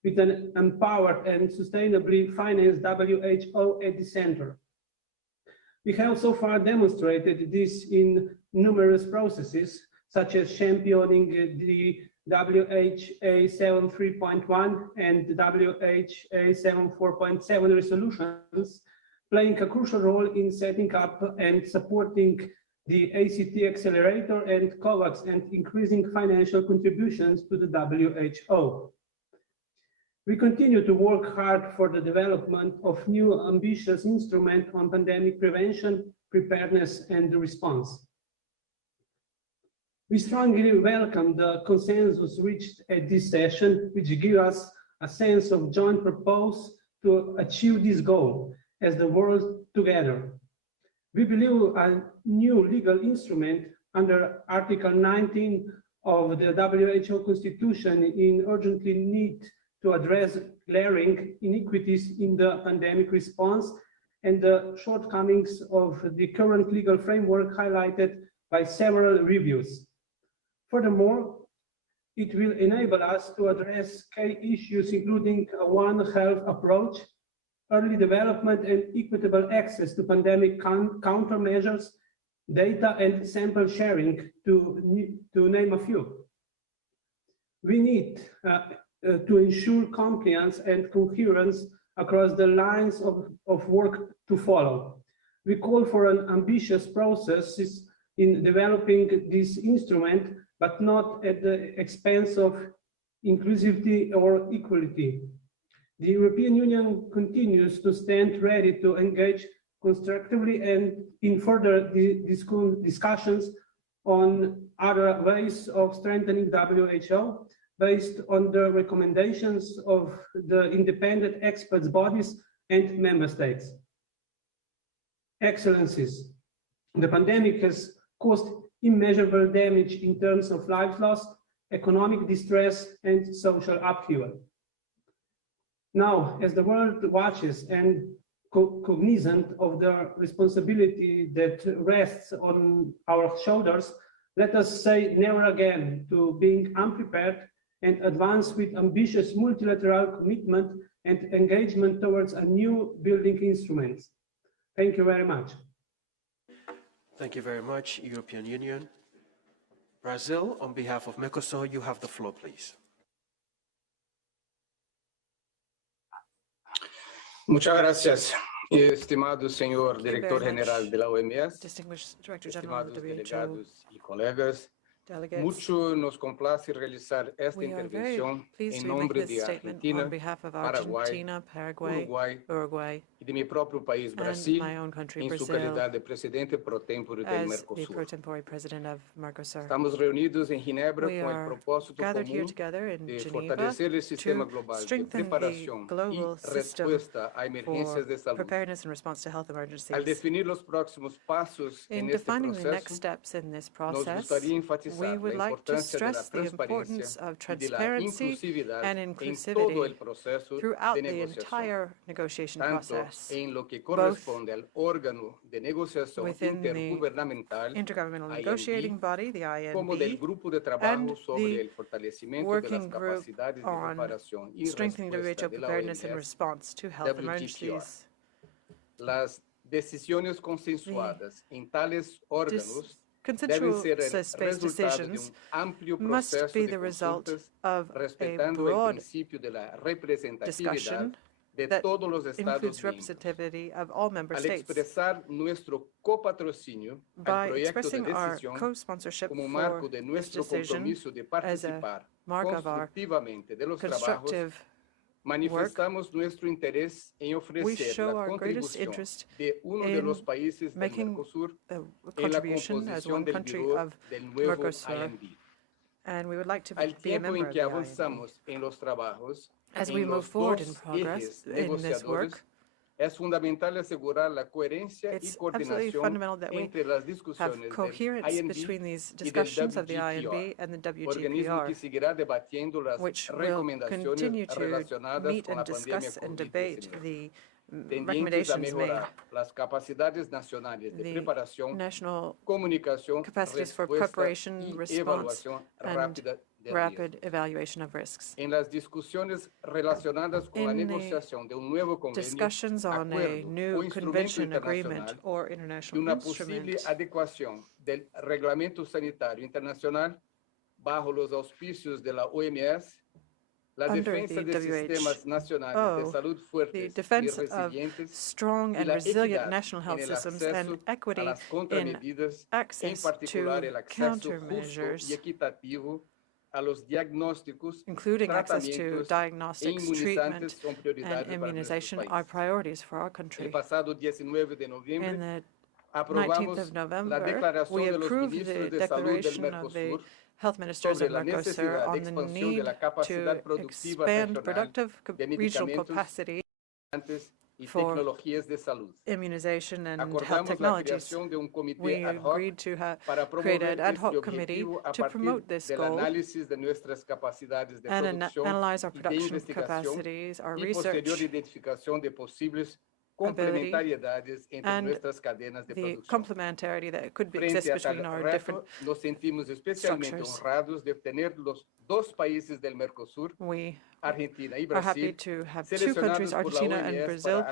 with an empowered and sustainably financed WHO at the center. We have so far demonstrated this in numerous processes, such as championing the WHA 7.3.1 and WHA 7.4.7 resolutions, playing a crucial role in setting up and supporting the ACT Accelerator and COVAX, and increasing financial contributions to the WHO. We continue to work hard for the development of new ambitious instruments on pandemic prevention, preparedness, and response. We strongly welcome the consensus reached at this session, which gives us a sense of joint purpose to achieve this goal as the world together. We believe a new legal instrument under Article 19 of the WHO Constitution in urgently need to address glaring inequities in the pandemic response and the shortcomings of the current legal framework highlighted by several reviews. Furthermore, it will enable us to address key issues, including a One Health approach, early development and equitable access to pandemic countermeasures, data and sample sharing, to name a few. We need to ensure compliance and coherence across the lines of work to follow. We call for an ambitious process in developing this instrument, but not at the expense of inclusivity or equality. The European Union continues to stand ready to engage constructively and in further discussions on other ways of strengthening WHO based on the recommendations of the independent experts bodies and member states. Excellencies, the pandemic has caused immeasurable damage in terms of lives lost, economic distress, and social upheaval. Now, as the world watches and cognizant of the responsibility that rests on our shoulders, let us say never again to being unprepared and advance with ambitious multilateral commitment and engagement towards a new building instruments. Thank you very much. Thank you very much, European Union. Brazil, on behalf of Mercosur, you have the floor, please. Muchas gracias, estimado señor director general de la OMS, estimados delegados y colegas. Mucho nos complace realizar esta intervención en nombre de Argentina, Paraguay, Uruguay y de mi propio país, Brasil, en su calidad de presidente pro tempore del Mercosur. Estamos reunidos en Ginebra con el propósito común de fortalecer el sistema global de preparación y respuesta a emergencias de salud. Al definir los próximos pasos en este proceso, nos gustaría enfatizar we would like to stress the importance of transparency and inclusivity throughout the entire negotiation process, both within the intergovernmental negotiating body, the INB, and the working group on strengthening WHO preparedness and response to health emergencies. Las decisiones consensuadas en tales órganos Consensual-based decisions must be the result of a broad discussion that includes representativity of all member states. By expressing our co-sponsorship for this decision as a mark of our constructive manifestamos nuestro interés en ofrecer la contribución de uno de los países del Mercosur en la composición del Bureau del nuevo INB. Al tiempo en que avanzamos en los trabajos, en los dos ejes negociadores, es fundamental asegurar la coherencia y coordinación entre las discusiones del INB y del WTO, organismo que seguirá debatiendo las recomendaciones relacionadas con la pandemia COVID-19, tendientes a mejorar las capacidades nacionales de preparación, comunicación, respuesta y evaluación rápida rapid evaluation of risks. En las discusiones relacionadas con la negociación de un nuevo convenio, acuerdo o instrumento internacional y una posible adecuación del reglamento sanitario internacional bajo los auspicios de la OMS, la defensa de sistemas nacionales de salud fuertes y resilientes y la equidad en el acceso a las contramedidas, en particular el acceso justo y equitativo a los diagnósticos, including access to diagnostics, treatment, and immunization are priorities for our country. El pasado 19 de noviembre, in the 19th of November, we approved the declaration of the health ministers of Mercosur on the need to expand productive regional capacity for immunization and health technologies. We agreed to create an ad hoc committee to promote this goal and analyze our production capacities, our research ability, and the complementarity that could exist between our different structures. We are happy to have two countries, Argentina and Brazil,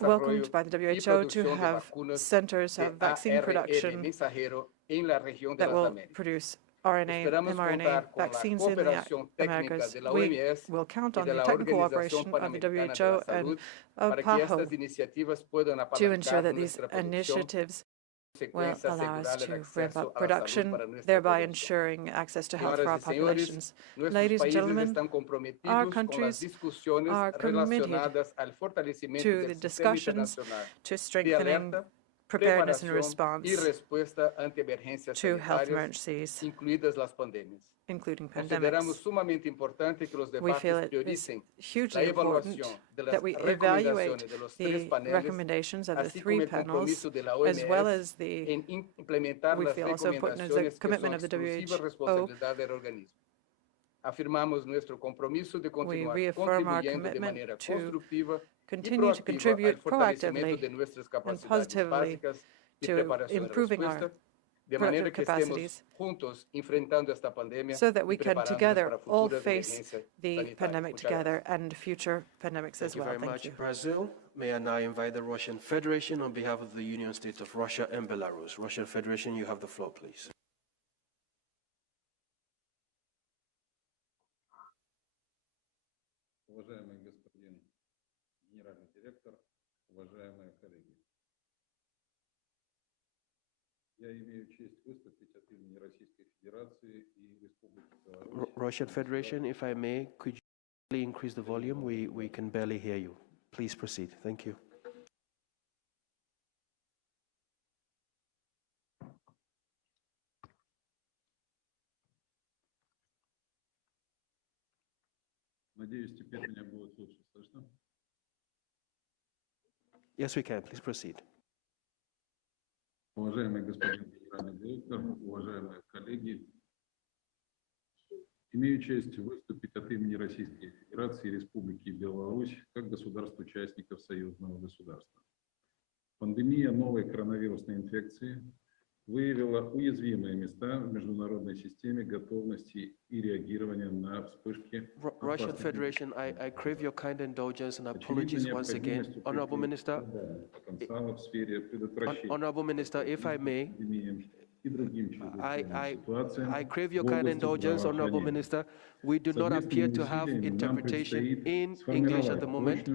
welcomed by the WHO to have centers of vaccine production that will produce RNA, mRNA vaccines in the Americas. We will count on the technical cooperation of the WHO and of PAHO to ensure that these initiatives will allow us to ramp up production, thereby ensuring access to health for our populations. Ladies and gentlemen, our countries are committed to the discussions to strengthening preparedness and response to health emergencies, including pandemics. We feel it is hugely important that we evaluate the recommendations of the three panels, as well as we feel also important as a commitment of the WHO. We reaffirm our commitment to continue to contribute proactively and positively to improving our productive capacities so that we can together all face the pandemic together and future pandemics as well. Thank you very much, Brazil. May I now invite the Russian Federation on behalf of the Union States of Russia and Belarus. Russian Federation, you have the floor, please. Уважаемый господин генеральный директор, уважаемые коллеги, я имею честь выступить от имени Российской Федерации и Республики Беларусь. Russian Federation, if I may, could you increase the volume? We can barely hear you. Please proceed. Thank you. Надеюсь, теперь меня будет лучше слышно. Yes, we can. Please proceed. Уважаемый господин генеральный директор, уважаемые коллеги, имею честь выступить от имени Российской Федерации и Республики Беларусь как государств-участников союзного государства. Пандемия новой коронавирусной инфекции выявила уязвимые места в международной системе готовности и реагирования на вспышки. Russian Federation, I crave your kind indulgence and apologies once again. Honorable Minister, if I may, I crave your kind indulgence, Honorable Minister. We do not appear to have interpretation in English at the moment.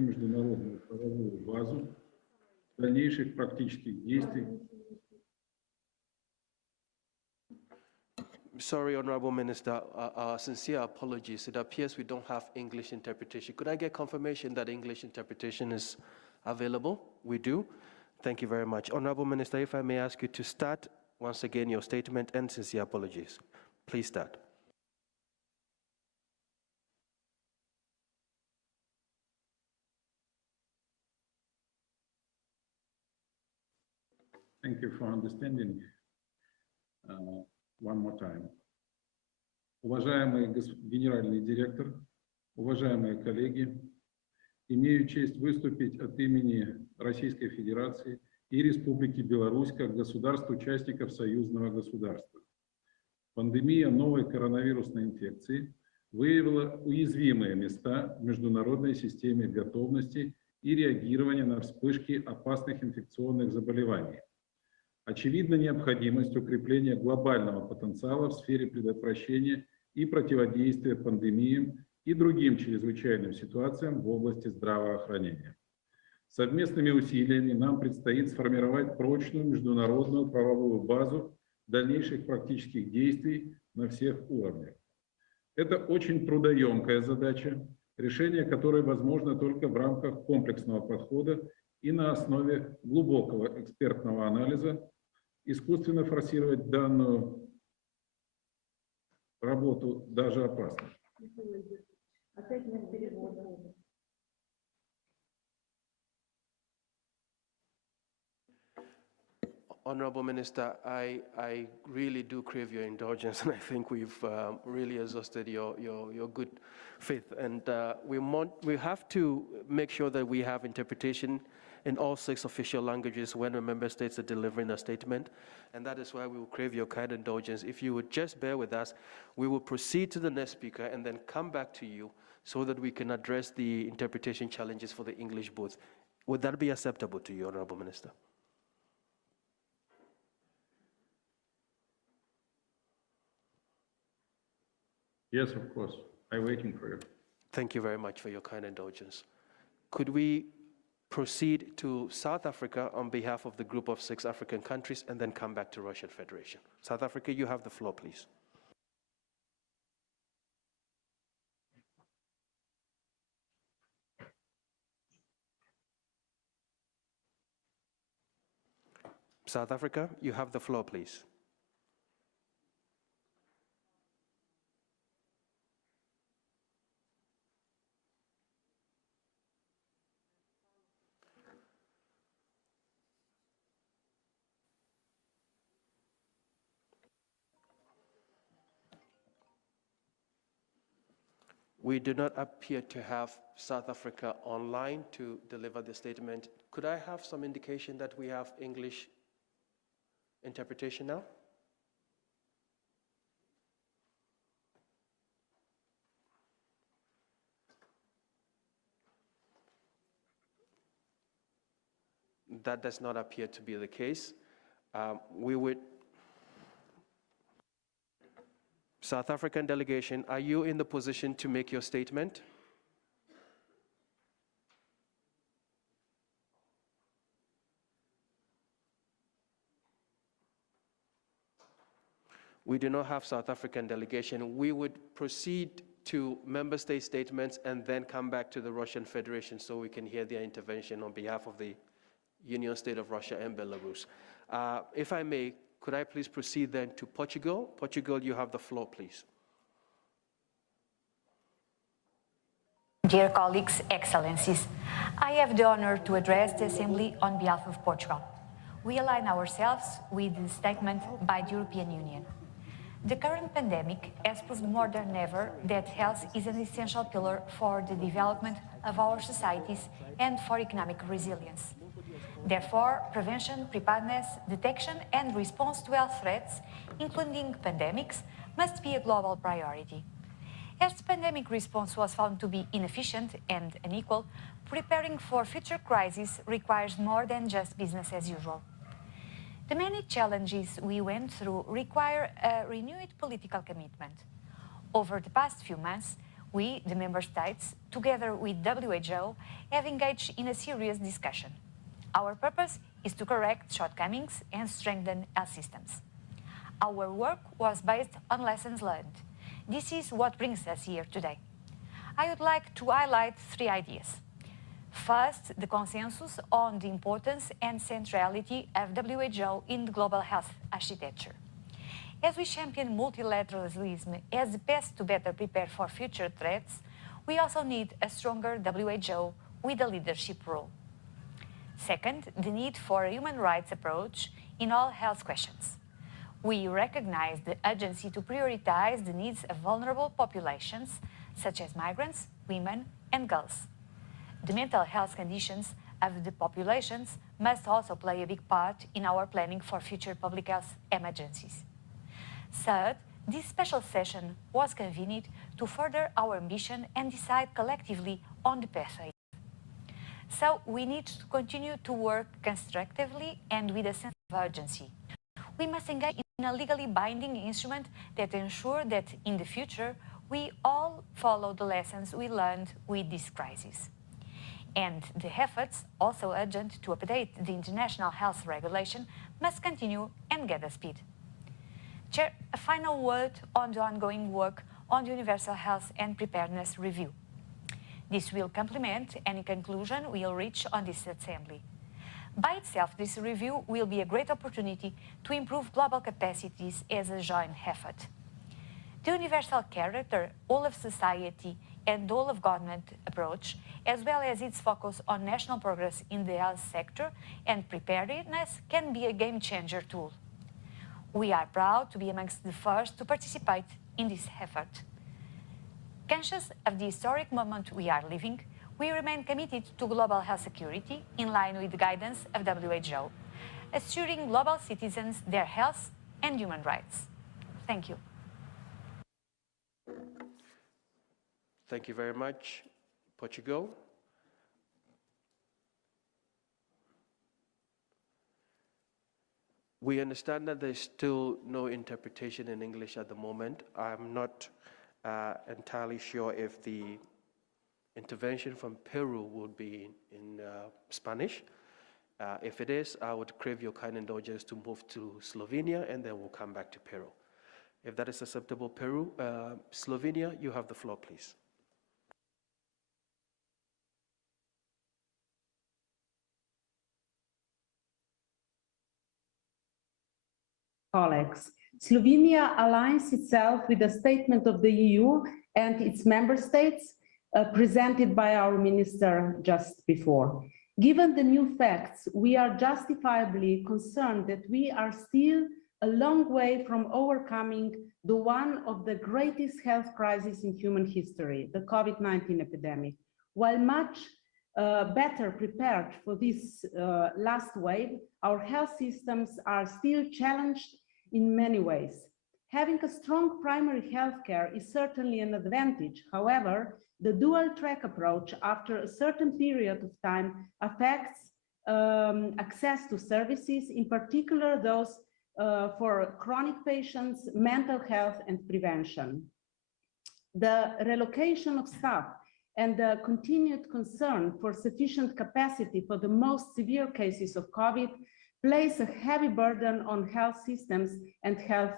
Дальнейших практических действий. Sorry, Honorable Minister, our sincere apologies. It appears we don't have English interpretation. Could I get confirmation that English interpretation is available? We do. Thank you very much. Honorable Minister, if I may ask you to start once again your statement and sincere apologies. Please start. Thank you for understanding. One more time. Уважаемый генеральный директор, уважаемые коллеги, имею честь выступить от имени Российской Федерации и Республики Беларусь как государств-участников союзного государства. Пандемия новой коронавирусной инфекции выявила уязвимые места в международной системе готовности и реагирования на вспышки опасных инфекционных заболеваний. Очевидна необходимость укрепления глобального потенциала в сфере предотвращения и противодействия пандемиям и другим чрезвычайным ситуациям в области здравоохранения. Совместными усилиями нам предстоит сформировать прочную международную правовую базу дальнейших практических действий на всех уровнях. Это очень трудоемкая задача, решение которой возможно только в рамках комплексного подхода и на основе глубокого экспертного анализа. Искусственно форсировать данную работу даже опасно. Honorable Minister, I really do crave your indulgence, and I think we've really exhausted your good faith. And we have to make sure that we have interpretation in all 6 official languages when the member states are delivering a statement. And that is why we will crave your kind indulgence. If you would just bear with us, we will proceed to the next speaker and then come back to you so that we can address the interpretation challenges for the English booth. Would that be acceptable to you, Honorable Minister? Yes, of course. I'm waiting for you. Thank you very much for your kind indulgence. Could we proceed to South Africa on behalf of the group of 6 African countries and then come back to Russian Federation? South Africa, you have the floor, please. South Africa, you have the floor, please. We do not appear to have South Africa online to deliver the statement. Could I have some indication that we have English interpretation now? That does not appear to be the case. South African delegation, are you in the position to make your statement? We do not have South African delegation. We would proceed to member state statements and then come back to the Russian Federation so we can hear their intervention on behalf of the Union State of Russia and Belarus. If I may, could I please proceed then to Portugal? Portugal, you have the floor, please. Dear colleagues, excellencies, I have the honor to address the Assembly on behalf of Portugal. we align ourselves with the statement by the European Union. The current pandemic has proved more than ever that health is an essential pillar for the development of our societies and for economic resilience. Therefore, prevention, preparedness, detection and response to health threats, including pandemics, must be a global priority. As the pandemic response was found to be inefficient and unequal, preparing for future crises requires more than just business as usual. The many challenges we went through require a renewed political commitment. Over the past few months, we, the Member States, together with WHO, have engaged in a serious discussion. Our purpose is to correct shortcomings and strengthen health systems. Our work was based on lessons learned. This is what brings us here today. I would like to highlight 3 ideas. First, the consensus on the importance and centrality of WHO in the global health architecture. As we champion multilateralism as the best to better prepare for future threats, we also need a stronger WHO with a leadership role. Second, the need for a human rights approach in all health questions. We recognize the urgency to prioritize the needs of vulnerable populations, such as migrants, women, and girls. The mental health conditions of the populations must also play a big part in our planning for future public health emergencies. Third, this special session was convened to further our ambition and decide collectively on the path ahead. So we need to continue to work constructively and with a sense of urgency. We must engage in a legally binding instrument that ensures that in the future we all follow the lessons we learned with this crisis. And the efforts, also urgent to update the international health regulation, must continue and gather speed. Chair, a final word on the ongoing work on the Universal Health and Preparedness Review. This will complement any conclusion we will reach on this assembly. By itself, this review will be a great opportunity to improve global capacities as a joint effort. The universal character, all of society and all of government approach, as well as its focus on national progress in the health sector and preparedness, can be a game-changer tool. We are proud to be amongst the first to participate in this effort. Conscious of the historic moment we are living, we remain committed to global health security in line with the guidance of WHO, assuring global citizens their health and human rights. Thank you. Thank you very much. Portugal. We understand that there's still no interpretation in English at the moment. I'm not entirely sure if the intervention from Peru will be in Spanish. If it is, I would crave your kind indulgence to move to Slovenia and then we'll come back to Peru. If that is acceptable, Peru, Slovenia, you have the floor, please. Colleagues, Slovenia aligns itself with the statement of the EU and its member states presented by our minister just before. Given the new facts, we are justifiably concerned that we are still a long way from overcoming the one of the greatest health crises in human history, the COVID-19 epidemic. While much better prepared for this last wave, our health systems are still challenged in many ways. Having a strong primary healthcare is certainly an advantage. However, the dual-track approach after a certain period of time affects access to services, in particular those for chronic patients, mental health, and prevention. The relocation of staff and the continued concern for sufficient capacity for the most severe cases of COVID place a heavy burden on health systems and health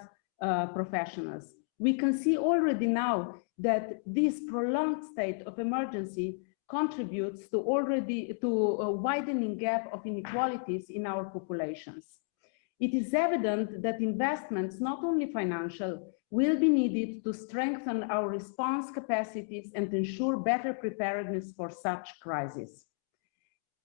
professionals. We can see already now that this prolonged state of emergency contributes to a widening gap of inequalities in our populations. It is evident that investments, not only financial, will be needed to strengthen our response capacities and ensure better preparedness for such crises.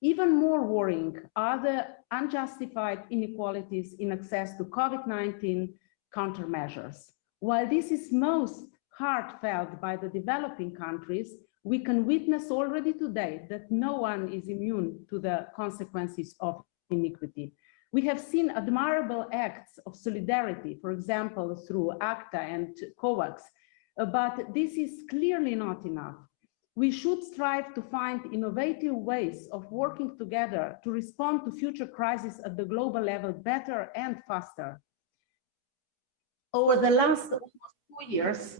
Even more worrying are the unjustified inequalities in access to COVID-19 countermeasures. While this is most heartfelt by the developing countries, we can witness already today that no one is immune to the consequences of inequity. We have seen admirable acts of solidarity, for example, through ACTA and COVAX, but this is clearly not enough. We should strive to find innovative ways of working together to respond to future crises at the global level better and faster. Over the last almost 2 years,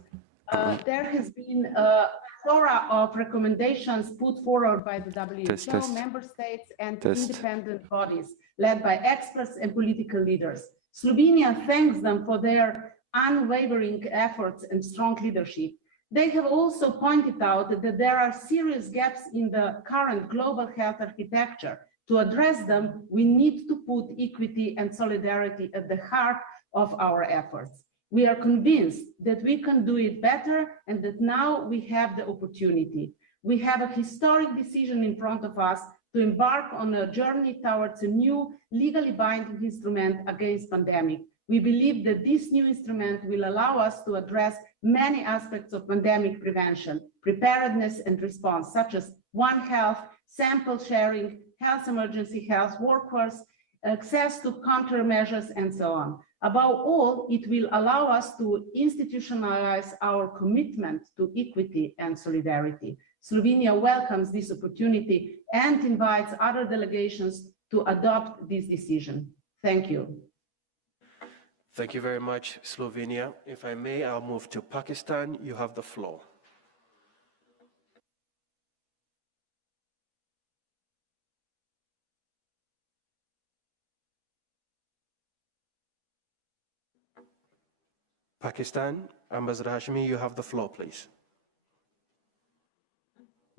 there has been a plethora of recommendations put forward by the WHO, member states, and independent bodies led by experts and political leaders. Slovenia thanks them for their unwavering efforts and strong leadership. They have also pointed out that there are serious gaps in the current global health architecture. To address them, we need to put equity and solidarity at the heart of our efforts. We are convinced that we can do it better and that now we have the opportunity. We have a historic decision in front of us to embark on a journey towards a new legally binding instrument against pandemic. We believe that this new instrument will allow us to address many aspects of pandemic prevention, preparedness and response, such as One Health, sample sharing, health emergency health workforce, access to countermeasures, and so on. Above all, it will allow us to institutionalize our commitment to equity and solidarity. Slovenia welcomes this opportunity and invites other delegations to adopt this decision. Thank you. Thank you very much, Slovenia. If I may, I'll move to Pakistan. You have the floor. Pakistan, Ambassador Hashmi, you have the floor, please.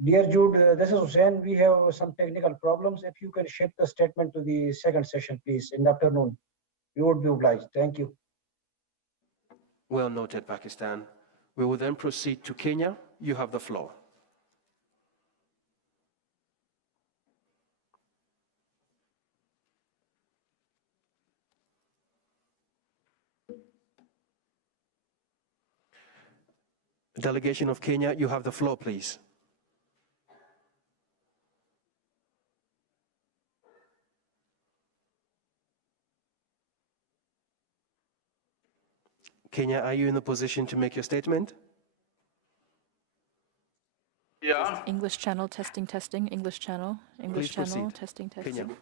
Dear Jude, this is Hussain. We have some technical problems. If you can shift the statement to the second session, please, in the afternoon, you would be obliged. Thank you. Well noted, Pakistan. We will then proceed to Kenya. You have the floor. Delegation of Kenya, you have the floor, please. Kenya, are you in a position to make your statement? Yeah. English channel, testing, testing, English channel, English Please channel, proceed. testing, testing. Kenya.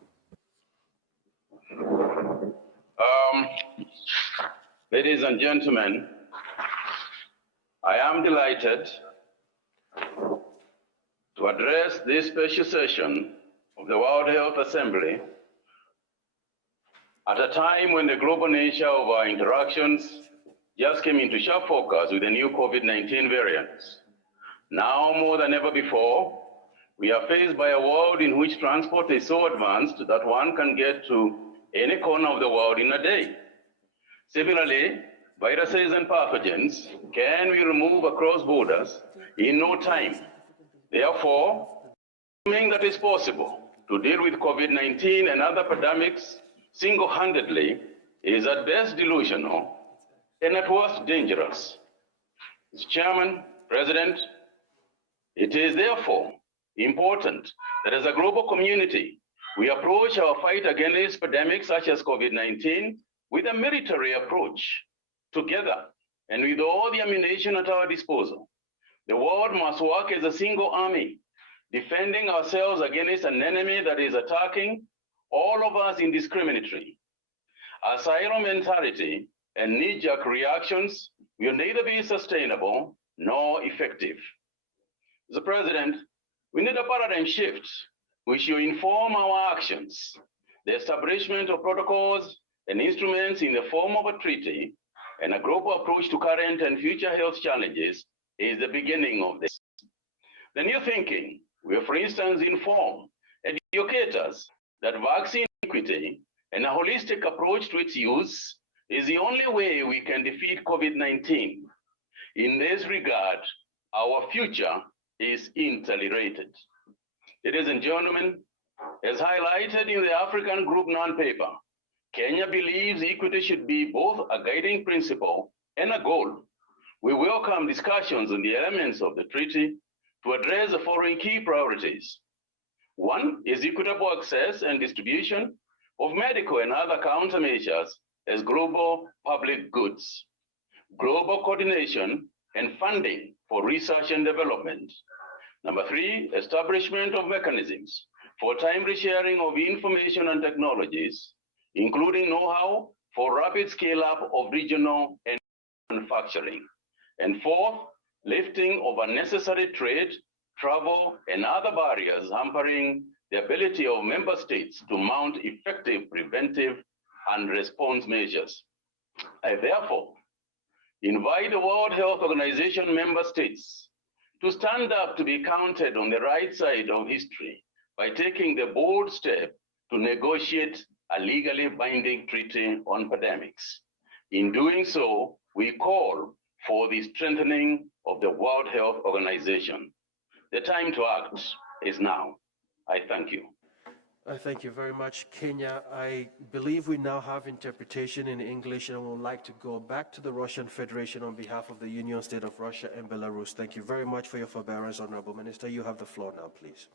Ladies and gentlemen, I am delighted to address this special session of the World Health Assembly at a time when the global nature of our interactions just came into sharp focus with the new COVID-19 variants. Now more than ever before, we are faced by a world in which transport is so advanced that one can get to any corner of the world in a day. Similarly, viruses and pathogens can be removed across borders in no time. Therefore, assuming that it's possible to deal with COVID-19 and other pandemics single-handedly is at best delusional and at worst dangerous. Mr. Chairman, President, it is therefore important that as a global community, we approach our fight against pandemics such as COVID-19 with a military approach. Together, and with all the ammunition at our disposal, the world must work as a single army, defending ourselves against an enemy that is attacking all of us indiscriminately. Asylum mentality and knee-jerk reactions will neither be sustainable nor effective. Mr. President, we need a paradigm shift which will inform our actions. The establishment of protocols and instruments in the form of a treaty and a global approach to current and future health challenges is the beginning of this. The new thinking will, for instance, inform and educate us that vaccine equity and a holistic approach to its use is the only way we can defeat COVID-19. In this regard, our future is interrelated. Ladies and gentlemen, As highlighted in the African Group non-paper, Kenya believes equity should be both a guiding principle and a goal. We welcome discussions on the elements of the treaty to address the following key priorities. One is equitable access and distribution of medical and other countermeasures as global public goods, global coordination and funding for research and development. Number three, establishment of mechanisms for timely sharing of information and technologies, including know-how for rapid scale-up of regional and manufacturing. And fourth, lifting of unnecessary trade, travel, and other barriers hampering the ability of member states to mount effective preventive and response measures. I therefore invite the World Health Organization member states to stand up to be counted on the right side of history by taking the bold step to negotiate a legally binding treaty on pandemics. In doing so, we call for the strengthening of the World Health Organization. The time to act is now. I thank you. I thank you very much, Kenya. I believe we now have interpretation in English, and I would like to go back to the Russian Federation on behalf of the Union State of Russia and Belarus. Thank you very much for your forbearance, Honorable Minister. You have the floor now, please.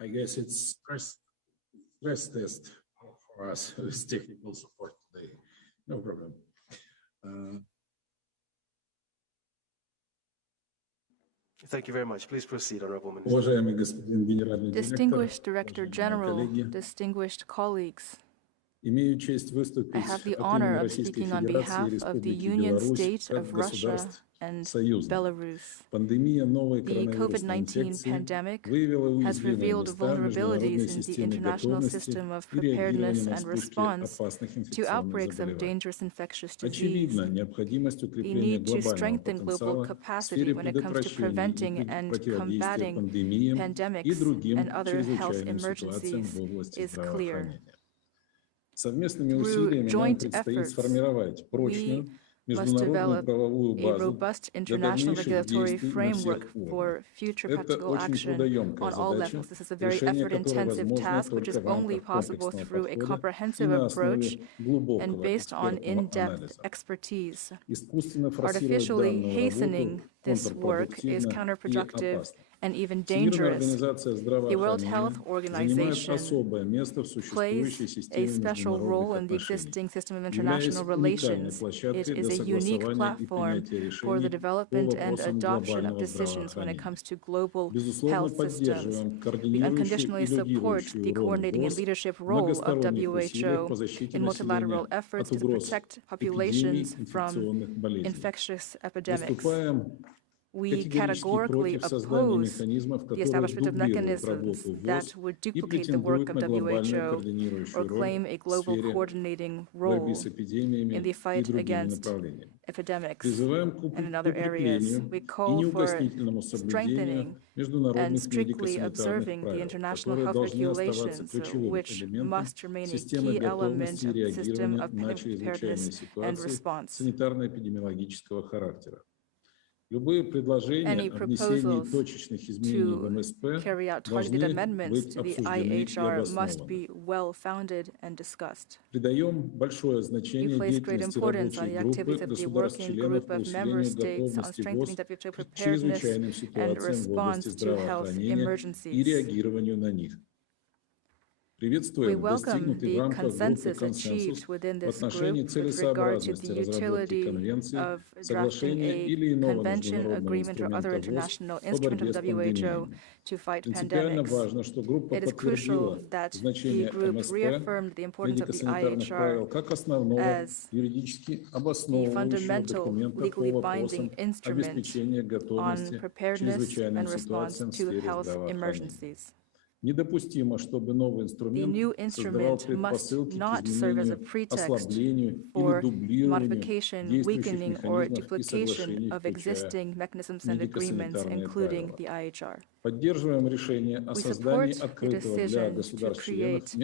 I guess it's stress test for us with technical support today. No problem. Thank you very much. Please proceed, Honorable Minister. Distinguished Director General, distinguished colleagues, I have the honor of speaking on behalf of the Union State of Russia and Belarus. The COVID-19 pandemic has revealed vulnerabilities in the international system of preparedness and response to outbreaks of dangerous infectious disease. We need to strengthen global capacity when it comes to preventing and combating pandemics and other health emergencies is clear. Through joint efforts, we must develop a robust international regulatory framework for future practical action on all levels. This is a very effort-intensive task, which is only possible through a comprehensive approach and based on in-depth expertise. Artificially hastening this work is counterproductive and even dangerous. The World Health Organization plays a special role in the existing system of international relations. It is a unique platform for the development and adoption of decisions when it comes to global health systems. We unconditionally support the coordinating and leadership role of WHO in multilateral efforts to protect populations from infectious epidemics. We categorically oppose the establishment of mechanisms that would duplicate the work of WHO or claim a global coordinating role in the fight against epidemics and in other areas. We call for strengthening and strictly observing the international health regulations, which must remain a key element of the system of preparedness and response. Any proposals to carry out targeted amendments to the IHR must be well-founded and discussed. We place great importance on the activities of the working group of member states on strengthening WHO preparedness and response to health emergencies. We welcome the consensus achieved within this group with regard to the utility of drafting a convention, agreement, or other international instrument of WHO to fight pandemics. It is crucial that the group reaffirmed the importance of the IHR as the fundamental legally binding instrument on preparedness and response to health emergencies. The new instrument must not serve as a pretext for modification, weakening, or duplication of existing mechanisms and agreements, including the IHR. We support the decision to create an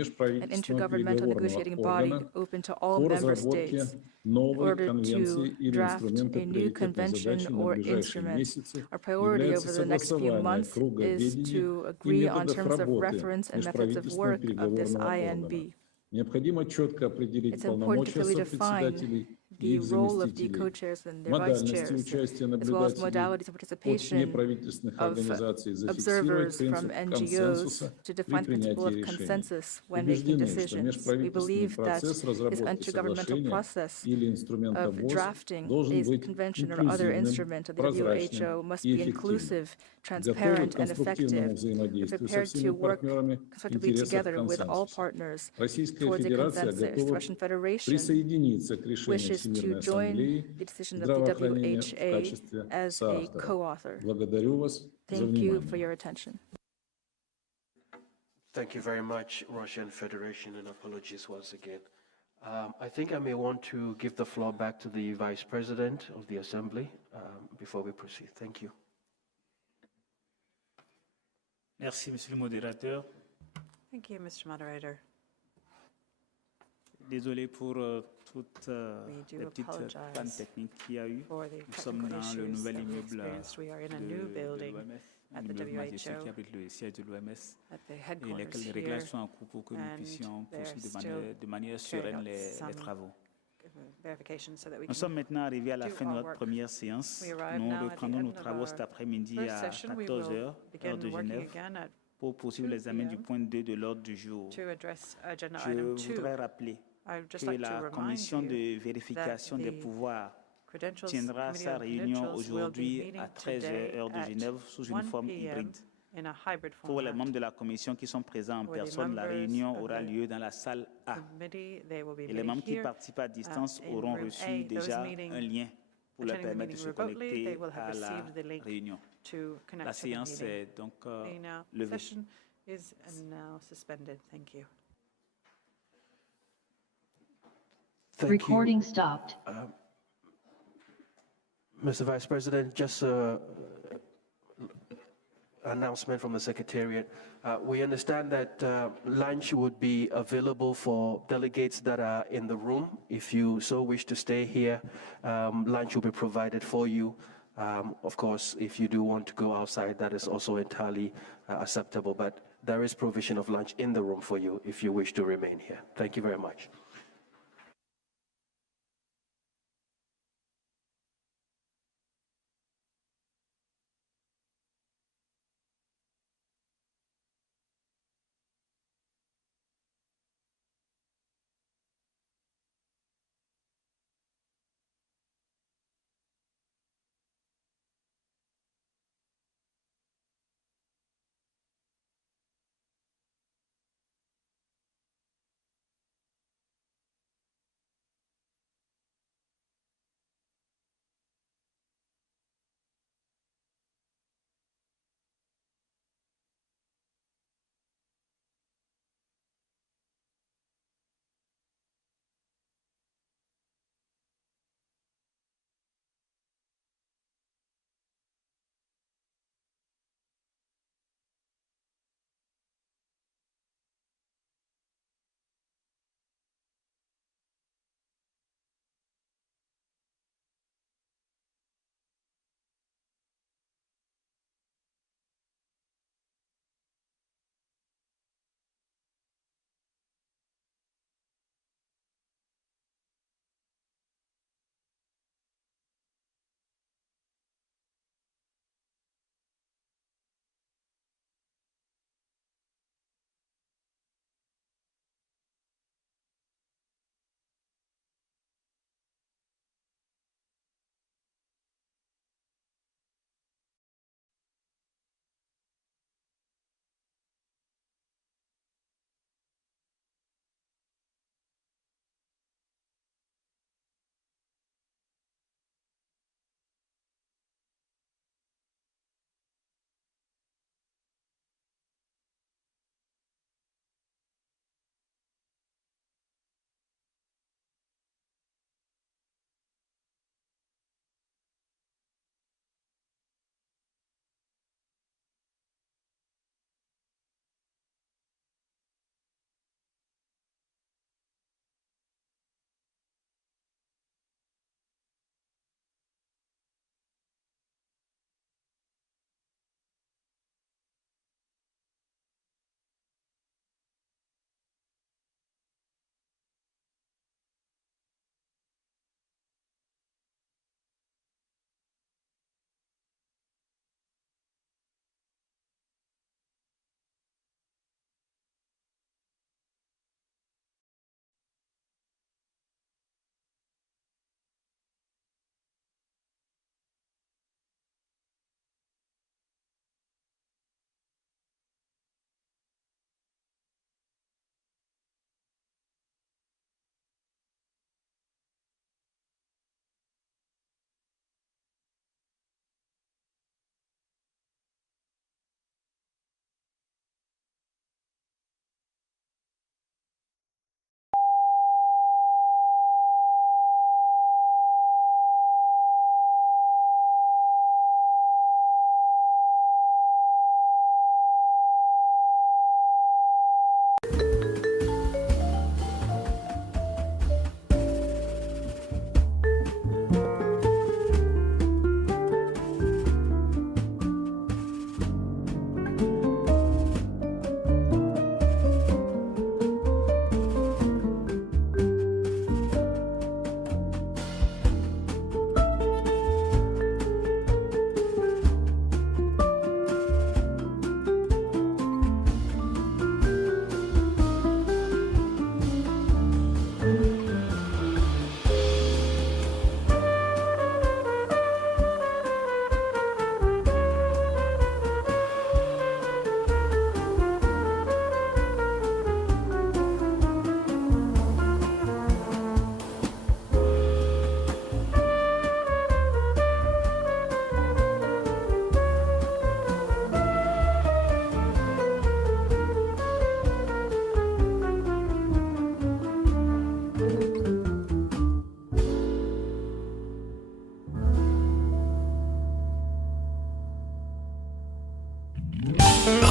intergovernmental negotiating body open to all member states in order to draft a new convention or instrument. Our priority over the next few months is to agree on terms of reference and methods of work of this INB. It's important to clearly define the role of the co-chairs and their vice-chairs, as well as modalities of participation of observers from NGOs to define the principle of consensus when making decisions. We believe that this intergovernmental process of drafting a convention or other instrument of the WHO must be inclusive, transparent, and effective. We're prepared to work constructively together with all partners towards a consensus. The Russian Federation wishes to join the decision of the WHA as a co-author. Thank you for your attention. Thank you very much, Russian Federation, and apologies once again. I think I may want to give the floor back to the Vice President of the Assembly before we proceed. Thank you. Merci, Monsieur le Modérateur. Thank you, Mr. Moderator. Désolé pour toutes les petites pannes techniques qu'il y a eu. Nous sommes dans le nouvel immeuble de l'OMS, qui abrite le siège de l'OMS, et les réglages sont en cours pour que nous puissions poursuivre de manière sereine les travaux. Nous sommes maintenant arrivés à la fin de notre première séance. Nous reprendrons nos travaux cet après-midi à 14h, heure de Genève, pour poursuivre l'examen du point 2 de l'ordre du jour. Je voudrais rappeler que la commission de vérification des pouvoirs tiendra sa réunion aujourd'hui à 13h, heure de Genève, sous une forme hybride. Pour les membres de la commission qui sont présents en personne, la réunion aura lieu dans la salle A. Et les membres qui participent à distance auront reçu déjà un lien pour leur permettre de se connecter à la réunion. La séance est donc levée. Recording stopped. Mr. Vice President, just an announcement from the Secretariat. We understand that lunch would be available for delegates that are in the room. If you so wish to stay here, lunch will be provided for you. Of course, if you do want to go outside, that is also entirely acceptable, but there is provision of lunch in the room for you if you wish to remain here. Thank you very much.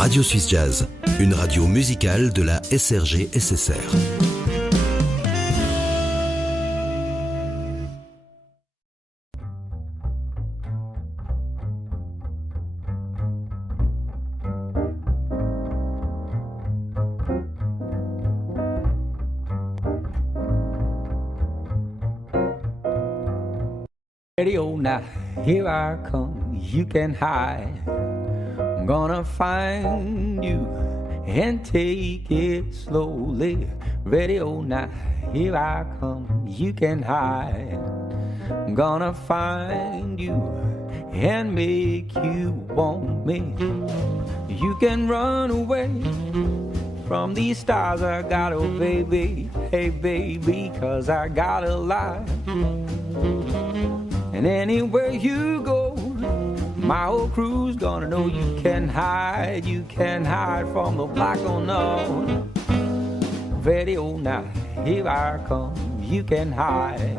Radio Suisse Jazz, une radio musicale de la SRG-SSR. Radio, now here I come, you can hide. I'm gonna find you and take it slowly. Radio, now here I come, you can hide. I'm gonna find you and make you want me. You can run away from these stars I got, oh baby, hey baby, 'cause I got a lie. And anywhere you go, my whole crew's gonna know you can hide from the black or no. Radio, now here I come, you can hide.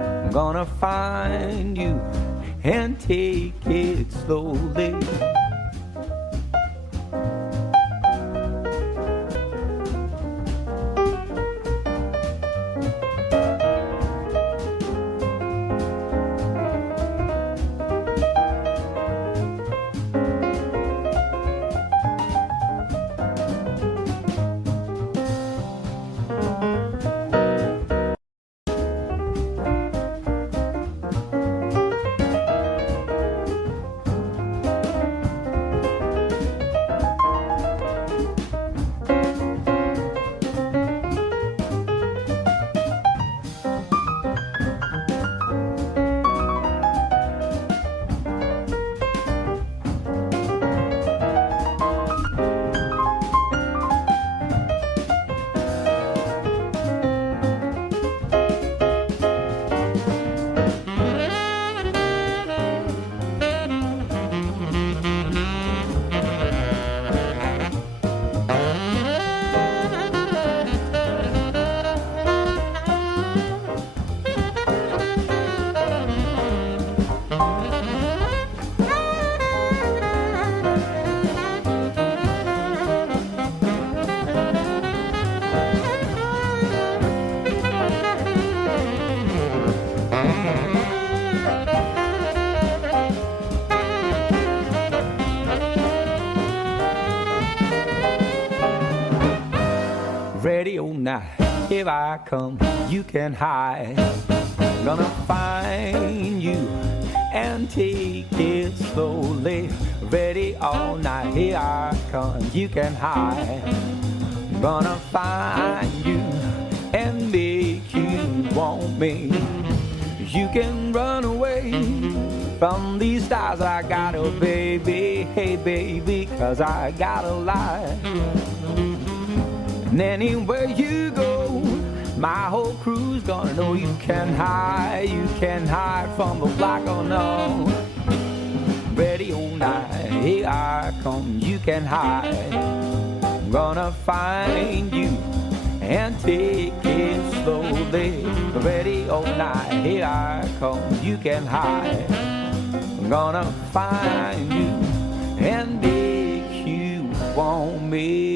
I'm gonna find you and take it slowly. Radio, now here I come, you can hide. Gonna find you and take it slowly. Ready all night, here I come, you can hide. Gonna find you and make you want me. You can run away from these stars I got, oh baby, hey baby, 'cause I got a lie. And anywhere you go, my whole crew's gonna know you can hide from the black or no. Radio, night, here I come, you can hide. I'm gonna find you and take it slowly. Radio, night, here I come, you can hide. I'm gonna find you and make you want me.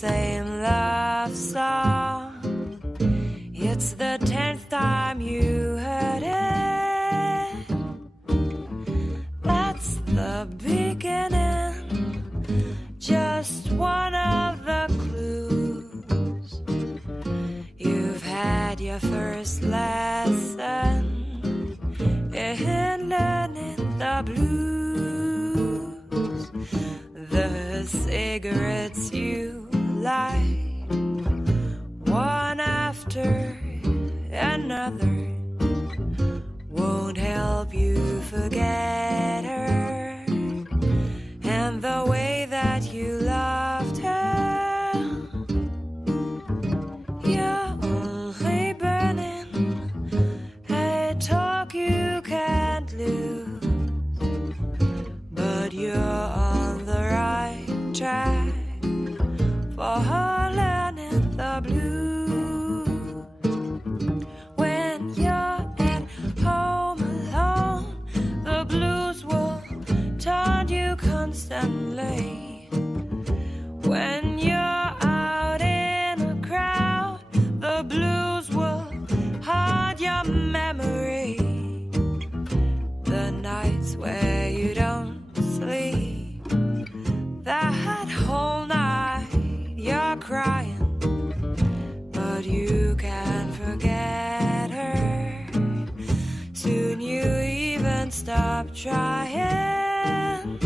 same love song. It's the 10th time you heard it. That's the beginning, just one of the clues. You've had your first lesson in learning the blues. The cigarettes you light, one after another, won't help you forget her and the way that you loved her. You're only burning a talk you can't lose, but you're on the right track for learning the blues. When you're at home alone, the blues will taunt you constantly. When you're out in a crowd, the blues will haunt your memory. The nights where you don't sleep, that whole night you're crying, but you can't forget her. Soon you even stop trying.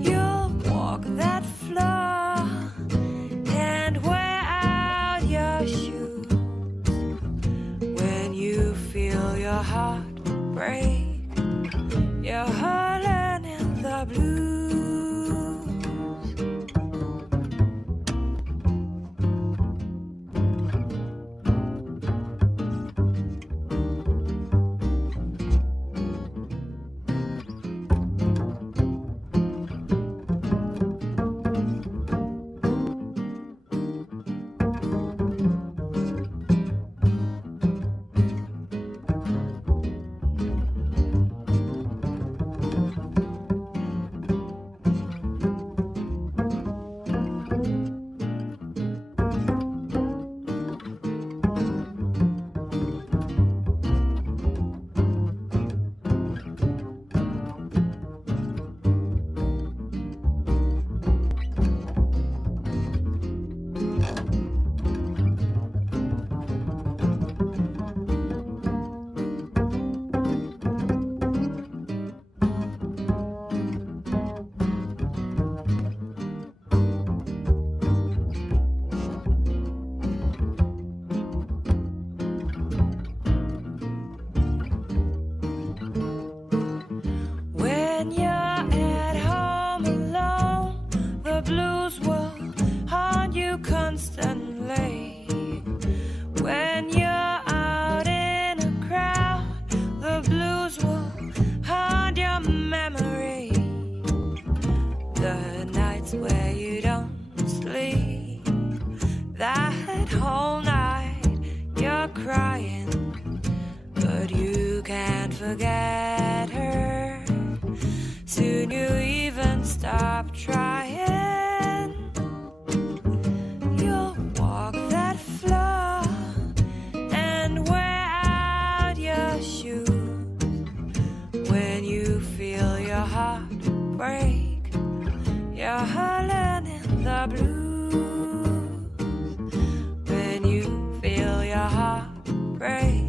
You'll walk that floor and wear out your shoes when you feel your heart break. You're learning the blues. Forget her. Soon you even stop trying. You'll walk that floor and wear out your shoes when you feel your heart break. You're learning the blues when you feel your heart break.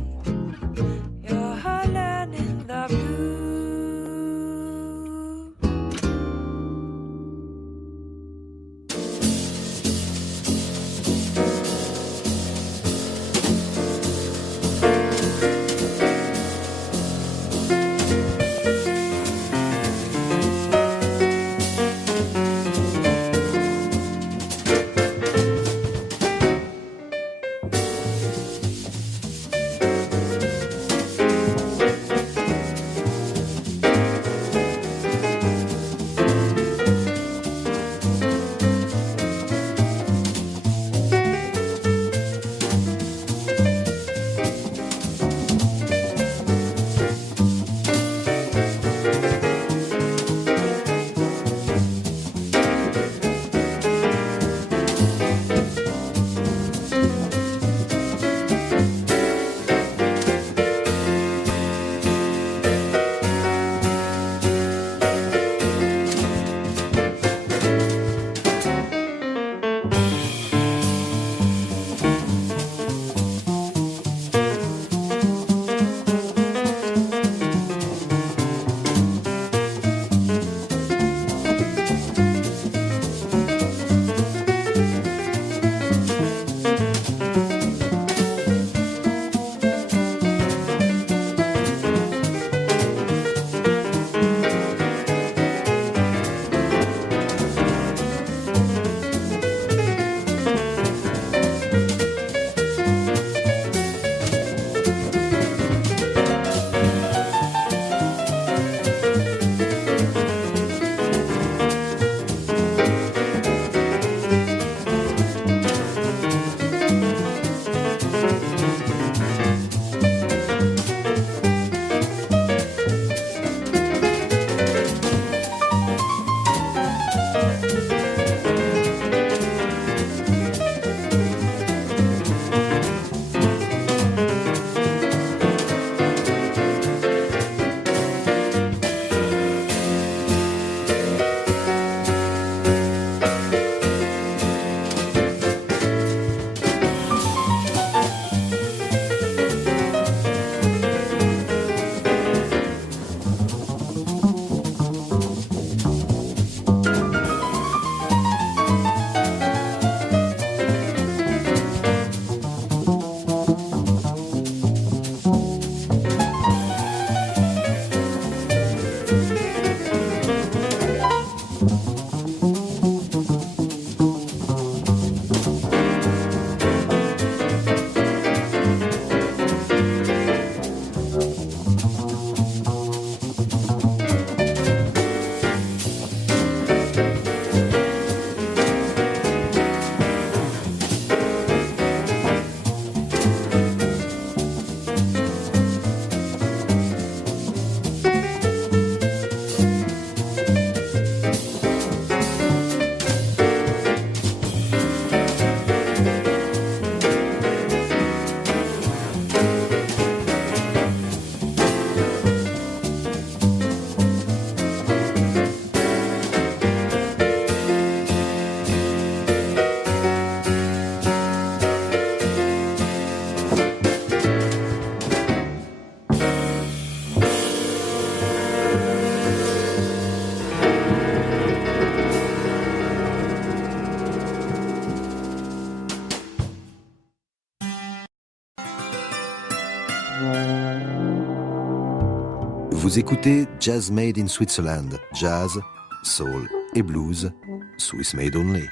Vous écoutez Jazz Made in Switzerland, jazz, soul et blues, Swiss made only.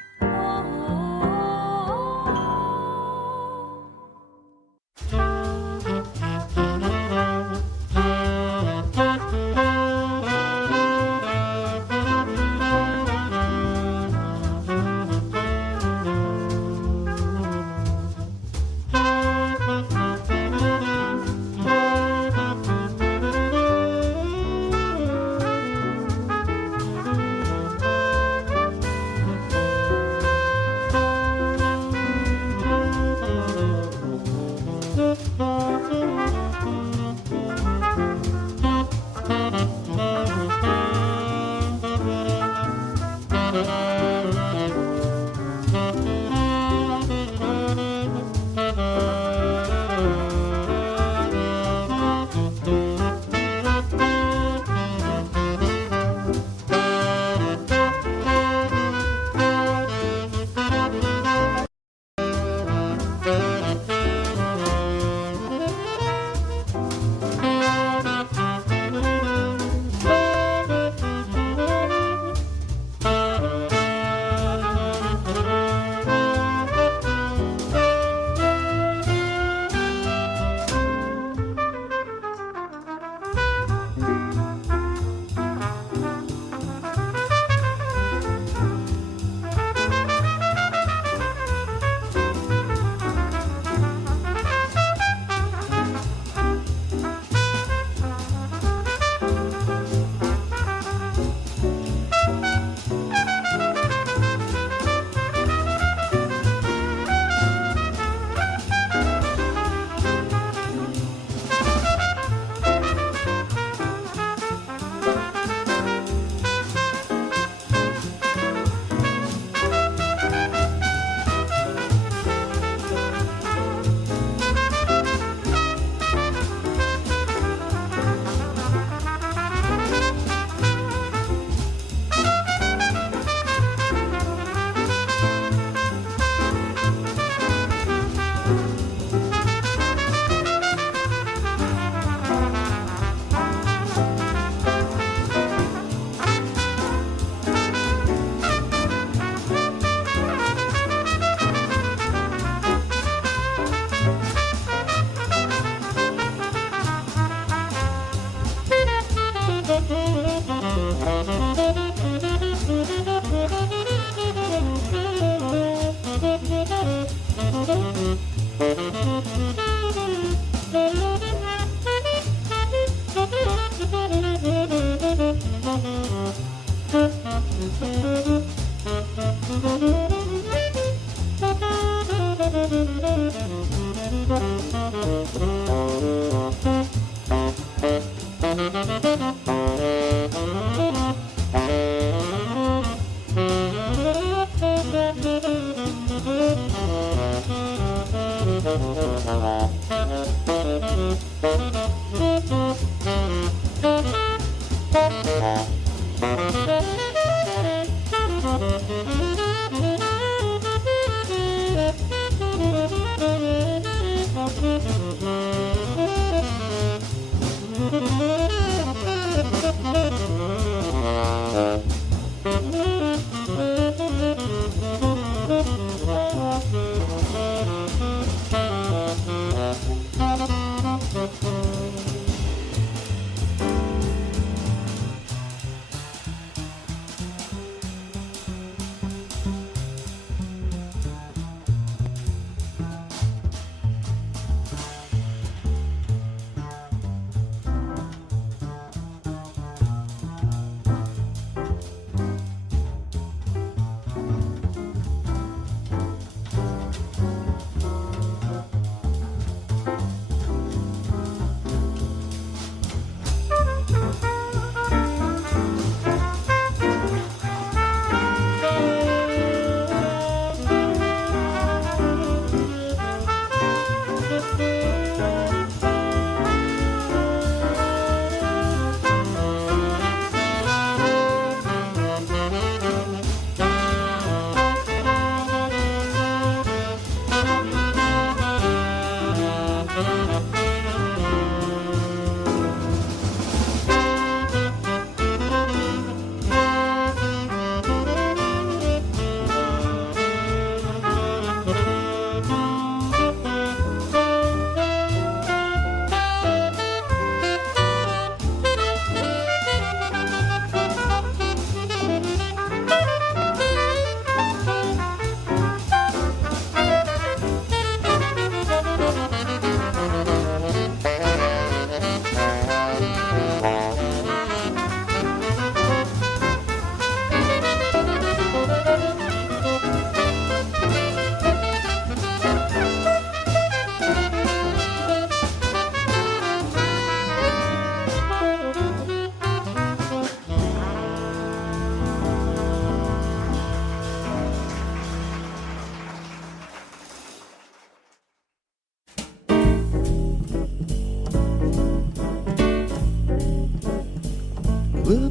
You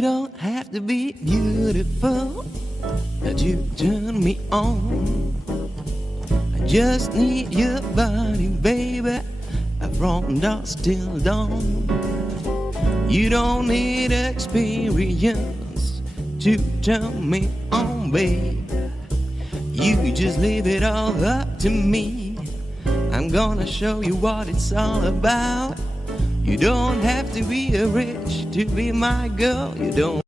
don't have to be beautiful, but you turn me on. I just need your body, baby, from dusk till dawn. You don't need experience to turn me on, babe. You just leave it all up to me. I'm gonna show you what it's all about. You don't have to be rich to be my girl. You don't have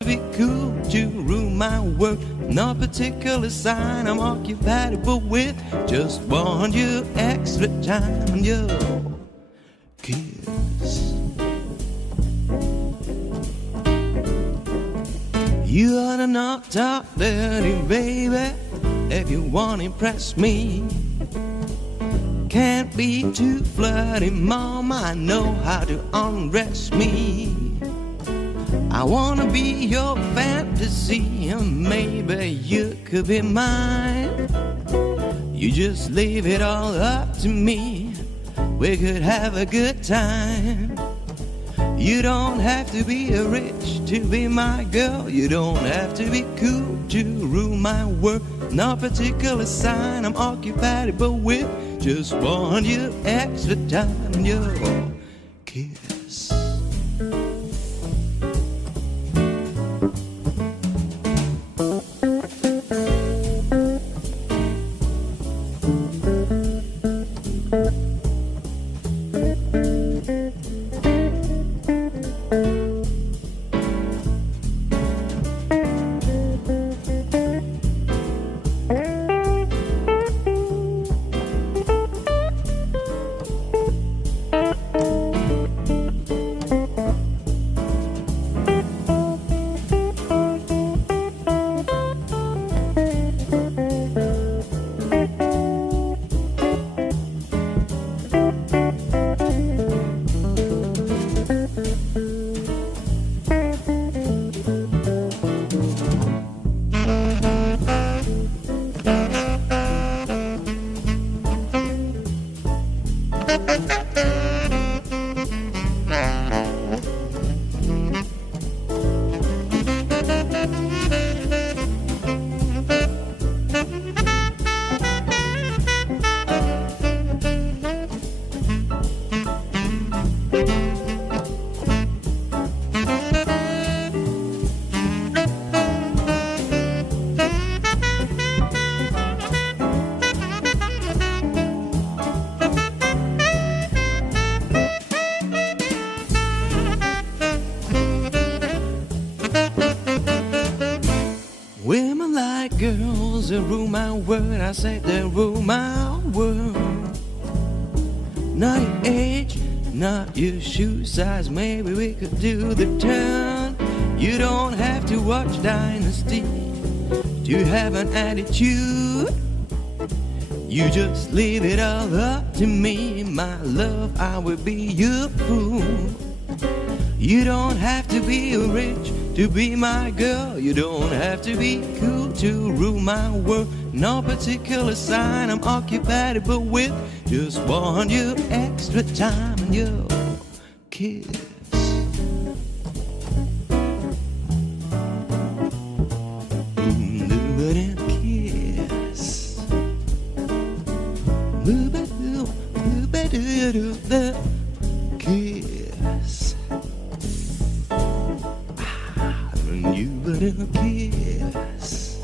to be cool to rule my world. No particular sign I'm occupiable with. Just want you extra time on your kiss. You ought to not talk dirty, baby, if you want to impress me. Can't be too flirty, mama, I know how to undress me. I wanna be your fantasy, and maybe you could be mine. You just leave it all up to me, we could have a good time. You don't have to be rich to be my girl. You don't have to be cool to rule my world. No particular sign I'm occupied with. Just want you extra time, your kiss. They rule my world, I say they rule my world. Not your age, not your shoe size, maybe we could do the turn. You don't have to watch Dynasty to have an attitude. You just leave it all up to me, my love, I will be your fool. You don't have to be rich to be my girl. You don't have to be cool to rule my world. No particular sign I'm occupied with. Just want you extra time and your kiss. Kiss. You better kiss.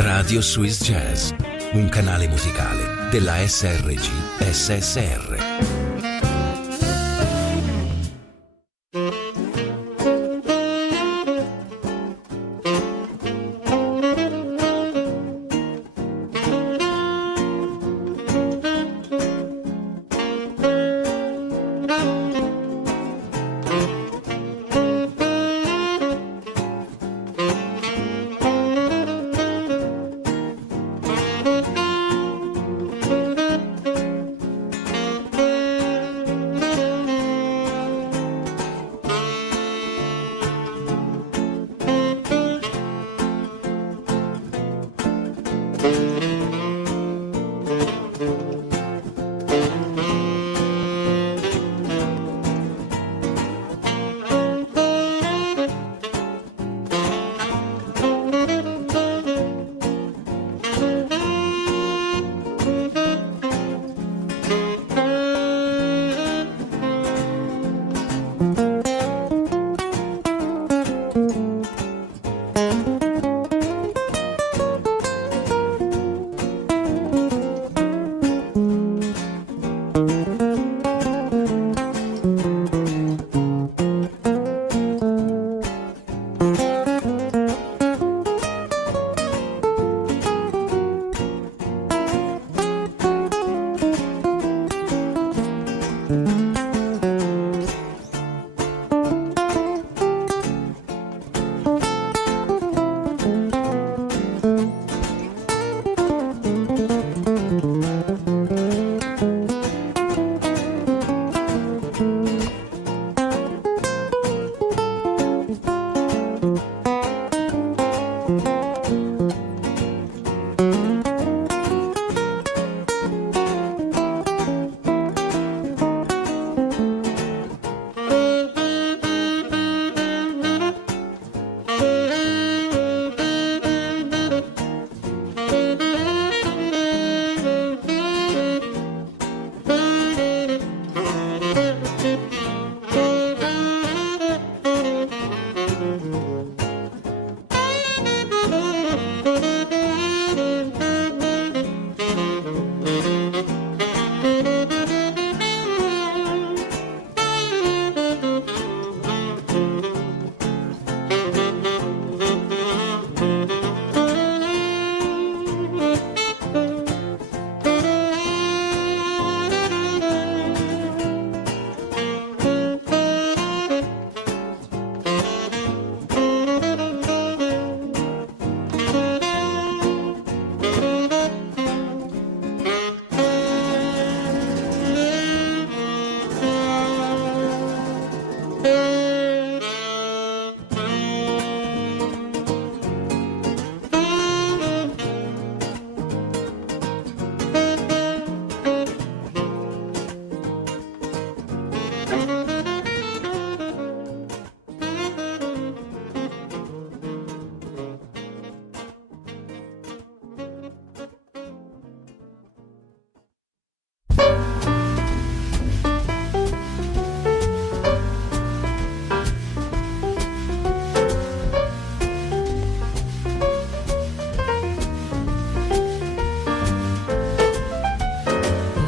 Radio Swiss Jazz, un canale musicale della SRG SSR.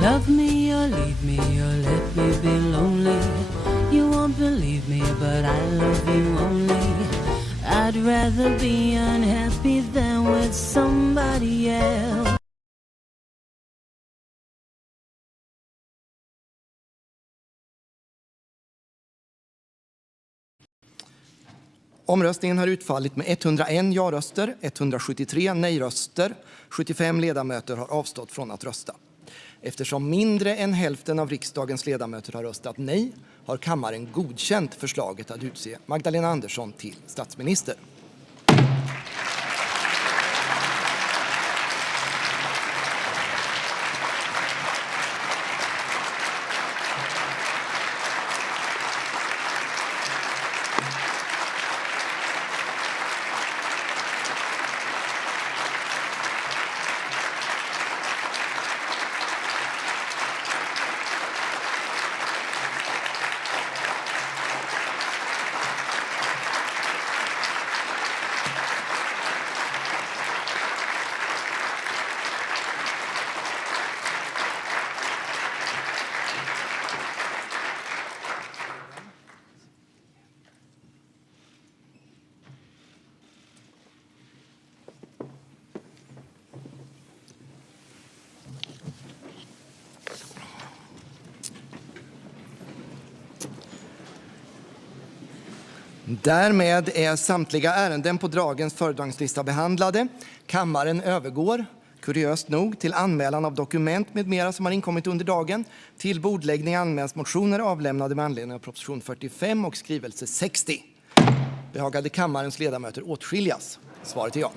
Love me or leave me or let me be lonely. You won't believe me, but I love you only. I'd rather be unhappy than with somebody else. Omröstningen har utfallit med 101 ja-röster, 173 nej-röster, 75 ledamöter har avstått från att rösta. Eftersom mindre än hälften av riksdagens ledamöter har röstat nej, har kammaren godkänt förslaget att utse Magdalena Andersson till statsminister. Därmed är samtliga ärenden på dagens föredragningslista behandlade. Kammaren övergår, kuriöst nog, till anmälan av dokument med mera som har inkommit under dagen. Till bordläggning anmäls motioner avlämnade med anledning av proposition 45 och skrivelse 60. Behagade kammarens ledamöter åtskiljas? Svaret är ja.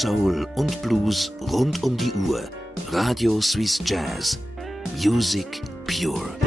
Soul und Blues rund um die Uhr. Radio Swiss Jazz. Music pure.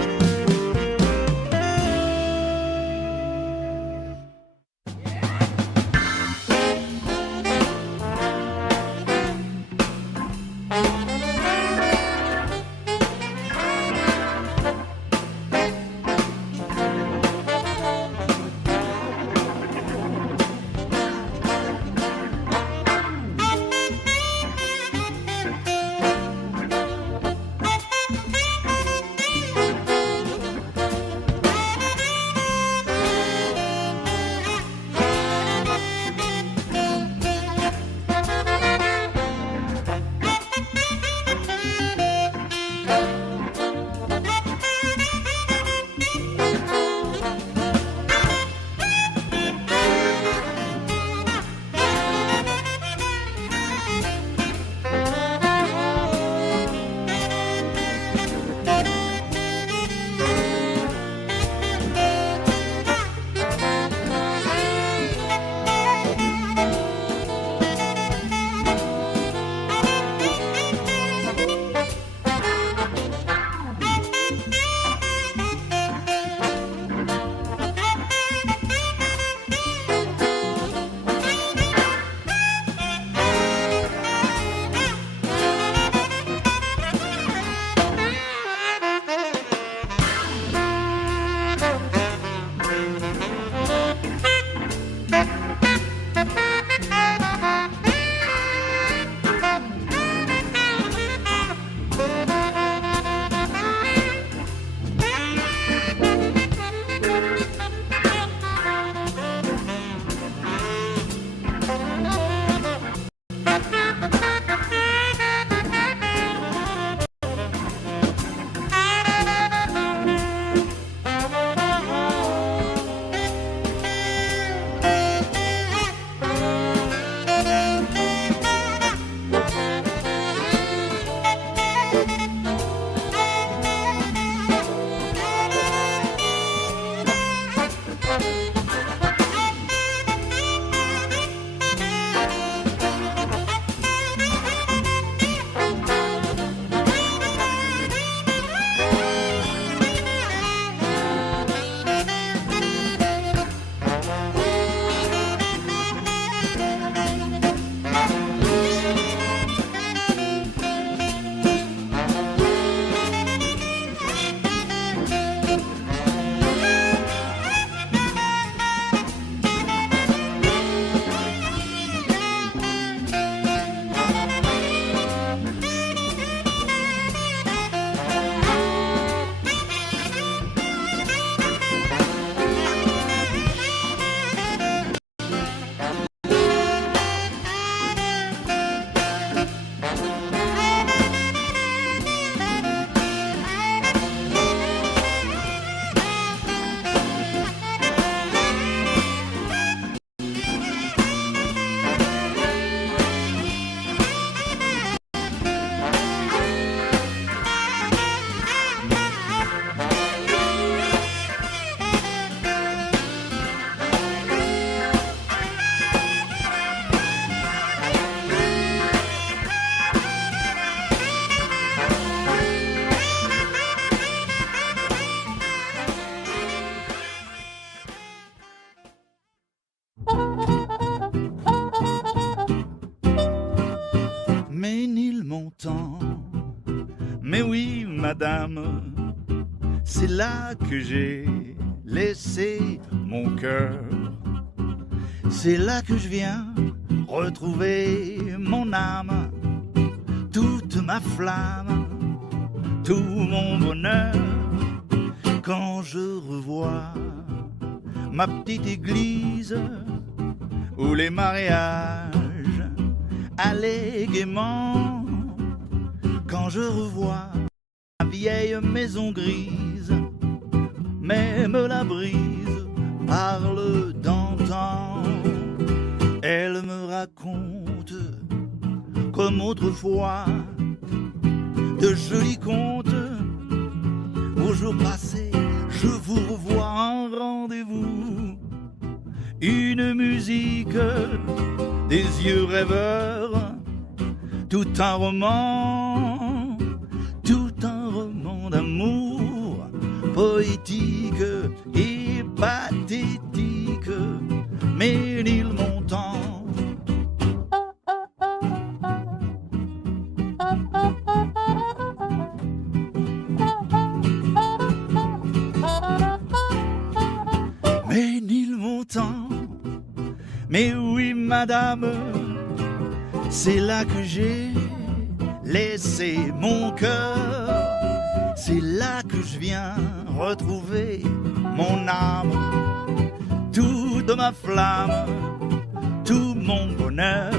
Mais oui, madame, c'est là que j'ai laissé mon cœur. C'est là que je viens retrouver mon âme, toute ma flamme, tout mon bonheur. Quand je revois ma petite église où les mariages allaient gaiement, quand je revois ma vieille maison grise, même la brise parle d'antan. Elle me raconte comme autrefois de jolis contes. Au jour passé, je vous revois en rendez-vous. une musique, des yeux rêveurs, tout un roman d'amour, poétique et pathétique, Ménil montant. Ménilmontant, mais oui madame, c'est là que j'ai laissé mon cœur, c'est là que je viens retrouver mon âme, toute ma flamme, tout mon bonheur.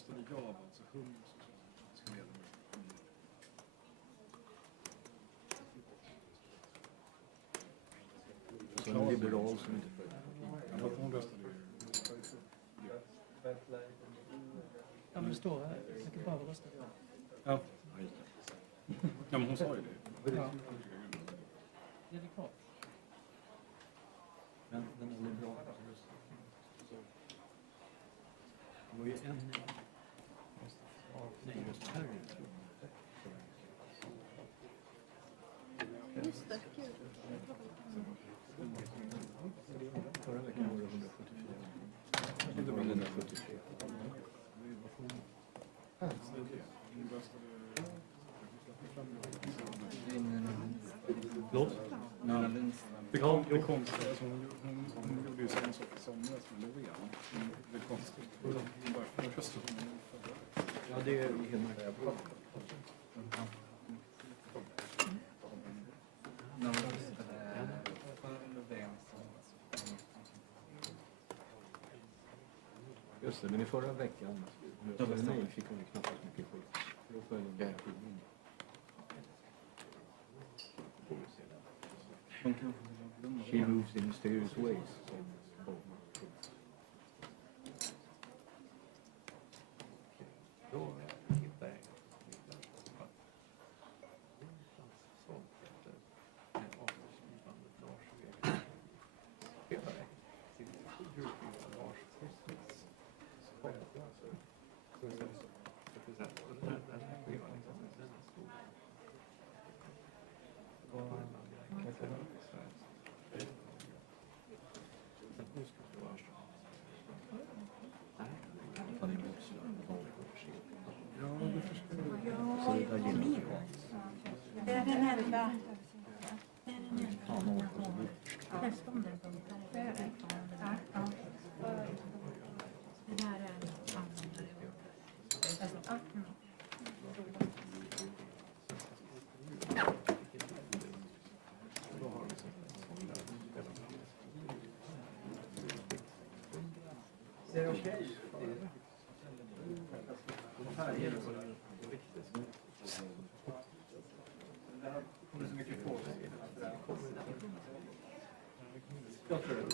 röstade ja var alltså 100 socialdemokratiska ledamöter. Så en liberal som inte följer. Ja, hon röstade ju. Ja, men det står här. Jag kan bara rösta ja. Ja, just det. Ja, men hon sa ju det. Ja. Det är klart. Men den är liberal. Det var ju en... Nej, just här. Just det. Förra veckan var det 174. Det var 174. Förlåt? Det konstiga, alltså hon gjorde ju samma sak i somras med Löfven. Det är konstigt. Varför röstade hon? Ja, det är helt möjligt. Just det, men i förra veckan nej, fick hon ju knappast mycket skit. Då följde hon med skidningen. She moves in mysterious ways. Är det okej? Jag tror det.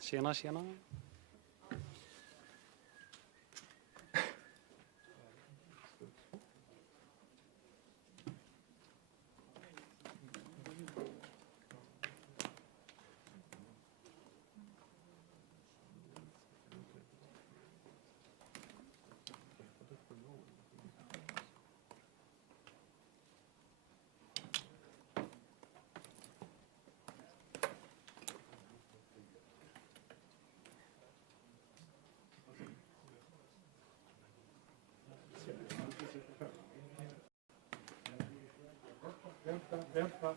Tjena, tjena. Vänta.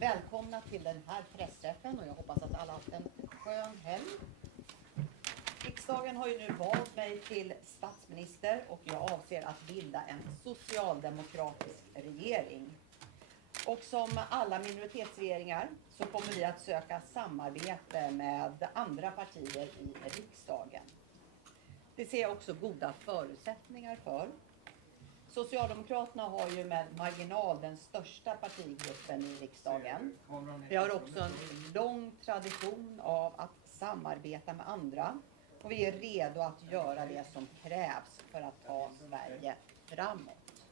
Välkomna till den här pressträffen och jag hoppas att alla haft en skön helg. Riksdagen har ju nu valt mig till statsminister och jag avser att bilda en socialdemokratisk regering. Och som alla minoritetsregeringar så kommer vi att söka samarbete med andra partier i riksdagen. Det ser jag också goda förutsättningar för. Socialdemokraterna har ju med marginal den största partigruppen i riksdagen. Vi har också en lång tradition av att samarbeta med andra. Och vi är redo att göra det som krävs för att ta Sverige framåt.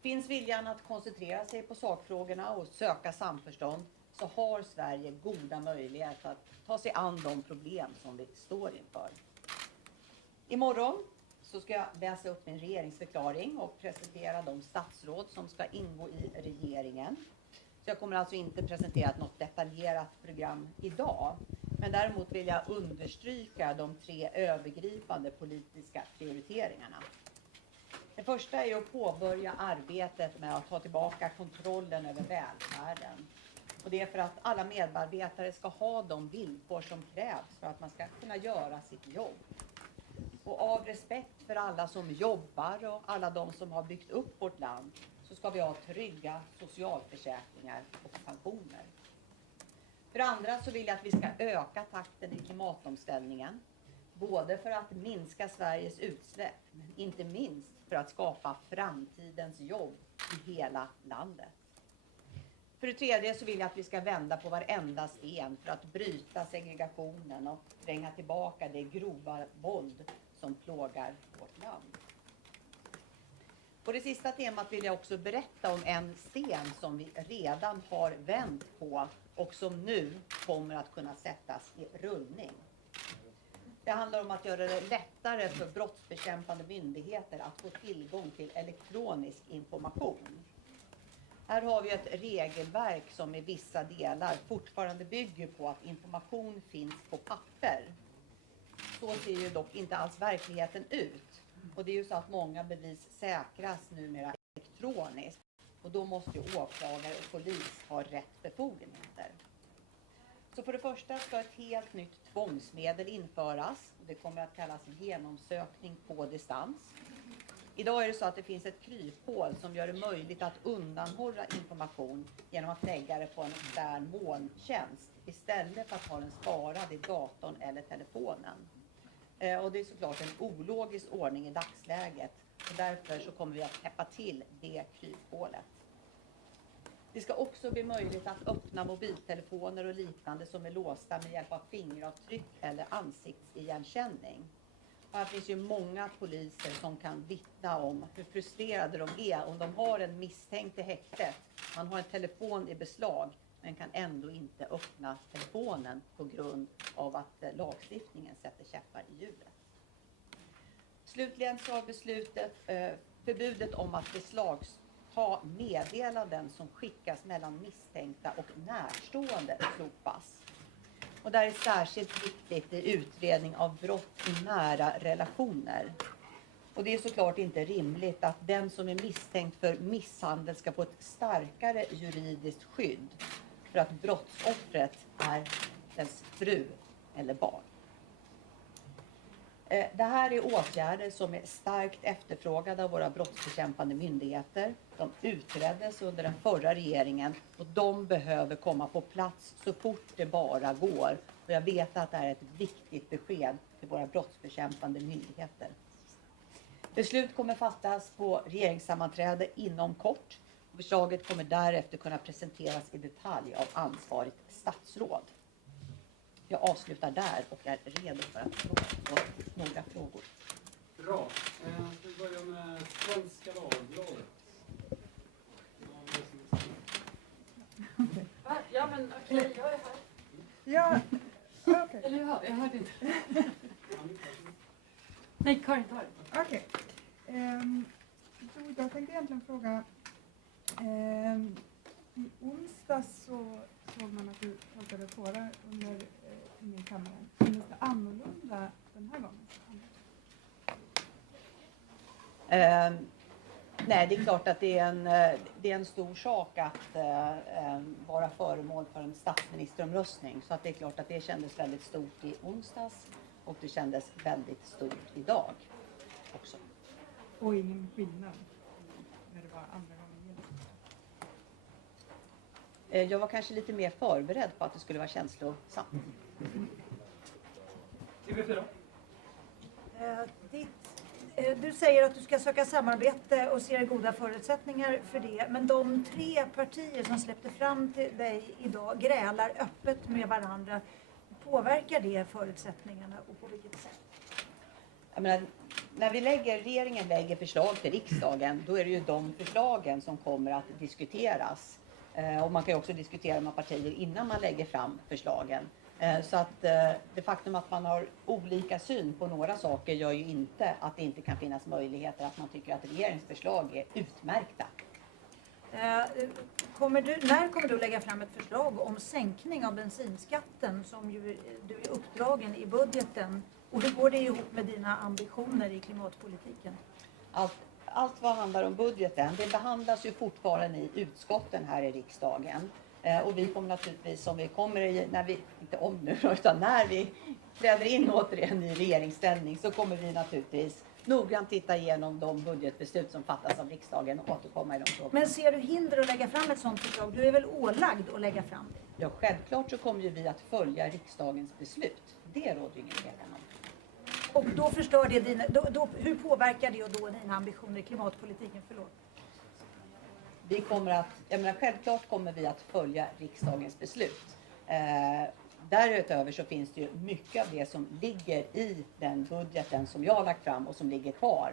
Finns viljan att koncentrera sig på sakfrågorna och söka samförstånd så har Sverige goda möjligheter att ta sig an de problem som vi står inför. Imorgon så ska jag läsa upp min regeringsförklaring och presentera de statsråd som ska ingå i regeringen. Så jag kommer alltså inte presentera något detaljerat program idag. Men däremot vill jag understryka de 3 övergripande politiska prioriteringarna. Det första är att påbörja arbetet med att ta tillbaka kontrollen över välfärden. Och det är för att alla medarbetare ska ha de villkor som krävs för att man ska kunna göra sitt jobb. Och av respekt för alla som jobbar och alla de som har byggt upp vårt land så ska vi ha trygga socialförsäkringar och pensioner. För det andra så vill jag att vi ska öka takten i klimatomställningen. Både för att minska Sveriges utsläpp, men inte minst för att skapa framtidens jobb i hela landet. För det tredje så vill jag att vi ska vända på varenda sten för att bryta segregationen och tränga tillbaka det grova våld som plågar vårt land. På det sista temat vill jag också berätta om en sten som vi redan har vänt på och som nu kommer att kunna sättas i rullning. Det handlar om att göra det lättare för brottsbekämpande myndigheter att få tillgång till elektronisk information. Här har vi ett regelverk som i vissa delar fortfarande bygger på att information finns på papper. Så ser ju dock inte alls verkligheten ut. Och det är ju så att många bevis säkras numera elektroniskt. Och då måste ju åklagare och polis ha rätt befogenheter. Så för det första ska ett helt nytt tvångsmedel införas. Det kommer att kallas genomsökning på distans. Idag är det så att det finns ett kryphål som gör det möjligt att undanhålla information genom att lägga det på en extern molntjänst istället för att ha den sparad i datorn eller telefonen. Och det är såklart en ologisk ordning i dagsläget och därför så kommer vi att täppa till det kryphålet. Det ska också bli möjligt att öppna mobiltelefoner och liknande som är låsta med hjälp av fingeravtryck eller ansiktsigenkänning. Och här finns ju många poliser som kan vittna om hur frustrerade de är om de har en misstänkt i häktet. Man har en telefon i beslag men kan ändå inte öppna telefonen på grund av att lagstiftningen sätter käppar i hjulet. Slutligen så har förbudet om att beslagta meddelanden som skickas mellan misstänkta och närstående slopas. Och det är särskilt viktigt i utredning av brott i nära relationer. Och det är såklart inte rimligt att den som är misstänkt för misshandel ska få ett starkare juridiskt skydd för att brottsoffret är dess fru eller barn. Det här är åtgärder som är starkt efterfrågade av våra brottsbekämpande myndigheter. De utreddes under den förra regeringen och de behöver komma på plats så fort det bara går. Och jag vet att det är ett viktigt besked till våra brottsbekämpande myndigheter. Beslut kommer fattas på regeringssammanträde inom kort. Förslaget kommer därefter kunna presenteras i detalj av ansvarigt statsråd. Jag avslutar där och är redo för att svara på några frågor. Bra. Vi börjar med Svenska Dagbladet. Ja, men okej, jag är här. Ja, okej. Eller jag hörde inte. Nej, Karin tar det. Okej. Jag tänkte egentligen fråga. I onsdags så såg man att du tolkade Tora under i kammaren. Kändes det annorlunda den här gången? Nej, det är klart att det är en stor sak att vara föremål för en statsministeromröstning. Så att det är klart att det kändes väldigt stort i onsdags och det kändes väldigt stort idag också. Och ingen skillnad när det var andra gången? Jag var kanske lite mer förberedd på att det skulle vara känslosamt. Du säger att du ska söka samarbete och ser goda förutsättningar för det. Men de 3 partier som släppte fram till dig idag grälar öppet med varandra. Påverkar det förutsättningarna och på vilket sätt? Jag menar, när regeringen lägger förslag till riksdagen, då är det ju de förslagen som kommer att diskuteras. Och man kan ju också diskutera med partier innan man lägger fram förslagen. Så att det faktum att man har olika syn på några saker gör ju inte att det inte kan finnas möjligheter att man tycker att regeringsförslag är utmärkta. När kommer du lägga fram ett förslag om sänkning av bensinskatten som ju du är uppdragen i budgeten? Och hur går det ihop med dina ambitioner i klimatpolitiken? Allt vad handlar om budgeten, det behandlas ju fortfarande i utskotten här i riksdagen. Och vi kommer naturligtvis, när vi träder in återigen i regeringsställning, så kommer vi naturligtvis noggrant titta igenom de budgetbeslut som fattas av riksdagen och återkomma i de frågorna. Men ser du hinder att lägga fram ett sådant förslag? Du är väl ålagd att lägga fram det? Ja, självklart så kommer ju vi att följa riksdagens beslut. Det råder ingen tvekan om. Och då förstör det hur påverkar det då dina ambitioner i klimatpolitiken? Förlåt. Självklart kommer vi att följa riksdagens beslut. Därutöver så finns det ju mycket av det som ligger i den budgeten som jag har lagt fram och som ligger kvar.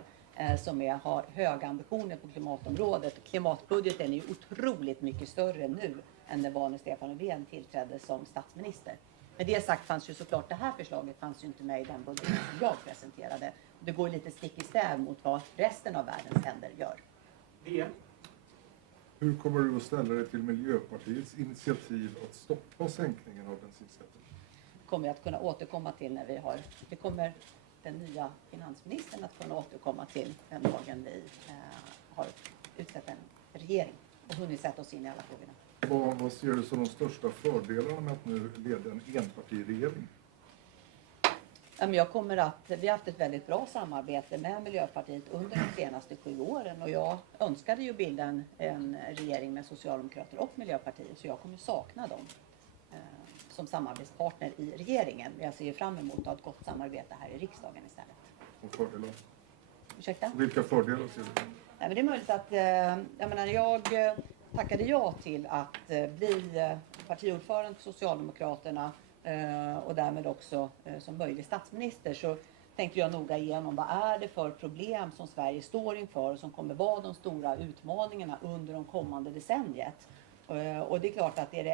Som har höga ambitioner på klimatområdet. Klimatbudgeten är ju otroligt mycket större nu än det var när Stefan Löfven tillträdde som statsminister. Med det sagt fanns ju såklart det här förslaget fanns ju inte med i den budgeten som jag presenterade. Det går lite stick i stäv mot vad resten av världens länder gör. Hur kommer du att ställa dig till Miljöpartiets initiativ att stoppa sänkningen av bensinskatten? Kommer jag att kunna återkomma till när det kommer den nya finansministern att kunna återkomma till den dagen vi har utsett en regering och hunnit sätta oss in i alla frågorna. Vad ser du som de största fördelarna med att nu leda en enpartiregering? Vi har haft ett väldigt bra samarbete med Miljöpartiet under de senaste 7 åren och jag önskade ju bilda en regering med Socialdemokrater och Miljöpartiet, så jag kommer sakna dem som samarbetspartner i regeringen. Jag ser fram emot att ha ett gott samarbete här i riksdagen istället. Och fördelar? Ursäkta? Vilka fördelar ser du? Men det är möjligt att jag tackade ja till att bli partiordförande för Socialdemokraterna och därmed också som möjlig statsminister, så tänkte jag noga igenom vad är det för problem som Sverige står inför och som kommer vara de stora utmaningarna under de kommande decenniet. Och det är klart att är det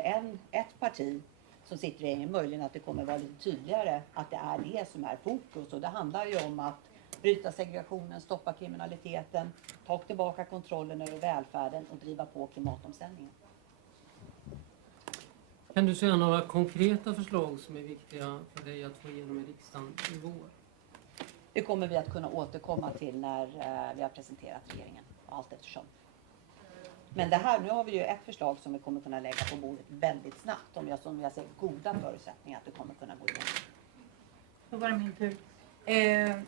ett parti som sitter i regeringen, möjligen att det kommer vara lite tydligare att det är det som är fokus. Och det handlar ju om att bryta segregationen, stoppa kriminaliteten, ta tillbaka kontrollen över välfärden och driva på klimatomställningen. Kan du säga några konkreta förslag som är viktiga för dig att få igenom i riksdagen i vår? Det kommer vi att kunna återkomma till när vi har presenterat regeringen och allt eftersom. Men nu har vi ju ett förslag som vi kommer kunna lägga på bordet väldigt snabbt. Som jag ser goda förutsättningar att det kommer kunna gå igenom. Då var det min tur.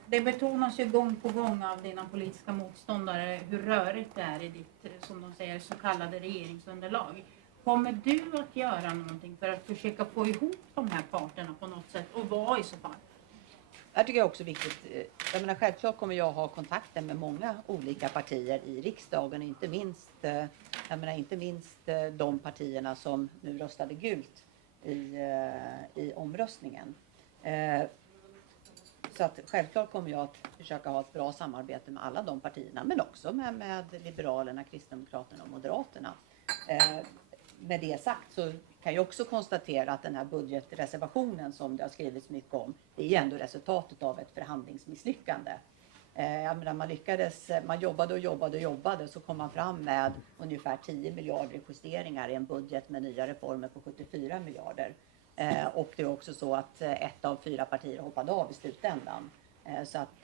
Det betonas ju gång på gång av dina politiska motståndare hur rörigt det är i ditt, som de säger, så kallade regeringsunderlag. Kommer du att göra någonting för att försöka få ihop de här parterna på något sätt och vad i så fall? Jag tycker jag också är viktigt. Självklart kommer jag ha kontakter med många olika partier i riksdagen. Inte minst de partierna som nu röstade gult i omröstningen. Så att självklart kommer jag att försöka ha ett bra samarbete med alla de partierna. Men också med Liberalerna, Kristdemokraterna och Moderaterna. Med det sagt så kan jag också konstatera att den här budgetreservationen som det har skrivits mycket om, det är ändå resultatet av ett förhandlingsmisslyckande. Man jobbade så kom man fram med ungefär 10 miljarder i justeringar i en budget med nya reformer på 74 miljarder. Och det är också så att 1 av 4 partier hoppade av i slutändan. Så att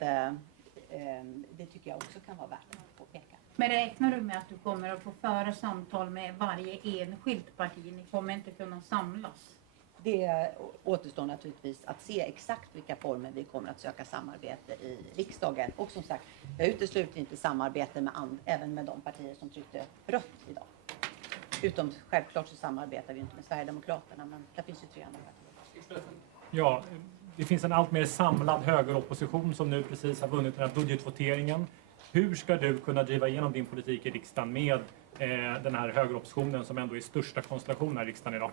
det tycker jag också kan vara värt att påpeka. Men räknar du med att du kommer att få föra samtal med varje enskilt parti? Ni kommer inte kunna samlas? Det återstår naturligtvis att se exakt vilka former vi kommer att söka samarbete i riksdagen. Och som sagt, jag utesluter inte samarbete med även med de partier som tryckte rött idag. Utom självklart så samarbetar vi inte med Sverigedemokraterna, men det finns ju 3 andra partier. Ja, det finns en allt mer samlad högeropposition som nu precis har vunnit den här budgetvoteringen. Hur ska du kunna driva igenom din politik i riksdagen med den här högeroppositionen som ändå är största konstellationen i riksdagen idag?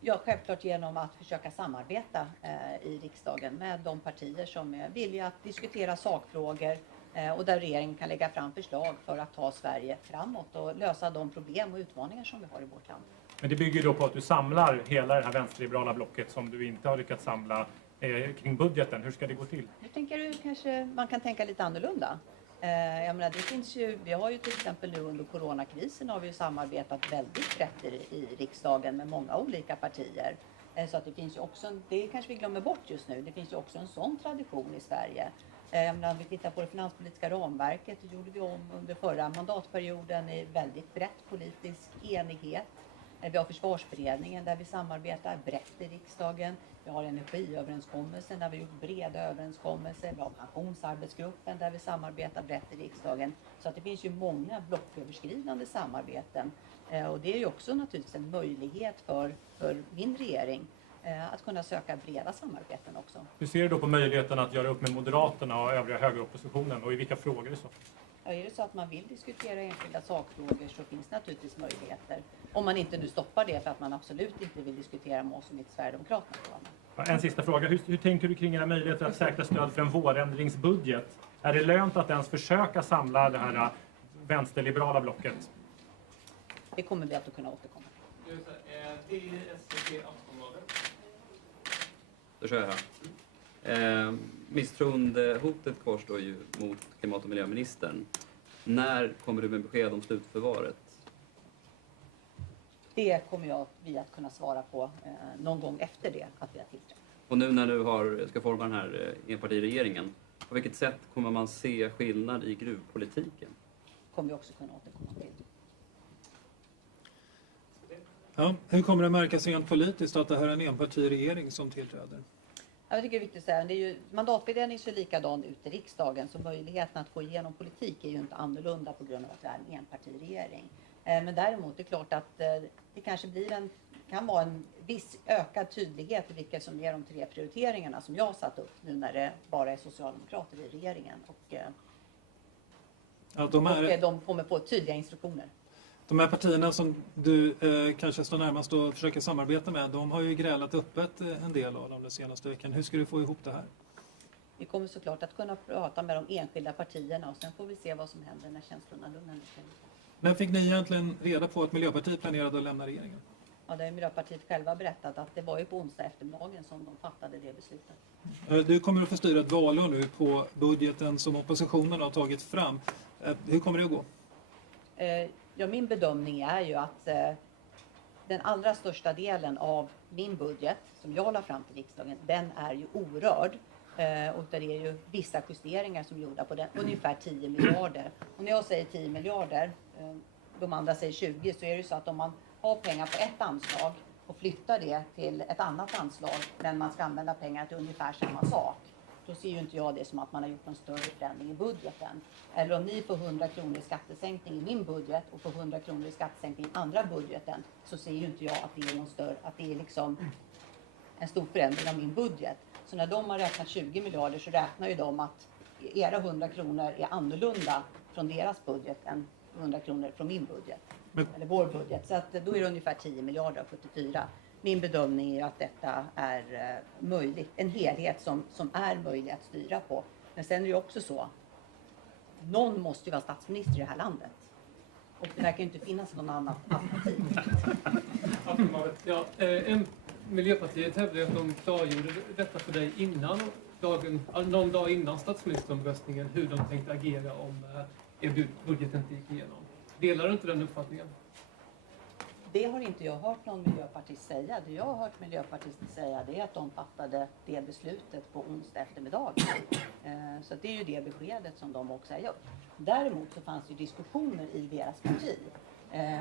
Ja, självklart genom att försöka samarbeta i riksdagen med de partier som är villiga att diskutera sakfrågor och där regeringen kan lägga fram förslag för att ta Sverige framåt och lösa de problem och utmaningar som vi har i vårt land. Men det bygger då på att du samlar hela det här vänsterliberala blocket som du inte har lyckats samla kring budgeten. Hur ska det gå till? Jag tänker kanske man kan tänka lite annorlunda. Jag menar, det finns ju, vi har ju till exempel nu under coronakrisen har vi ju samarbetat väldigt brett i riksdagen med många olika partier. Så att det finns ju också, det kanske vi glömmer bort just nu, det finns ju också en sån tradition i Sverige. När vi tittar på det finanspolitiska ramverket, det gjorde vi om under förra mandatperioden i väldigt brett politisk enighet. Vi har försvarsberedningen där vi samarbetar brett i riksdagen. Vi har energiöverenskommelsen där vi har gjort breda överenskommelser. Vi har pensionsarbetsgruppen där vi samarbetar brett i riksdagen. Så att det finns ju många blocköverskridande samarbeten. Och det är ju också naturligtvis en möjlighet för min regering att kunna söka breda samarbeten också. Hur ser du då på möjligheten att göra upp med Moderaterna och övriga högeroppositionen och i vilka frågor är så? Ja, är det så att man vill diskutera enskilda sakfrågor så finns naturligtvis möjligheter. Om man inte nu stoppar det för att man absolut inte vill diskutera med oss och mitt Sverigedemokraterna. En sista fråga. Hur tänker du kring era möjligheter att säkra stöd för en vårändringsbudget? Är det lönt att ens försöka samla det här vänsterliberala blocket? Det kommer vi att kunna återkomma till. Då kör jag här. Misstroendehotet kvarstår ju mot klimat- och miljöministern. När kommer du med besked om slutförvaret? Det kommer vi att kunna svara på någon gång efter det att vi har tillträtt. Och nu när du ska forma den här enpartiregeringen, på vilket sätt kommer man se skillnad i gruvpolitiken? Kommer vi också kunna återkomma till. Ja, hur kommer det märkas rent politiskt att det här är en enpartiregering som tillträder? Jag tycker det är viktigt att säga, det är ju, mandatfördelningen ser likadan ut i riksdagen så möjligheten att få igenom politik är ju inte annorlunda på grund av att det är en enpartiregering. Men däremot är det klart att det kanske kan vara en viss ökad tydlighet i vilka som är de 3 prioriteringarna som jag har satt upp nu när det bara är socialdemokrater i regeringen. Och de kommer få tydliga instruktioner. De här partierna som du kanske står närmast och försöker samarbeta med, de har ju grälat öppet en del av dem den senaste veckan. Hur ska du få ihop det här? Vi kommer såklart att kunna prata med de enskilda partierna och sen får vi se vad som händer när känslorna lugnar sig. När fick ni egentligen reda på att Miljöpartiet planerade att lämna regeringen? Ja, det har Miljöpartiet själva berättat att det var ju på onsdag eftermiddagen som de fattade det beslutet. Du kommer att få styra ett valår nu på budgeten som oppositionen har tagit fram. Hur kommer det att gå? Ja, min bedömning är ju att den allra största delen av min budget som jag la fram till riksdagen, den är ju orörd. Och där är ju vissa justeringar som är gjorda på den, ungefär 10 miljarder. Och när jag säger 10 miljarder, de andra säger 20, så är det ju så att om man har pengar på ett anslag och flyttar det till ett annat anslag, men man ska använda pengar till ungefär samma sak, då ser ju inte jag det som att man har gjort en större förändring i budgeten. Eller om ni får 100 kronor i skattesänkning i min budget och får 100 kronor i skattesänkning i andra budgeten, så ser ju inte jag att det är någon större, att det är liksom en stor förändring av min budget. Så när de har räknat 20 miljarder så räknar ju de att era 100 kronor är annorlunda från deras budget än 100 kronor från min budget. Eller vår budget. Så att då är det ungefär 10 miljarder av 74. Min bedömning är att detta är möjligt. En helhet som är möjlig att styra på. Men sen är det ju också så. Någon måste ju vara statsminister i det här landet. Och det verkar ju inte finnas någon annan alternativ. Ja, Miljöpartiet hävdar att de klargjorde detta för dig innan någon dag innan statsministeromröstningen hur de tänkte agera om budgeten inte gick igenom. Delar du inte den uppfattningen? Det har inte jag hört någon miljöpartist säga. Det jag har hört miljöpartister säga det är att de fattade det beslutet på onsdag eftermiddag. Så det är ju det beskedet som de också har gjort. Däremot så fanns det ju diskussioner i deras parti.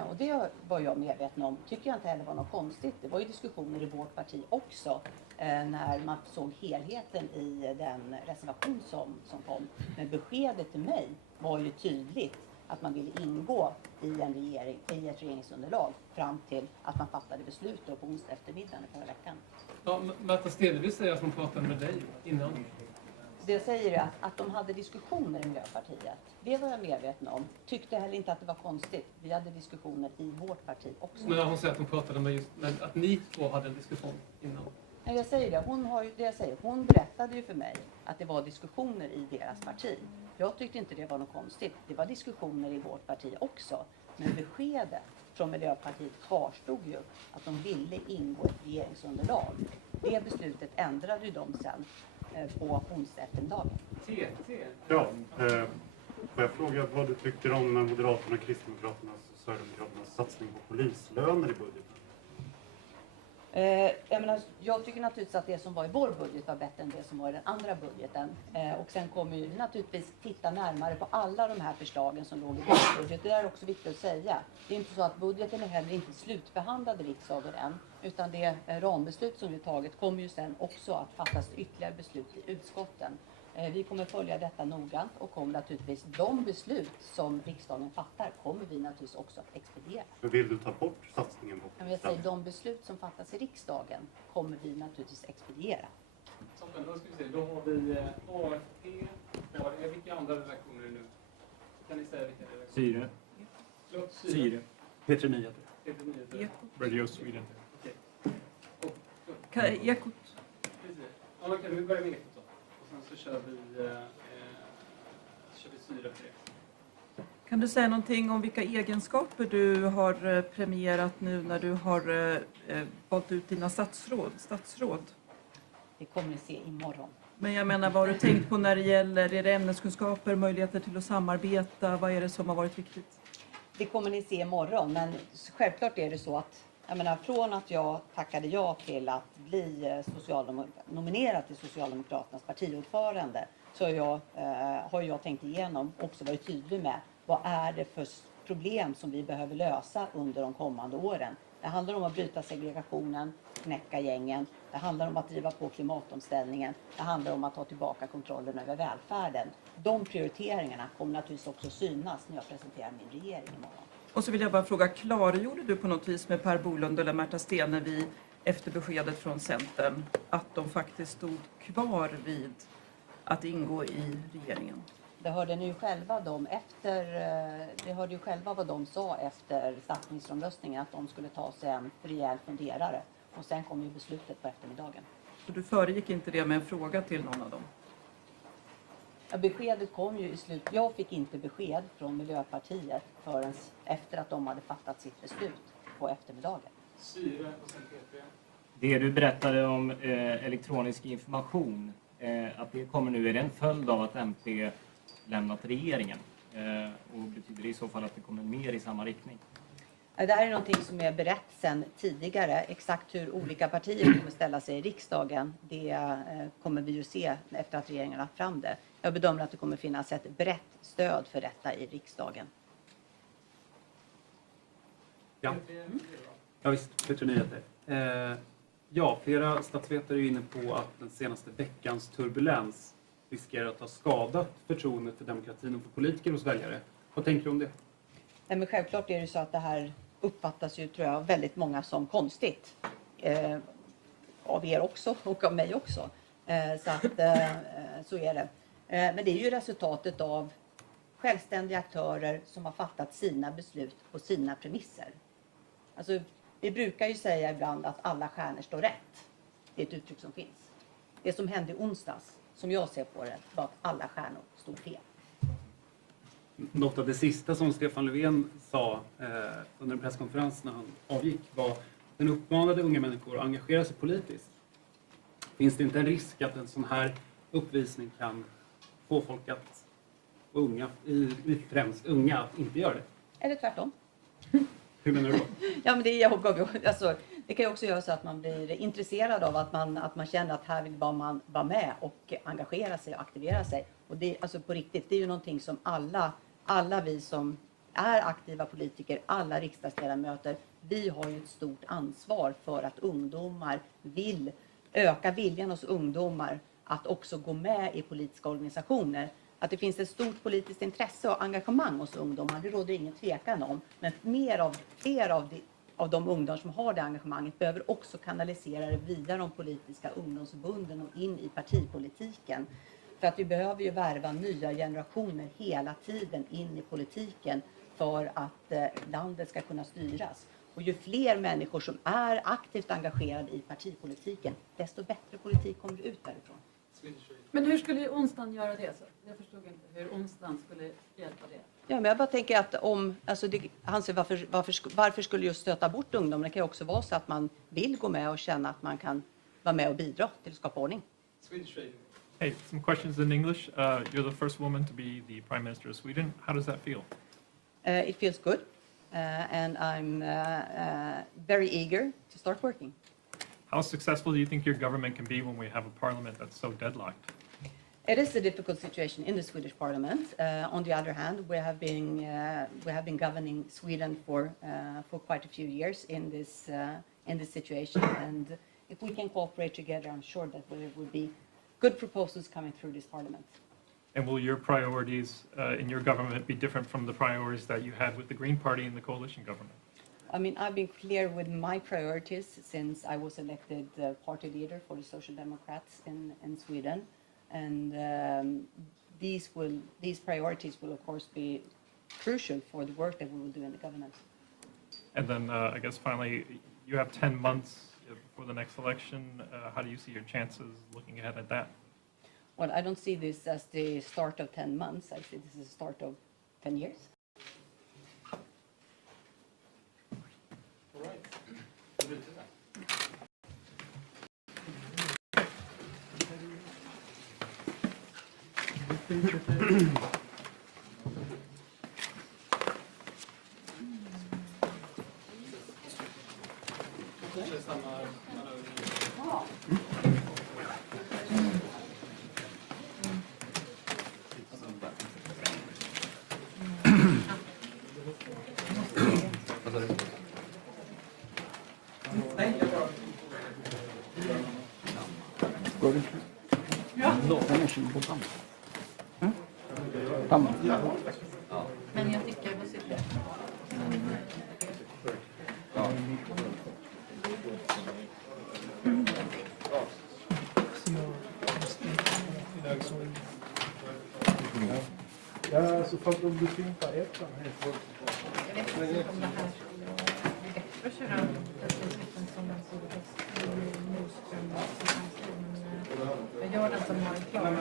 Och det var jag medveten om. Tycker jag inte heller var något konstigt. Det var ju diskussioner i vårt parti också. När man såg helheten i den reservation som kom. Men beskedet till mig var ju tydligt. Att man ville ingå i en regering, i ett regeringsunderlag fram till att man fattade beslut på onsdag eftermiddagen förra veckan. Ja, Märta Stenevi säger att hon pratade med dig innan. Det jag säger är att de hade diskussioner i Miljöpartiet. Det var jag medveten om. Tyckte heller inte att det var konstigt. Vi hade diskussioner i vårt parti också. Men hon säger att hon pratade med just, men att ni två hade en diskussion innan. Jag säger det. Hon berättade ju för mig att det var diskussioner i deras parti. Jag tyckte inte det var något konstigt. Det var diskussioner i vårt parti också. Men beskedet från Miljöpartiet kvarstod ju att de ville ingå ett regeringsunderlag. Det beslutet ändrade ju de sen på onsdag eftermiddagen. Ja, får jag fråga vad du tycker om Moderaterna, Kristdemokraternas och Sverigedemokraternas satsning på polislöner i budgeten? Jag tycker naturligtvis att det som var i vår budget var bättre än det som var i den andra budgeten. Och sen kommer vi naturligtvis titta närmare på alla de här förslagen som låg i vår budget. Det är också viktigt att säga. Det är inte så att budgeten är heller inte slutbehandlad i riksdagen än. Utan det rambeslut som vi tagit kommer ju sen också att fattas ytterligare beslut i utskotten. Vi kommer följa detta noggrant och kommer naturligtvis de beslut som riksdagen fattar kommer vi naturligtvis också att expediera. Men vill du ta bort satsningen på jag säger, de beslut som fattas i riksdagen kommer vi naturligtvis expediera. Toppen, då ska vi se. Då har vi AFP. Vilka andra redaktioner är det nu? Kan ni säga vilka redaktioner? Syre. P3 Nyheter. Radio Sweden. Okej. Ekot. Precis. Ja, då kan vi börja med Ekot då. Och sen så kör vi Syre för det. Kan du säga någonting om vilka egenskaper du har premierat nu när du har valt ut dina statsråd? Det kommer ni se imorgon. Men jag menar, vad har du tänkt på när det gäller är det ämneskunskaper, möjligheter till att samarbeta? Vad är det som har varit viktigt? Det kommer ni se imorgon, men självklart är det så att från att jag tackade ja till att bli nominerad till Socialdemokraternas partiordförande så har jag tänkt igenom också varit tydlig med vad är det för problem som vi behöver lösa under de kommande åren. Det handlar om att bryta segregationen, knäcka gängen. Det handlar om att driva på klimatomställningen. Det handlar om att ta tillbaka kontrollen över välfärden. De prioriteringarna kommer naturligtvis också synas när jag presenterar min regering imorgon. Och så vill jag bara fråga, klargjorde du på något vis med Per Bolund eller Märta Stenevi efter beskedet från Centern att de faktiskt stod kvar vid att ingå i regeringen? Det hörde ni ju själva vad de sa efter statsministeromröstningen, att de skulle ta sig en rejäl funderare. Och sen kom ju beslutet på eftermiddagen. Så du föregick inte det med en fråga till någon av dem? Ja, beskedet kom ju i slut. Jag fick inte besked från Miljöpartiet förrän efter att de hade fattat sitt beslut på eftermiddagen. Syre och sen PP. Det du berättade om elektronisk information, att det kommer nu, är det en följd av att MP lämnat regeringen? Och betyder det i så fall att det kommer mer i samma riktning? Det här är någonting som är berett sedan tidigare. Exakt hur olika partier kommer ställa sig i riksdagen, det kommer vi ju se efter att regeringen har fram det. Jag bedömer att det kommer finnas ett brett stöd för detta i riksdagen. Ja, visst, P3 Nyheter. Flera statsvetare är inne på att den senaste veckans turbulens riskerar att ha skadat förtroendet för demokratin och för politiker hos väljare. Vad tänker du om det? Nej, men självklart är det så att det här uppfattas ju, tror jag, väldigt många som konstigt. Av er också och av mig också. Så är det. Men det är ju resultatet av självständiga aktörer som har fattat sina beslut på sina premisser. Alltså, vi brukar ju säga ibland att alla stjärnor står rätt. Det är ett uttryck som finns. Det som hände i onsdags, som jag ser på det, var att alla stjärnor stod fel. Något av det sista som Stefan Löfven sa under en presskonferens när han avgick var att den uppmanade unga människor att engagera sig politiskt. Finns det inte en risk att en sån här uppvisning kan få folk främst unga, att inte göra det? Eller tvärtom. Hur menar du då? Ja, men det kan ju också göra så att man blir intresserad av att man känner att här vill man vara med och engagera sig och aktivera sig. Och det, alltså på riktigt, det är ju någonting som alla vi som är aktiva politiker, alla riksdagsledamöter, vi har ju ett stort ansvar för att ungdomar vill öka viljan hos ungdomar att också gå med i politiska organisationer. Att det finns ett stort politiskt intresse och engagemang hos ungdomar, det råder ingen tvekan om. Men fler av de ungdomar som har det engagemanget behöver också kanalisera det via de politiska ungdomsförbunden och in i partipolitiken. För att vi behöver ju värva nya generationer hela tiden in i politiken för att landet ska kunna styras. Och ju fler människor som är aktivt engagerade i partipolitiken, desto bättre politik kommer ut därifrån. Men hur skulle onsdagen göra det? Så? Jag förstod inte hur onsdagen skulle hjälpa det. Ja, men jag bara tänker att varför skulle just stöta bort ungdomar? Det kan ju också vara så att man vill gå med och känna att man kan vara med och bidra till att skapa ordning. Hey, some questions in English. You're the first woman to be the Prime Minister of Sweden. How does that feel? It feels good, and I'm very eager to start working. How successful do you think your government can be when we have a parliament that's so deadlocked? It is a difficult situation in the Swedish Parliament. On the other hand, we have been governing Sweden for quite a few years in this situation, and if we can cooperate together, I'm sure that there will be good proposals coming through this Parliament. And will your priorities in your government be different from the priorities that you had with the Green Party in the coalition government? I mean, I've been clear with my priorities since I was elected party leader for the Social Democrats in Sweden. And these priorities will, of course, be crucial for the work that we will do in the government. And then, I guess, finally, you have 10 months before the next election. How do you see your chances looking ahead at that? Well, I don't see this as the start of 10 months. I see this as the start of 10 years. All right. Men jag tycker det sitter. Ja, så får de befintliga ettan helt bort. Jag vet inte om det här bättre att köra som en jag gör den som har en klar.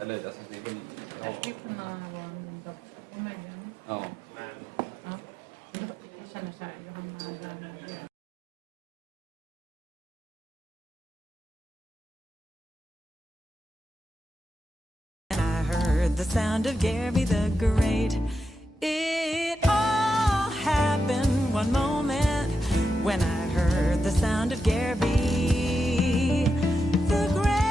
Eller alltså det är väl... Det skulle kunna vara en dag på möjligen. Ja. Ja. Jag känner så här, Johanna där. I heard the sound of Gary the Great. It all happened one moment when I heard the sound of Gary the Great.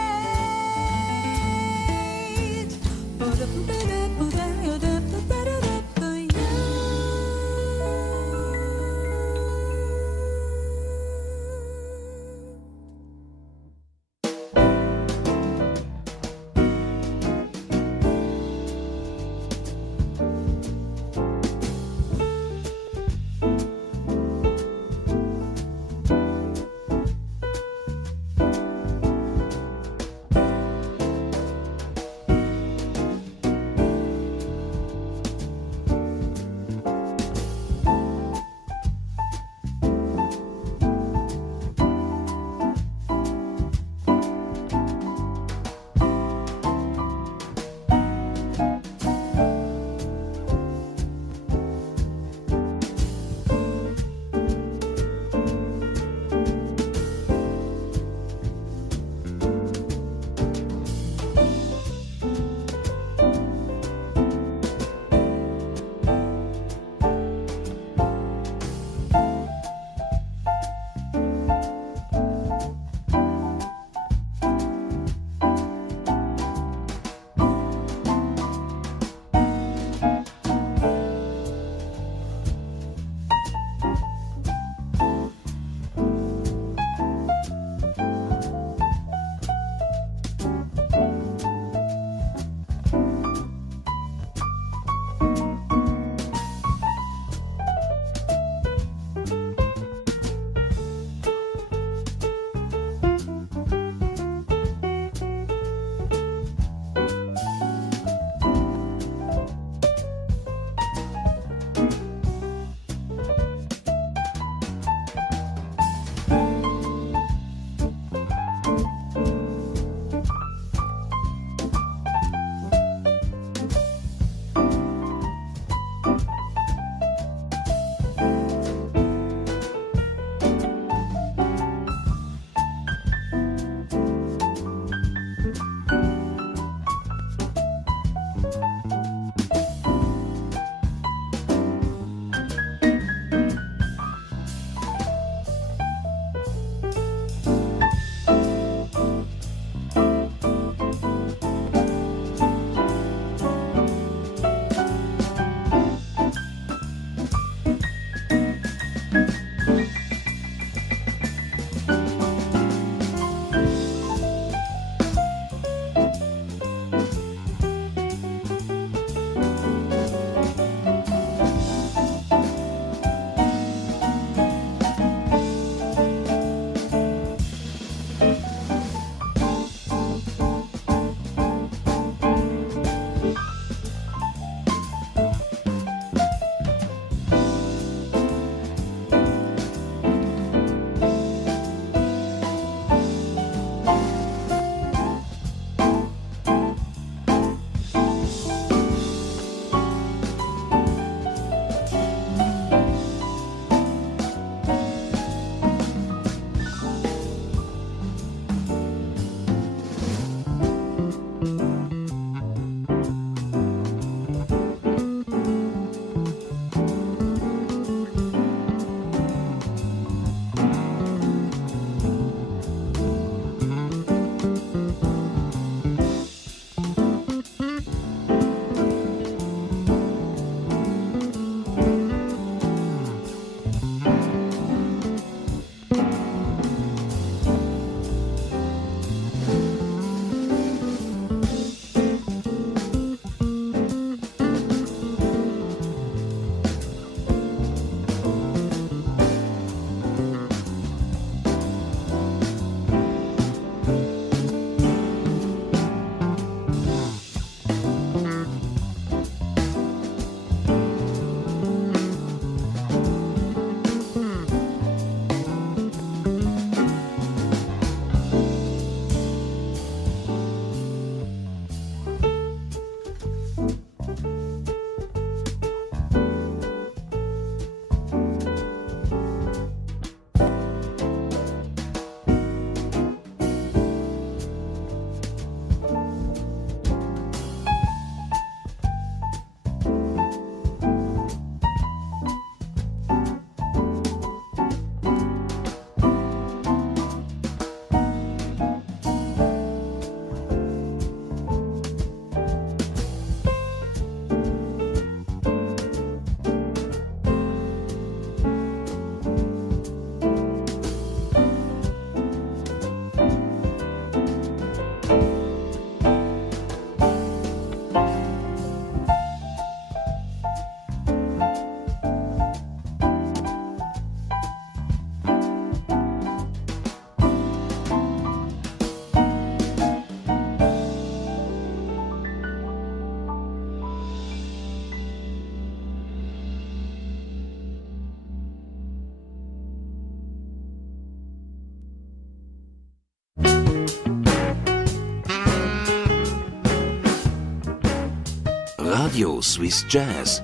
Radio Swiss Jazz.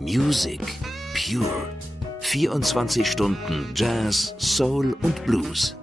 Music pure. 24 Stunden Jazz, Soul und Blues.